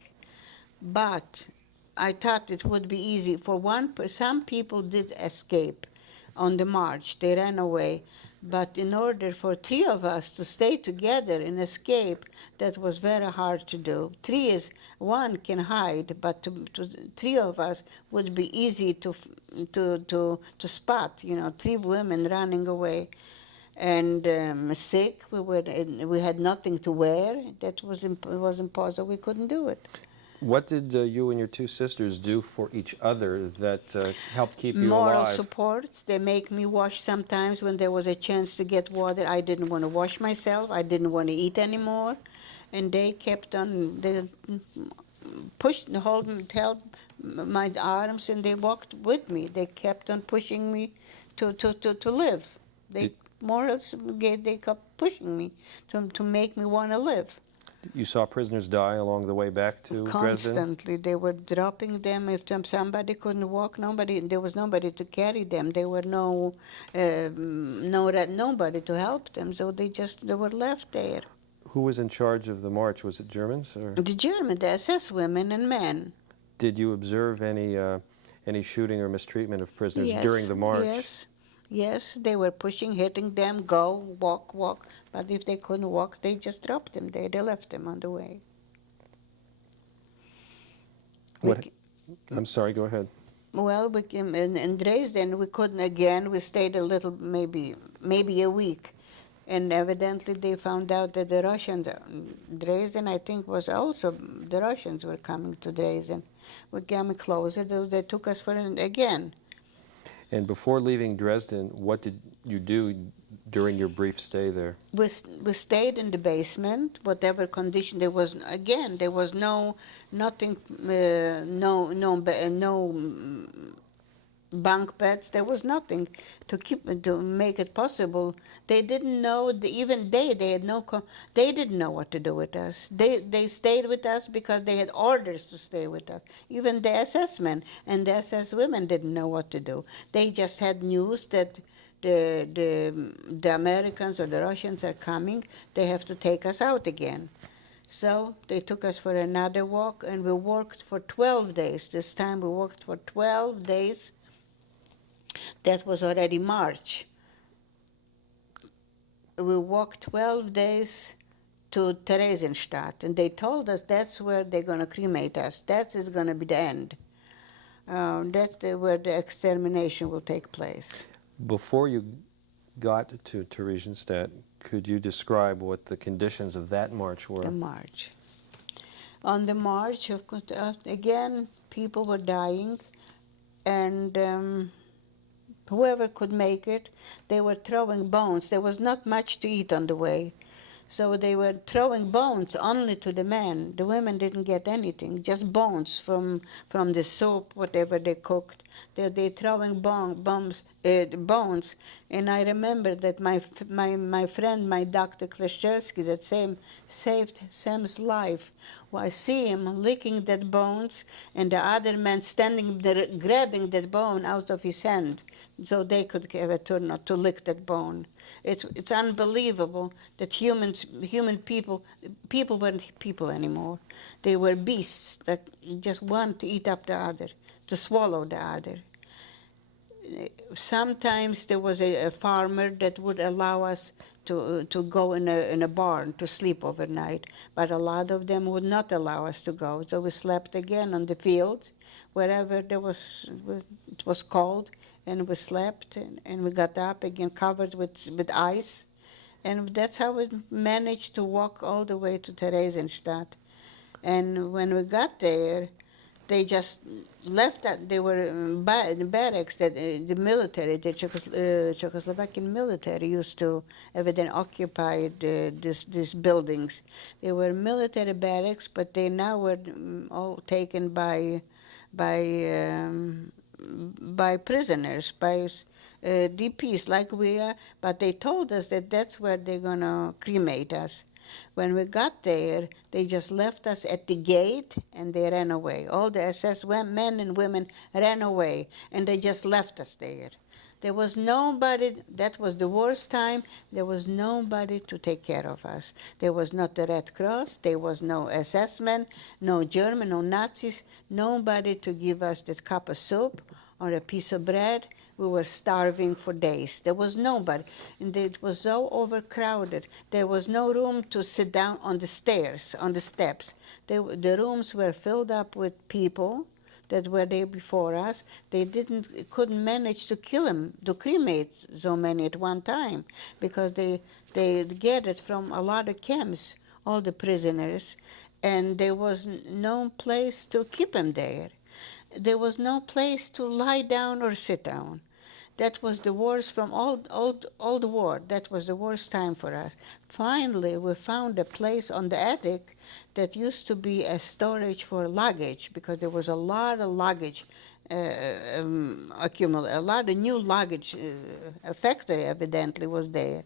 but I thought it would be easy. Some people did escape on the march. They ran away. But in order for 3 of us to stay together and escape, that was very hard to do. 3 is, 1 can hide, but 3 of us would be easy to spot. 3 women running away, and sick. We had nothing to wear. That was impossible. We couldn't do it. What did you and your 2 sisters do for each other that helped keep you Moral alive? support. They make me wash sometimes when there was a chance to get water. I didn't want to wash myself. I didn't want to eat anymore. And they kept on, they held my arms, and they walked with me. They kept on pushing me to live. They kept pushing me to make me want to live. You saw prisoners die along the way back to Dresden? Constantly. They were dropping them. If somebody couldn't walk, there was nobody to carry them. There were nobody to help them, so they were left there. Who was in charge of the march? Was it Germans? Or? The SS women and men. Did you observe any shooting or mistreatment of prisoners during the march? Yes, they were pushing, hitting them, go, walk. But if they couldn't walk, they just dropped them there. They left them on the way. I'm sorry, go ahead. Well, in Dresden, we couldn't again. We stayed a little, maybe a week. And evidently they found out that the Russians, Dresden, I think, was also, the Russians were coming to Dresden. We came closer, they took us for again. And before leaving Dresden, what did you do during your brief stay there? We stayed in the basement, whatever condition there was. Again, there was no bunk beds. There was nothing to make it possible. They didn't know. They didn't know what to do with us. They stayed with us because they had orders to stay with us. Even the SS men and the SS women didn't know what to do. They just had news that the Americans or the Russians are coming. They have to take us out again. So they took us for another walk, and we worked for 12 days. This time we worked for 12 days. That was already March. We walked 12 days to Theresienstadt, and they told us that's where they're going to cremate us. That is going to be the end. That's where the extermination will take place. Before you got to Theresienstadt, Could you describe what the conditions of that march were? The march. On the march, of course, again, people were dying, and whoever could make it, they were throwing bones. There was not much to eat on the way. So they were throwing bones only to the men. The women didn't get anything, just bones from the soup, whatever they cooked. They throwing bones. And I remember that my friend, my Dr. Kleszczerski, that saved Sam's life. Well, I see him licking that bones, and the other man standing there grabbing that bone out of his hand, so they could have a turn not to lick that bone. It's unbelievable that human people weren't people anymore. They were beasts that just want to eat up the other, to swallow the other. Sometimes there was a farmer that would allow us to go in a barn to sleep overnight, but a lot of them would not allow us to go. So we slept again on the fields, wherever it was cold. And we slept, and we got up again covered with ice. And that's how we managed to walk all the way to Theresienstadt. And when we got there, they just left that. They were in the barracks that the military, the Czechoslovakian military used to evidently occupy these buildings. They were military barracks, but they now were all taken by prisoners, by DPs like we are, but they told us that that's where they're going to cremate us. When we got there, they just left us at the gate and they ran away. All the SS men and women ran away, and they just left us there. There was nobody. That was the worst time. There was nobody to take care of us. There was not the Red Cross. There was no SS men, no German, no Nazis, nobody to give us that cup of soup or a piece of bread. We were starving for days. There was nobody. And it was so overcrowded. There was no room to sit down on the stairs, on the steps. The rooms were filled up with people that were there before us. They couldn't manage to kill them, to cremate so many at one time, because they gathered from a lot of camps, all the prisoners, and there was no place to keep them there. There was no place to lie down or sit down. That was the worst from all the war. That was the worst time for us. Finally, we found a place on the attic that used to be a storage for luggage, because there was a lot of luggage accumulated, a lot of new luggage. A factory evidently was there.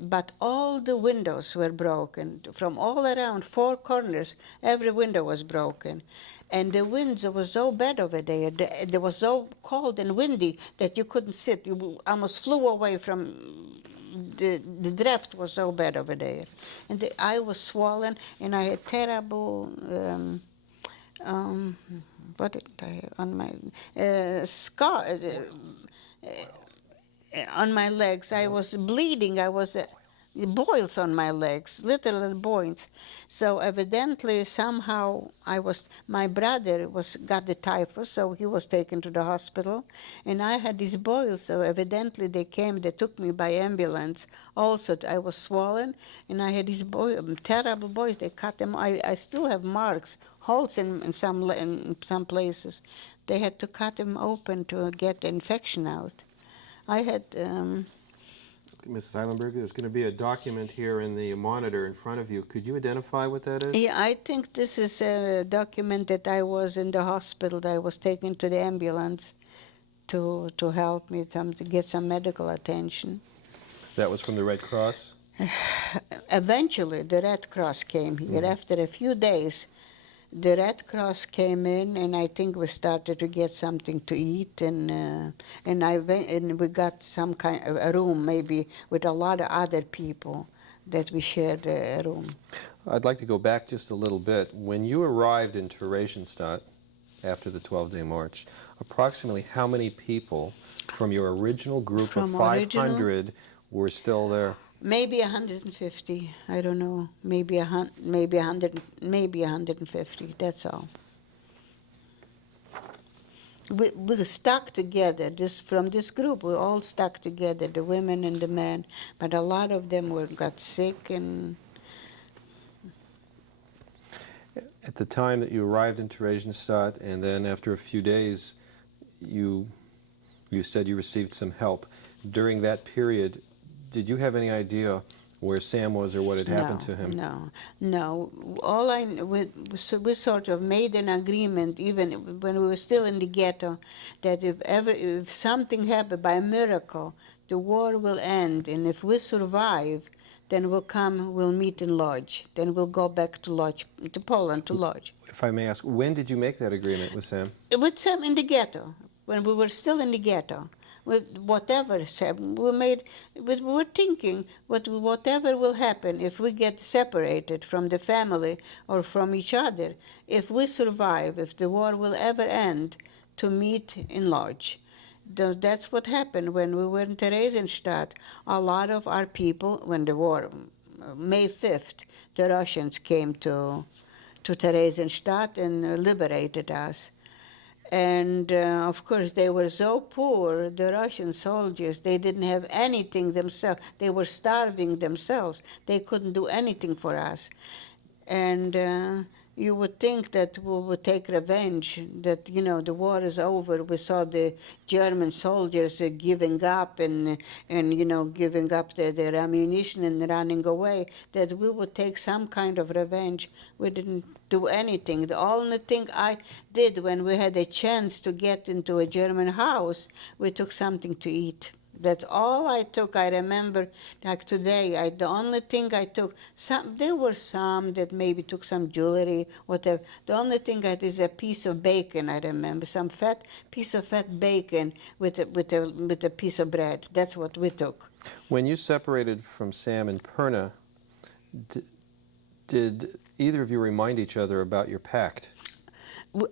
But all the windows were broken. From all around, 4 corners, every window was broken. And the winds was so bad over there. It was so cold and windy that you couldn't sit. You almost flew away from the draft was so bad over there. And the eye was swollen, and I had terrible, what did I have on my scar, on my legs. I was bleeding. I was boils on my legs, little boils. So evidently, somehow, my brother got the typhus, so he was taken to the hospital, and I had these boils. So evidently, they took me by ambulance. Also, I was swollen, and I had these terrible boils. They cut them. I still have marks, holes in some places. They had to cut them open to get the infection out. I had. Mrs. Eilenberg, there's going to be a document here in the monitor in front of you. Could you identify what that is? Yeah, I think this is a document that I was in the hospital. That I was taken to the ambulance to help me to get some medical attention. That was from the Red Cross? Eventually, the Red Cross came here. After a few days, the Red Cross came in, and I think we started to get something to eat, and we got some kind of a room, maybe with a lot of other people that we shared a room. I'd like to go back just a little bit. When you arrived in Theresienstadt after the 12-day march, approximately how many people from your original group of 500 were still there? Maybe 150. I don't know. Maybe 100. Maybe 150. That's all. we stuck together. From this group, we all stuck together, the women and the men. But a lot of them got sick and. At the time that you arrived in Theresienstadt, and then after a few days, you said you received some help. During that period, did you have any idea where Sam was or what had happened to him? No. We sort of made an agreement, even when we were still in the ghetto, that if something happened by miracle, the war will end, and if we survive, then we'll meet in Lodz. Then we'll go back to Lodz, to Poland, to Lodz. If I may ask, when did you make that agreement with Sam? With Sam in the ghetto, when we were still in the ghetto. With whatever Sam, we were thinking, whatever will happen if we get separated from the family or from each other, if we survive, if the war will ever end, to meet in Lodz. That's what happened when we were in Theresienstadt. A lot of our people, when the war, May 5th, the Russians came to Theresienstadt and liberated us. And of course, they were so poor, the Russian soldiers, they didn't have anything themselves. They were starving themselves. They couldn't do anything for us. And you would think that we would take revenge, that, the war is over. We saw the German soldiers giving up and giving up their ammunition and running away, that we would take some kind of revenge. We didn't do anything. The only thing I did when we had a chance to get into a German house, we took something to eat. That's all I took. I remember, like today, the only thing I took, there were some that maybe took some jewelry, whatever. The only thing I took is a piece of bacon, I remember, some piece of fat bacon with a piece of bread. That's what we took. When you separated from Sam in Perna, did either of you remind each other about your pact?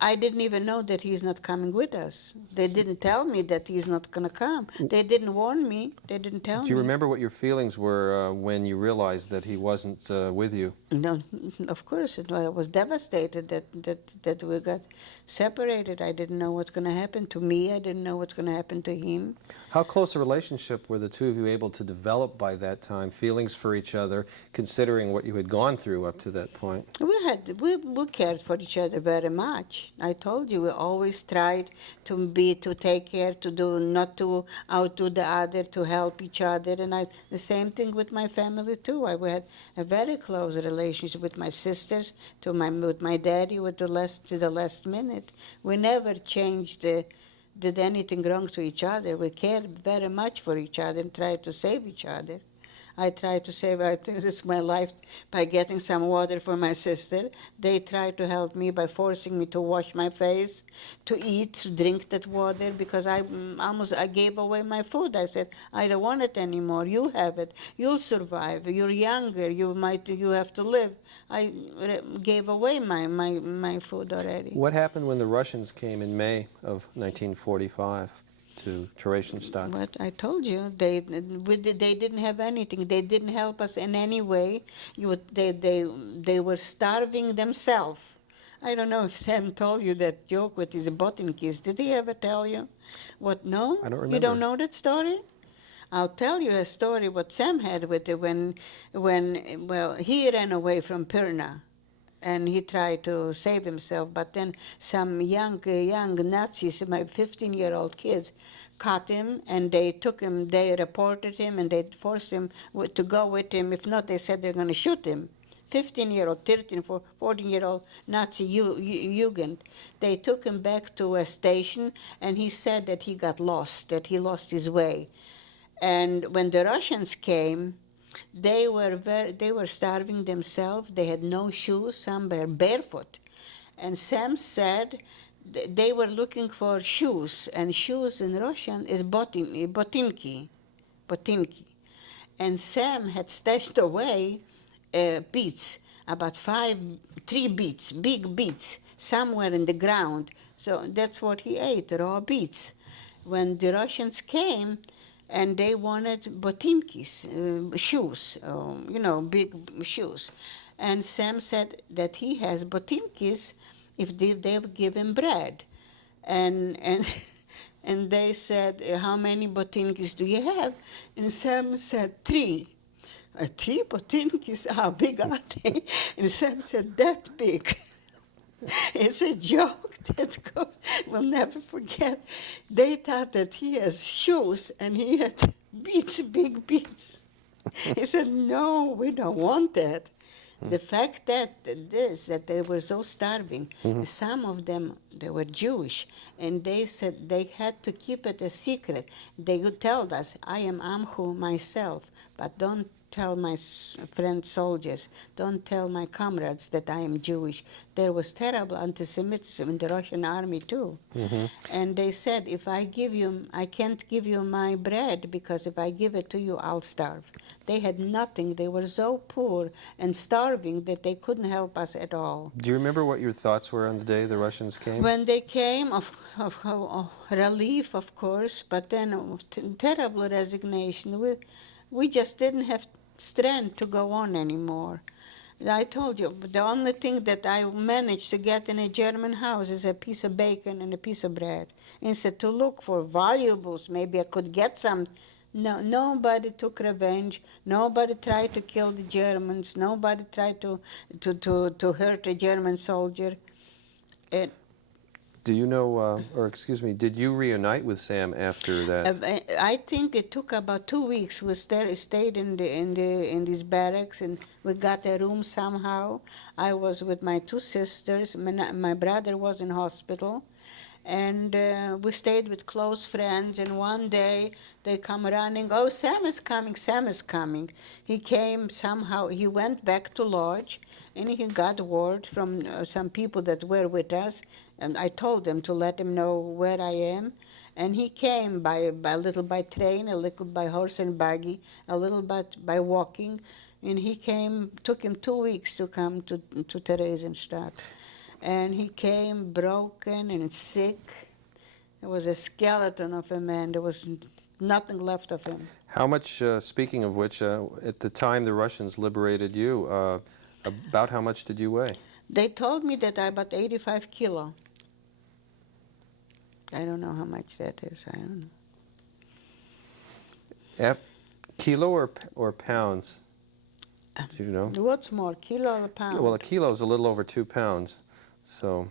I didn't even know that he's not coming with us. They didn't tell me that he's not going to come. They didn't warn me. They didn't tell me. Do you remember what your feelings were when you realized that he wasn't with you? No, of course. I was devastated that we got separated. I didn't know what's going to happen to me. I didn't know what's going to happen to him. How close a relationship were the two of you able to develop by that time, feelings for each other, considering what you had gone through up to that point? We cared for each other very much. I told you, we always tried to take care, not to outdo the other, to help each other. And the same thing with my family too. We had a very close relationship with my sisters, with my daddy, to the last minute. We never did anything wrong to each other. We cared very much for each other and tried to save each other. I tried to save, I risked my life by getting some water for my sister. They tried to help me by forcing me to wash my face, to eat, to drink that water, because I gave away my food. I said, I don't want it anymore. You have it. You'll survive. You're younger. You have to live. I gave away my food already. What happened when the Russians came in May of 1945? To Theresienstadt? What I told you, they didn't have anything. They didn't help us in any way. They were starving themselves. I don't know if Sam told you that joke with his botinkis. Did he ever tell you? What? No? I don't remember. You don't know that story? I'll tell you a story what Sam had with it when he ran away from Pirna. And he tried to save himself, but then some young Nazis, my 15-year-old kids, caught him, and they took him. They reported him, and they forced him to go with him. If not, they said they're going to shoot him. 15-year-old, 13, 14-year-old Nazi Jugend. They took him back to a station, and he said that he got lost, that he lost his way. And when the Russians came, they were starving themselves. They had no shoes. Some were barefoot. And Sam said they were looking for shoes. And shoes in Russian is botinki. And Sam had stashed away beets, about 3 beets, big beets, somewhere in the ground. So that's what he ate, raw beets. When the Russians came, and they wanted botinkis, shoes, big shoes. And Sam said that he has botinkis if they would give him bread. and and they said, how many botinkis do you have? And Sam said, 3. 3 botinkis? How big are they? And Sam said, that big. It's a joke that we'll never forget. They thought that he has shoes and he had beads, big beads. He said, no, we don't want that. The fact that they were so starving, some of them, they were Jewish, and they said they had to keep it a secret. They would tell us, I am Amchu myself, but don't tell my friend soldiers, don't tell my comrades that I am Jewish. There was terrible anti-Semitism in the Russian army too. And they said, if I can't give you my bread, because if I give it to you, I'll starve. They had nothing. They were so poor and starving that they couldn't help us at all. Do you remember what your thoughts were on the day the Russians came? When they came, of relief, of course, but then terrible resignation. We just didn't have strength to go on anymore. I told you, the only thing that I managed to get in a German house is a piece of bacon and a piece of bread. Instead to look for valuables, maybe I could get some. No, nobody took revenge. Nobody tried to kill the Germans. Nobody tried to hurt a German soldier. Do you know, or excuse me, did you reunite with Sam after that? I think it took about 2 weeks. We stayed in these barracks, and we got a room somehow. I was with my 2 sisters. My brother was in hospital, and we stayed with close friends. And one day they come running. Oh, Sam is coming! Sam is coming! He came somehow. He went back to Lodz, and he got word from some people that were with us. And I told them to let him know where I am. And he came a little by train, a little by horse and buggy, a little by walking. And he came, took him 2 weeks to come to Theresienstadt. And he came broken and sick. It was a skeleton of a man. There was nothing left of him. How much, speaking of which, at the time the Russians liberated you, about how much did you weigh? They told me that I about 85 kilo. I don't know how much that is. I don't know. Kilo or pounds? Do you know? What's more, kilo or pound? Well, a kilo is a little over 2 pounds, so.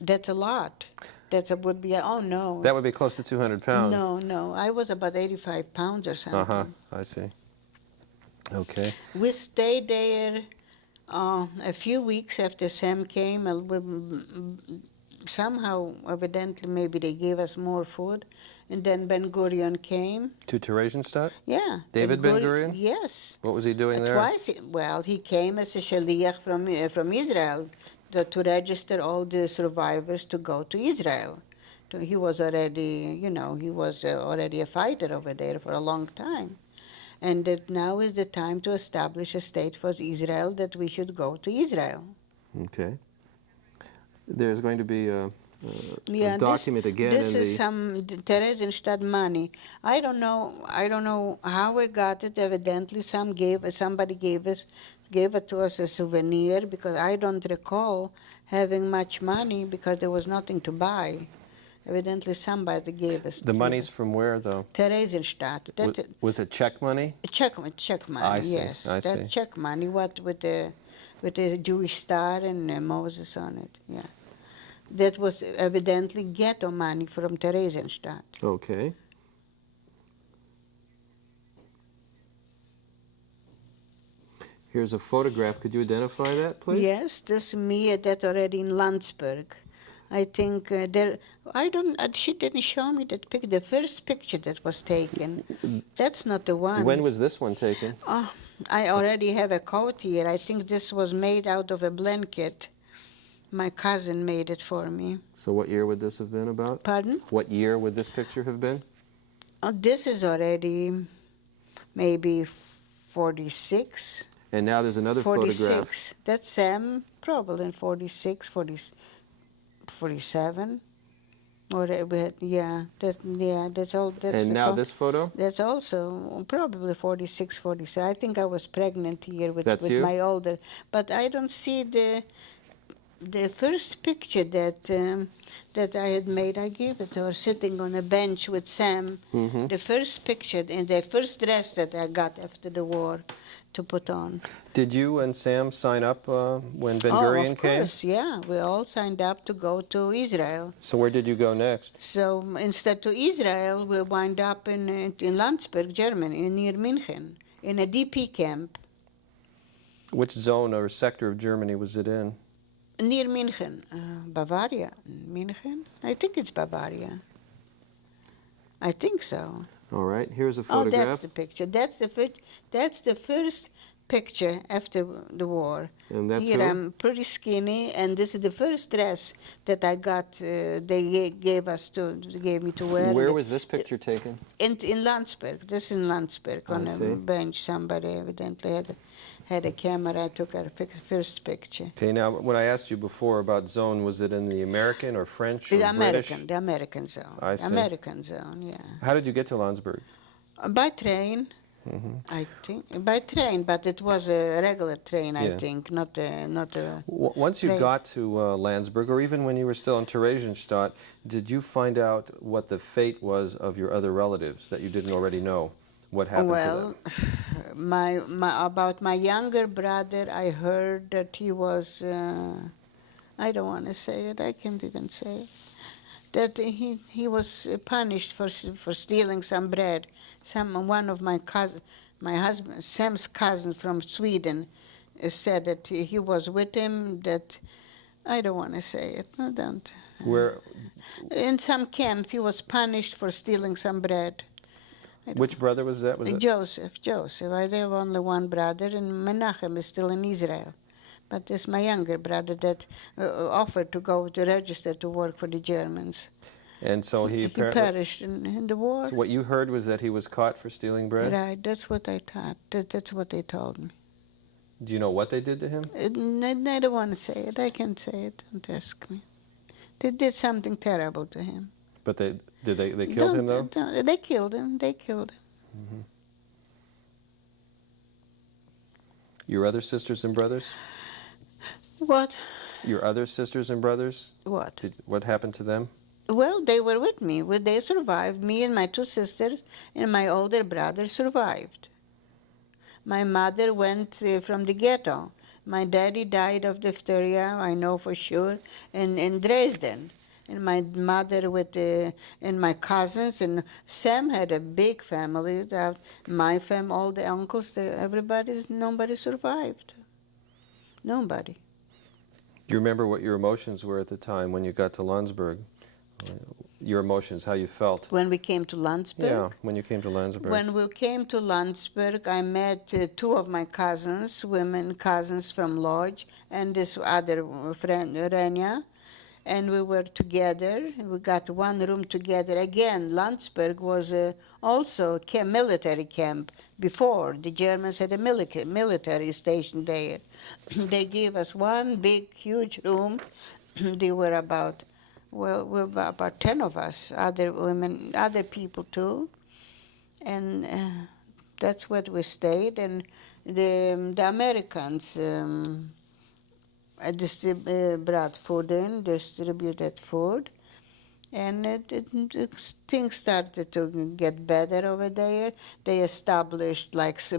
That's a lot. Would be, oh no. That would be close to 200 pounds. No. I was about 85 pounds or something. I see. Okay. We stayed there a few weeks after Sam came. Somehow, evidently, maybe they gave us more food. And then Ben-Gurion came. To Theresienstadt? Yeah. David Ben-Gurion? Yes. What was he doing there? Twice. Well, he came as a shaliach from Israel to register all the survivors to go to Israel. He was already, already a fighter over there for a long time. And that now is the time to establish a state for Israel, that we should go to Israel. Okay. There's going to be a document again. This is some Theresienstadt money. I don't know how we got it. Evidently, somebody gave it to us as a souvenir, because I don't recall having much money because there was nothing to buy. Evidently, somebody gave us. The money's from where, though? Theresienstadt. Was it Czech money? Czech money. I see. Yes, I that's see. Czech money. What with the Jewish star and Moses on it. Yeah, that was evidently ghetto money from Theresienstadt. Okay. Here's a photograph. Could you identify that, please? Yes, this is me. That already in Landsberg. I think she didn't show me that picture. The first picture that was taken. That's not the one. When was this one taken? Oh, I already have a coat here. I think this was made out of a blanket. My cousin made it for me. So what year would this have been about? Pardon? What year would this picture have been? Oh, this is already maybe 46. And now there's another 46. photograph. That's Sam, probably in 46, 47. Or that's all. That's And now this photo? That's also probably 46, 47. I think I was pregnant here with you? my older. But I don't see the first picture that I had made, I gave it to her, sitting on a bench with Sam. The first picture, in the first dress that I got after the war to put on. Did you and Sam sign up when Ben Oh, Gurion of came? course, yeah. We all signed up to go to Israel. So where did you go next? So instead to Israel, we wind up in Landsberg, Germany, near München, in a DP camp. Which zone or sector of Germany was it in? Near München, Bavaria. München? I think it's Bavaria. I think so. All right, here's a Oh, photograph. that's the picture. That's the first picture after the war. And that's Here who? I'm pretty skinny, and this is the first dress that I got. They gave me to wear. Where was this picture taken? In Landsberg. This is in Landsberg on I a see. bench. Somebody evidently had a camera. I took our first picture. Okay, now when I asked you before about zone, was it in the American or French or The British? American zone. I see. American zone, yeah. How did you get to Landsberg? By train, I think. By train, but it was a regular train, I Yeah. think, not a. Once you Right. got to Landsberg, or even when you were still in Theresienstadt, did you find out what the fate was of your other relatives that you didn't already know? What happened to them? Well, about my younger brother, I heard that he was. I don't want to say it. I can't even say it. That he was punished for stealing some bread. One of my husband, Sam's cousin from Sweden, said that he was with him. That I don't want to say it. I don't. Where? In some camp, he was punished for stealing some bread. Which brother was that? Was it? Joseph. I have only one brother, and Menachem is still in Israel. But it's my younger brother that offered to go to register to work for the Germans. And so he apparently. Perished in the war. So what you heard was that he was caught for stealing bread? Right, that's what I thought. That's what they told me. Do you know what they did to him? I don't want to say it. I can't say it. Don't ask me. They did something terrible to him. But they killed him though? They killed him. They killed him. Your other sisters and brothers? What? Your other sisters and brothers? What? What happened to them? Well, they were with me. They survived. Me and my two sisters and my older brother survived. My mother went from the ghetto. My daddy died of diphtheria, I know for sure, in Dresden. And my mother and my cousins, and Sam had a big family. My family, all the uncles, nobody survived. Nobody. Do you remember what your emotions were at the time when you got to Landsberg? Your emotions, how you felt? When we came to Landsberg? Yeah, when you came to Landsberg. When we came to Landsberg, I met two of my cousins, women cousins from Lodz, and this other friend, Renia. And we were together, and we got one room together. Again, Landsberg was also a military camp before. The Germans had a military station there. They gave us one big, huge room. They were about 10 of us, other women, other people too. And that's what we stayed. And the Americans brought food in, distributed food. And things started to get better over there. They established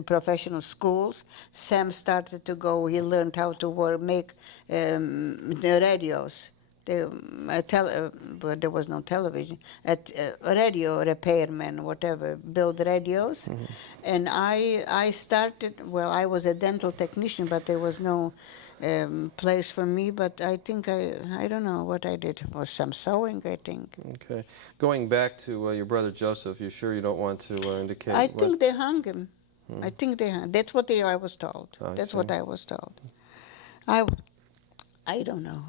professional schools. Sam started to go. He learned how to make the radios. But there was no television. Radio repairman, whatever, build radios. And I started. Well, I was a dental technician, but there was no place for me, but I think I don't know what I did. It was some sewing, I think. Okay. Going back to your brother Joseph, you sure you don't want to indicate I think they hung him. I think they hung. That's what I was told. I What I was told. I don't know.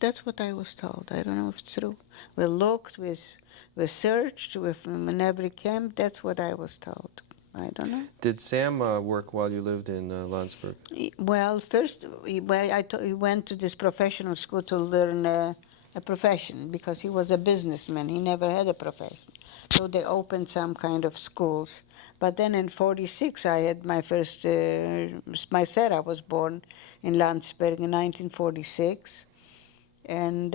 That's what I was told. I don't know if it's true. We looked, we searched in every camp. That's what I was told. I don't know. Did Sam work while you lived in Landsberg? Well, first, he went to this professional school to learn a profession because he was a businessman. He never had a profession. So they opened some kind of schools. But then in 1946, I had my first, my Sarah was born in Landsberg in 1946. and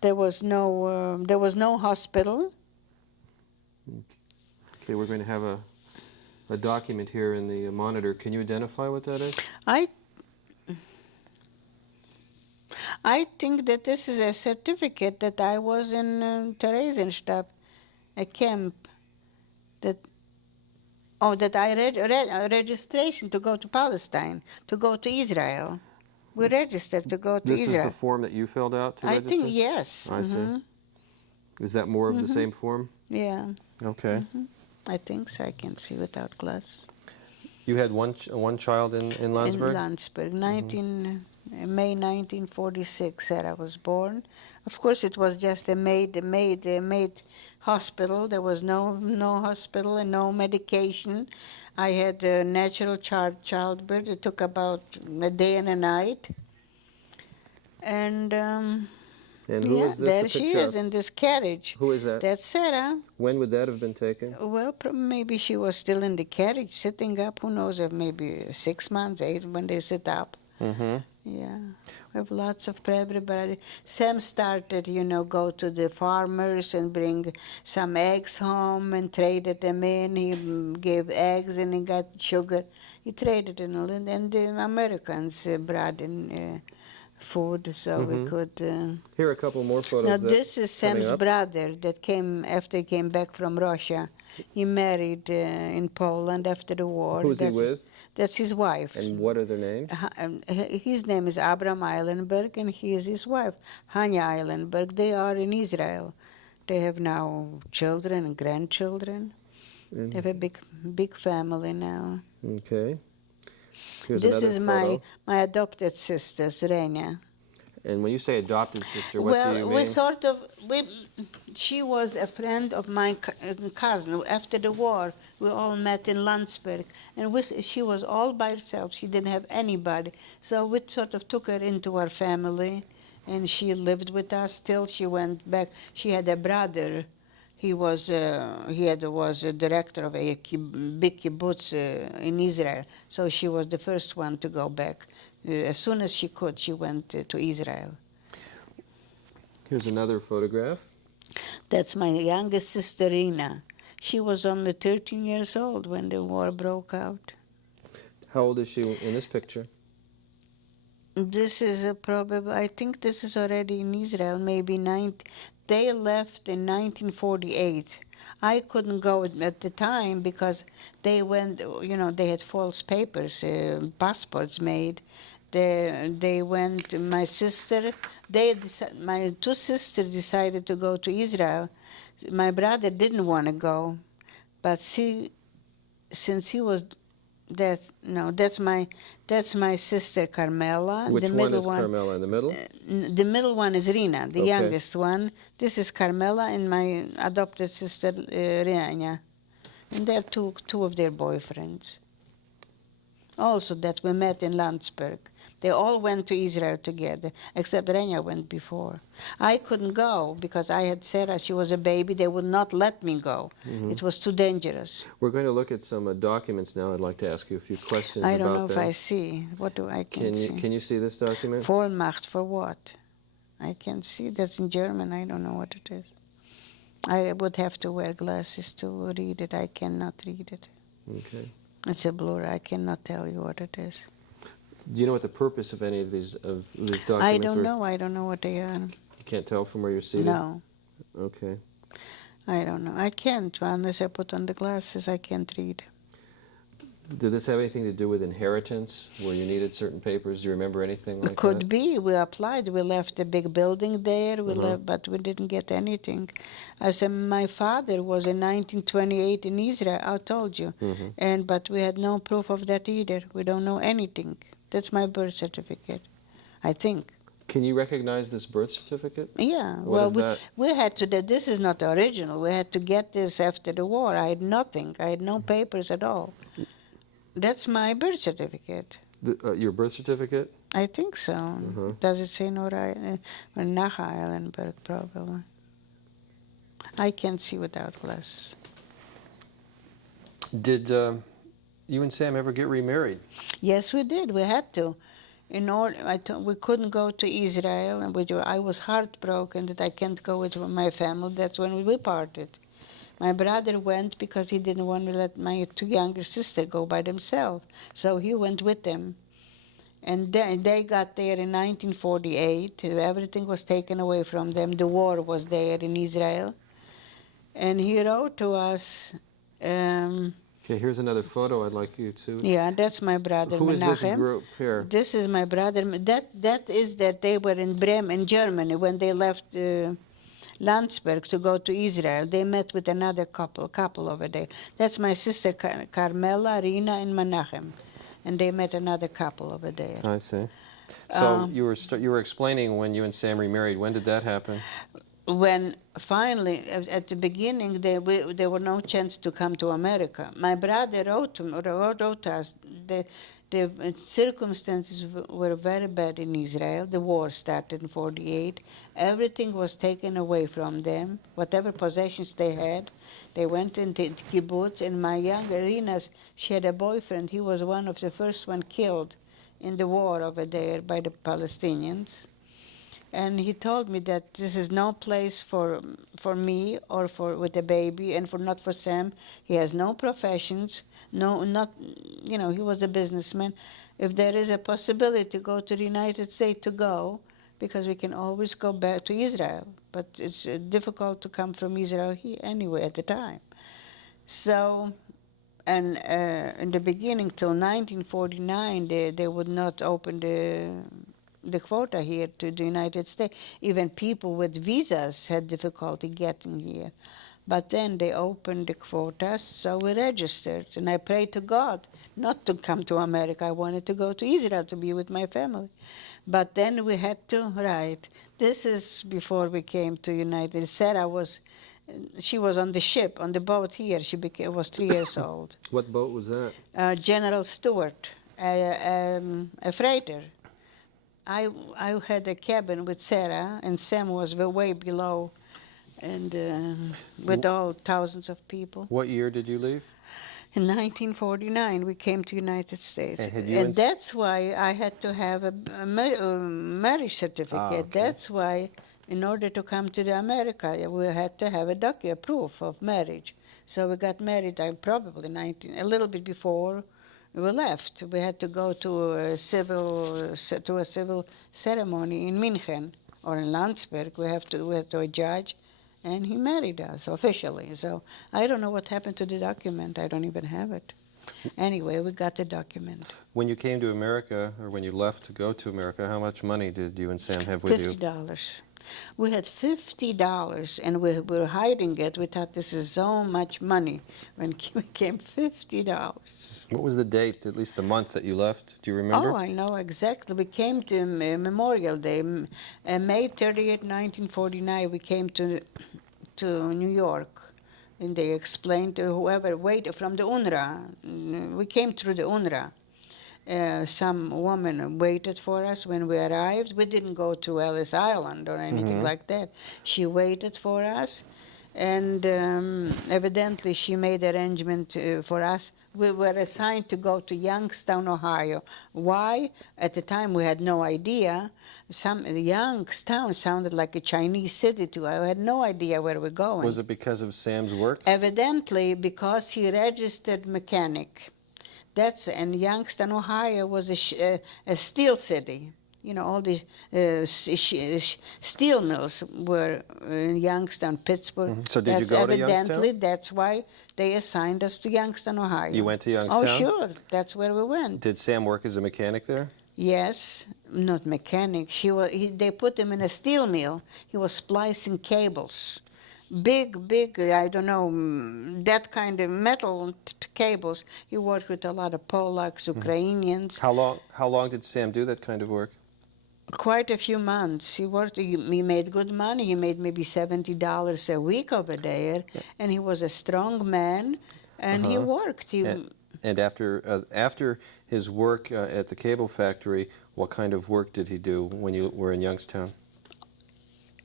there was no hospital. Okay, we're going to have a document here in the monitor. Can you identify what that is? I think that this is a certificate that I was in Theresienstadt, a camp that I read a registration to go to Palestine, to go to Israel. We registered to go to This Israel. is the form that you filled out to I register? think yes. I see. Is that more of the same form? Yeah, Okay. I think so. I can see without glasses. You had one child in Landsberg? In Landsberg, May 1946, Sarah was born. Of course, it was just a maid hospital. There was no hospital and no medication. I had a natural childbirth. It took about a day and a night. And who yeah, is this? there a she picture is of? in this carriage. Who is that? That's Sarah. When would that have been taken? Well, maybe she was still in the carriage, sitting up. Who knows? Maybe 6 months, 8 when they sit up. Mm-hmm. Yeah, we have lots of everybody. Sam started, go to the farmers and bring some eggs home and traded them in. He gave eggs and he got sugar. He traded in, and the Americans brought in food so we could. Here are a couple more photos. Now this is Sam's up. brother that came after he came back from Russia. He married in Poland after the war. Who's he with? That's his wife. And what are their names? His name is Abram Eilenberg, and he is his wife, Hanya Eilenberg. They are in Israel. They have now children and grandchildren. They have a big family now. Okay. Here's This another is photo. my adopted sister, Zrenia. And when you say adopted sister, what do you mean? She was a friend of my cousin. After the war, we all met in Landsberg. And she was all by herself. She didn't have anybody. So we sort of took her into our family, and she lived with us till she went back. She had a brother. He was a director of a big kibbutz in Israel. So she was the first one to go back. As soon as she could, she went to Israel. Here's another photograph. That's my youngest sister, Rina. She was only 13 years old when the war broke out. How old is she in this picture? This is I think this is already in Israel, maybe they left in 1948. I couldn't go at the time because they went, they had false papers, passports made. They went, my two sisters decided to go to Israel. My brother didn't want to go, but since he was, that's my sister Carmela. Which the one middle is Carmela in the middle? The middle one is Rina, the youngest one. This is Carmela and my adopted sister Rina. And they're two of their boyfriends. Also that we met in Landsberg. They all went to Israel together, except Renia went before. I couldn't go because I had Sarah, she was a baby. They would not let me go. Mm-hmm. It was too dangerous. We're going to look at some documents now. I'd like to ask you a few questions about them. I don't know if I see. What do I see? Can you see this document? Vollmacht for what? I can see. That's in German. I don't know what it is. I would have to wear glasses to read it. I cannot read it. Okay. It's a blur. I cannot tell you what it is. Do you know what the purpose of any of these documents are? I don't know. I don't know what they are. You can't tell from where you're seated? No. Okay. I don't know. I can't. Unless I put on the glasses, I can't read. Did this have anything to do with inheritance, where you needed certain papers? Do you remember anything like that? Could be. We applied. We left a big building there, but we didn't get anything. I said, my father was in 1928 in Israel, I told you, but we had no proof of that either. We don't know anything. That's my birth certificate, I think. Can you recognize this birth certificate? Yeah. What is that? We had to. This is not the original. We had to get this after the war. I had nothing. I had no papers at all. That's my birth certificate. Your birth certificate? I think so. Does it say Nora or Naha Eilenberg, probably? I can't see without glasses. Did you and Sam ever get remarried? Yes, we did. We had to. we couldn't go to Israel, and I was heartbroken that I can't go with my family. That's when we parted. My brother went because he didn't want to let my two younger sisters go by themselves, so he went with them. And then they got there in 1948. Everything was taken away from them. The war was there in Israel. And he wrote to us. Okay, here's another photo I'd like you to. Yeah, that's my brother, Who is Menachem. this group here? This is my brother. That they were in Bremen, in Germany, when they left Landsberg to go to Israel. They met with another couple over there. That's my sister Carmela, Rina, and Menachem. And they met another couple over there. I see. So you were explaining when you and Sam remarried. When did that happen? When finally, at the beginning, there were no chance to come to America. My brother wrote us. The circumstances were very bad in Israel. The war started in 1948. Everything was taken away from them. Whatever possessions they had, they went into the kibbutz. And my younger Irina, she had a boyfriend. He was one of the first one killed in the war over there by the Palestinians. And he told me that this is no place for me or with a baby, and not for Sam. He has no professions. He was a businessman. If there is a possibility to go to the United States, to go, because we can always go back to Israel. But it's difficult to come from Israel here anyway at the time. So, and in the beginning, till 1949, they would not open the quota here to the United States. Even people with visas had difficulty getting here. But then they opened the quotas, so we registered. And I prayed to God not to come to America. I wanted to go to Israel to be with my family. But then we had to write. This is before we came to United. Sarah she was on the ship, on the boat here. She was 3 years old. What boat was that? General Stewart, a freighter. I had a cabin with Sarah, and Sam was way below, and with all thousands of people. What year did you leave? In 1949, we came to United States, And that's why I had to have a marriage certificate. Okay. That's why, in order to come to America, we had to have a proof of marriage. So we got married. Probably a little bit before we left. We had to go to a civil ceremony in München or in Landsberg. We had to a judge, and he married us officially. So I don't know what happened to the document. I don't even have it. Anyway, we got the document. When you came to America, or when you left to go to America, how much money did you and Sam have with you? $50. We had $50, and we were hiding it. We thought this is so much money. When it came $50. What was the date, at least the month that you left? Do you remember? Oh, I know exactly. We came to Memorial Day, May 30th, 1949. We came to New York, and they explained to whoever waited from the UNRWA. We came through the UNRWA. Some woman waited for us when we arrived. We didn't go to Ellis Island or anything like that. She waited for us, and evidently she made arrangement for us. We were assigned to go to Youngstown, Ohio. Why? At the time we had no idea. Youngstown sounded like a Chinese city too. I had no idea where we're going. Was it because of Sam's work? Evidently because he registered mechanic. And Youngstown, Ohio was a steel city. You know, all the steel mills were in Youngstown, Pittsburgh. So did you go to Youngstown? Evidently, that's why they assigned us to Youngstown, Ohio. You went to Youngstown? Oh, sure. That's where we went. Did Sam work as a mechanic there? Yes, not mechanic. They put him in a steel mill. He was splicing cables. Big, I don't know, that kind of metal cables. He worked with a lot of Polacks, Ukrainians. How long did Sam do that kind of work? Quite a few months. He worked. He made good money. He made maybe $70 a week over there, and he was a strong man, and he worked. And after his work at the cable factory, what kind of work did he do when you were in Youngstown?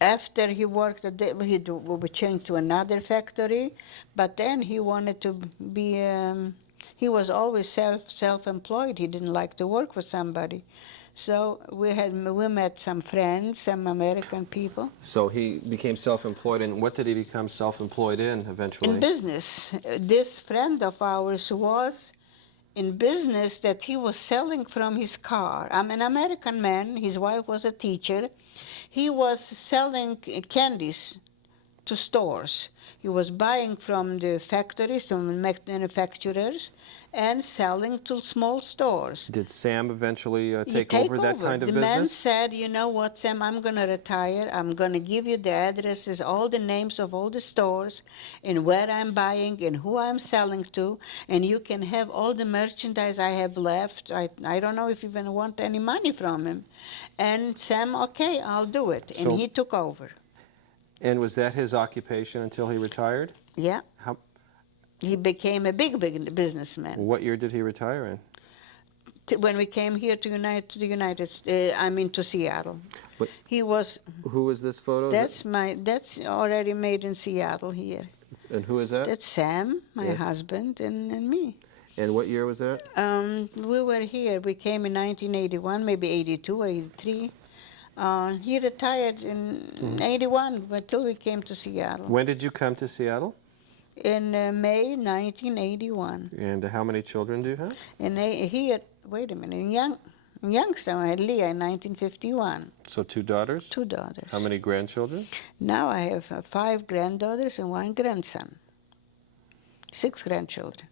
After he worked, we changed to another factory, but then he wanted to be. He was always self-employed. He didn't like to work for somebody. So we met some friends, some American people. So he became self-employed, and what did he become self-employed in eventually? In business. This friend of ours was in business that he was selling from his car. I'm an American man. His wife was a teacher. He was selling candies to stores. He was buying from the factories, from manufacturers, and selling to small stores. Did Sam eventually He take over that kind of the business? man said, you know what, Sam, I'm going to retire. I'm going to give you the addresses, all the names of all the stores, and where I'm buying and who I'm selling to, and you can have all the merchandise I have left. I don't know if you even want any money from him. And Sam, okay, I'll do it. And So- he took over. And was that his occupation until he retired? Yeah. How, He became a big businessman. what year did he retire in? When we came here to to Seattle. But He was, who is this photo? that's already made in Seattle here. And who is that? That's Sam, my Yeah. husband, and me. And what year was that? We were here. We came in 1981, maybe 82, 83. He retired in 81 until we came to Seattle. When did you come to Seattle? In May 1981. And how many children do you have? And here, wait a minute, in Youngstown, I had Leah in 1951. So 2 daughters? 2 daughters. How many grandchildren? Now I have 5 granddaughters and 1 grandson. 6 grandchildren.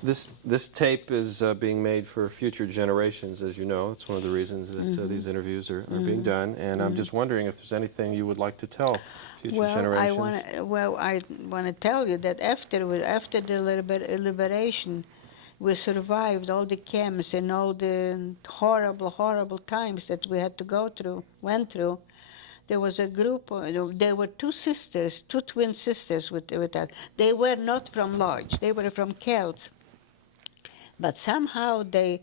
This tape is being made for future generations, as you know. It's one of the reasons that these interviews are being done. And I'm just wondering if there's anything you would like to tell future generations. I want to tell you that after the liberation, we survived all the camps and all the horrible times that we had to went through. There was a group, there were 2 sisters, 2 twin sisters with us. They were not from Lodz, they were from Celts. But somehow they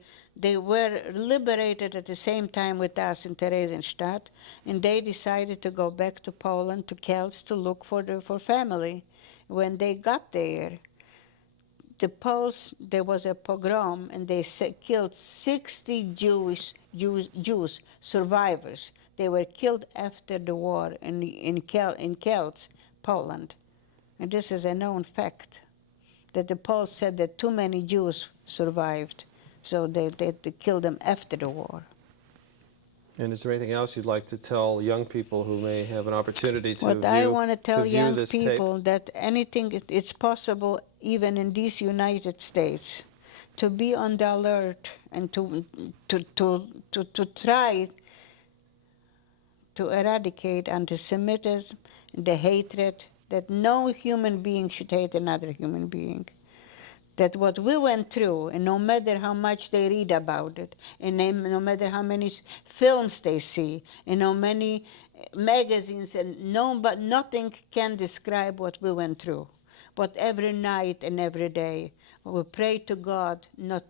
were liberated at the same time with us in Theresienstadt, and they decided to go back to Poland, to Celts, to look for family. When they got there, the Poles, there was a pogrom, and they killed 60 Jews, survivors. They were killed after the war in Celts, Poland. And this is a known fact, that the Poles said that too many Jews survived, so they killed them after the war. And is there anything else you'd like to tell young people who may have an opportunity to What I want to tell young this people, tape? that anything, it's possible even in these United States, to be on the alert and to try to eradicate anti-Semitism, the hatred, that no human being should hate another human being. That what we went through, and no matter how much they read about it, and no matter how many films they see, and how many magazines, but nothing can describe what we went through. But every night and every day, we pray to God not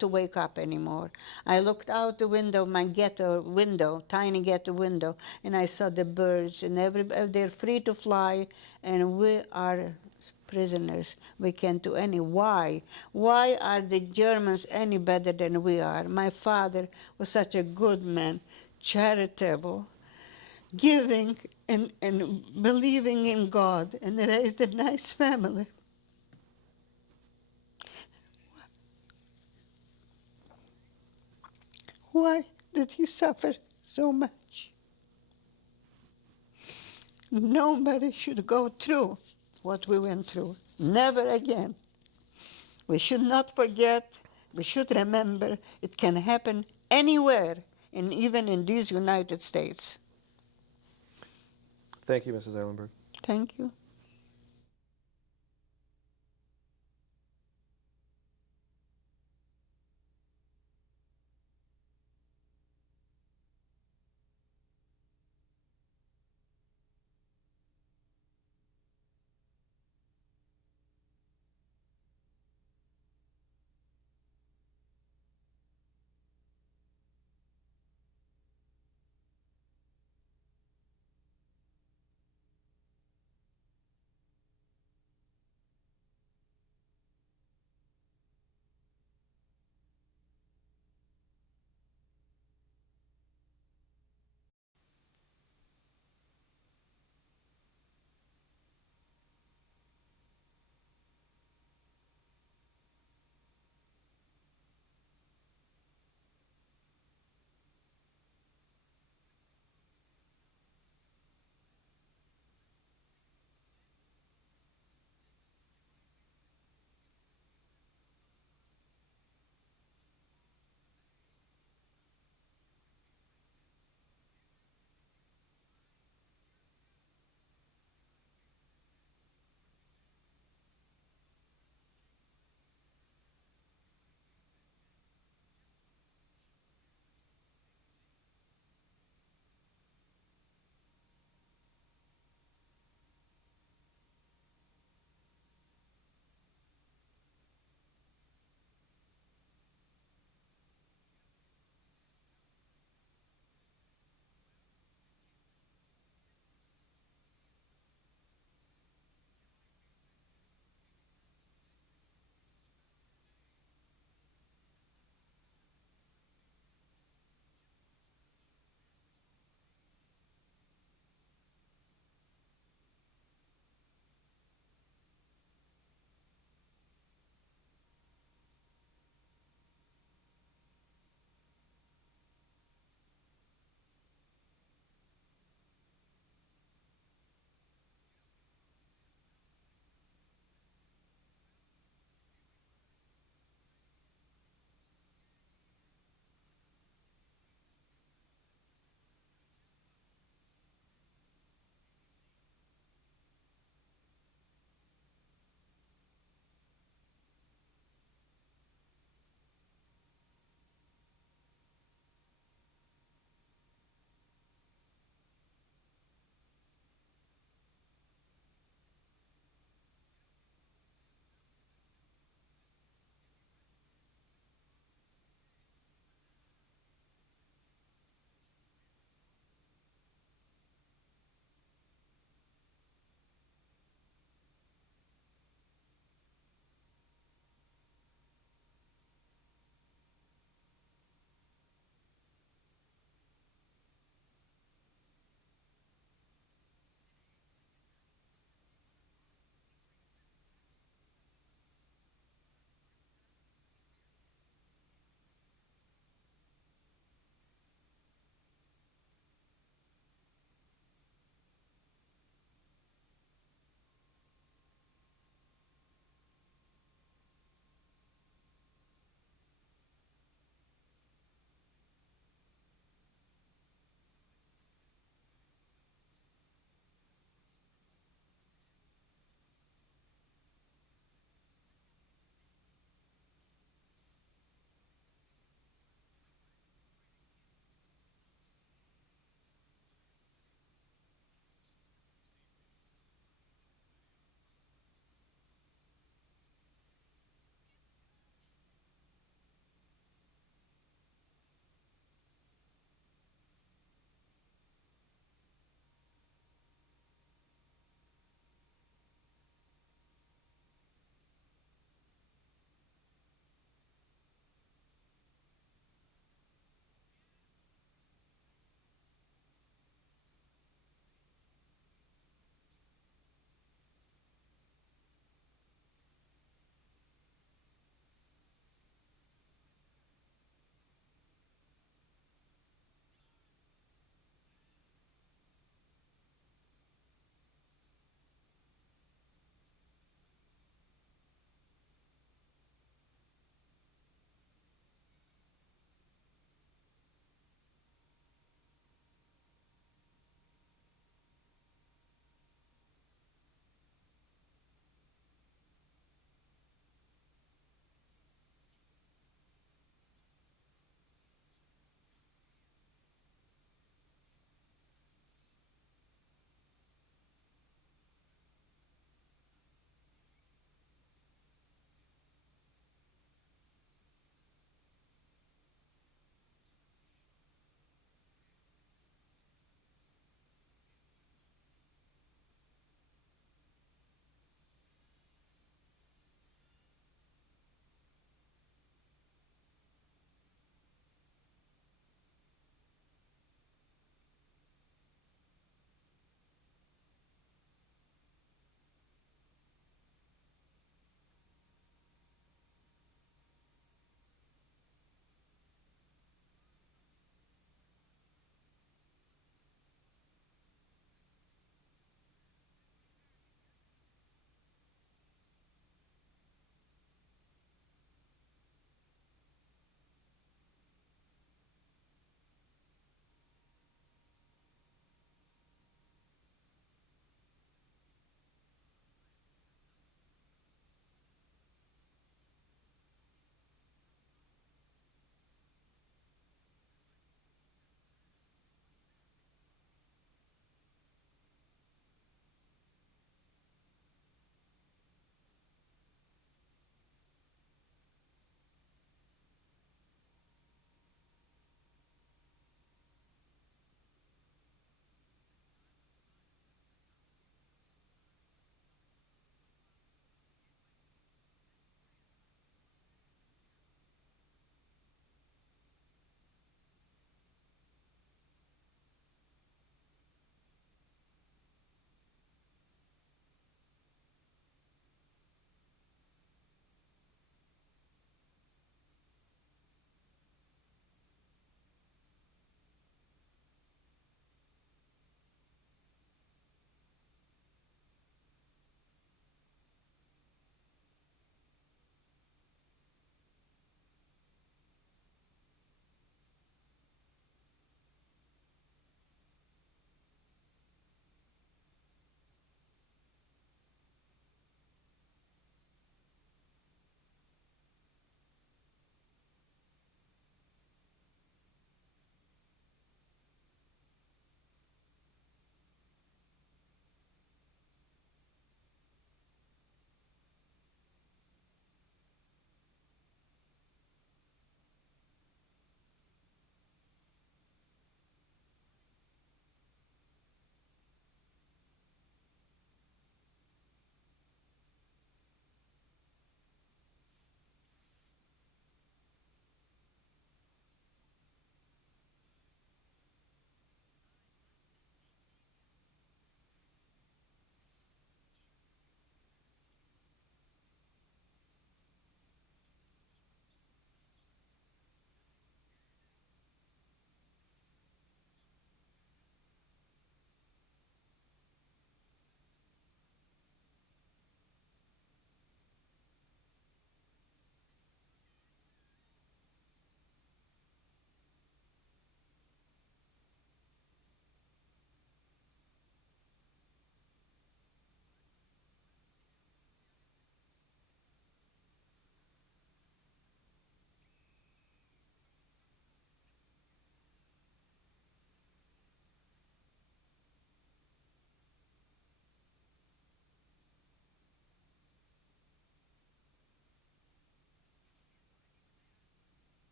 to wake up anymore. I looked out the window, my ghetto window, tiny ghetto window, and I saw the birds, and they're free to fly, and we are prisoners. We can't do any. Why? Why are the Germans any better than we are? My father was such a good man, charitable, giving and believing in God, and raised a nice family. Why did he suffer so much? Nobody should go through what we went through. Never again. We should not forget. We should remember it can happen anywhere, and even in these United States. Thank you, Mrs. Eilenberg. Thank you.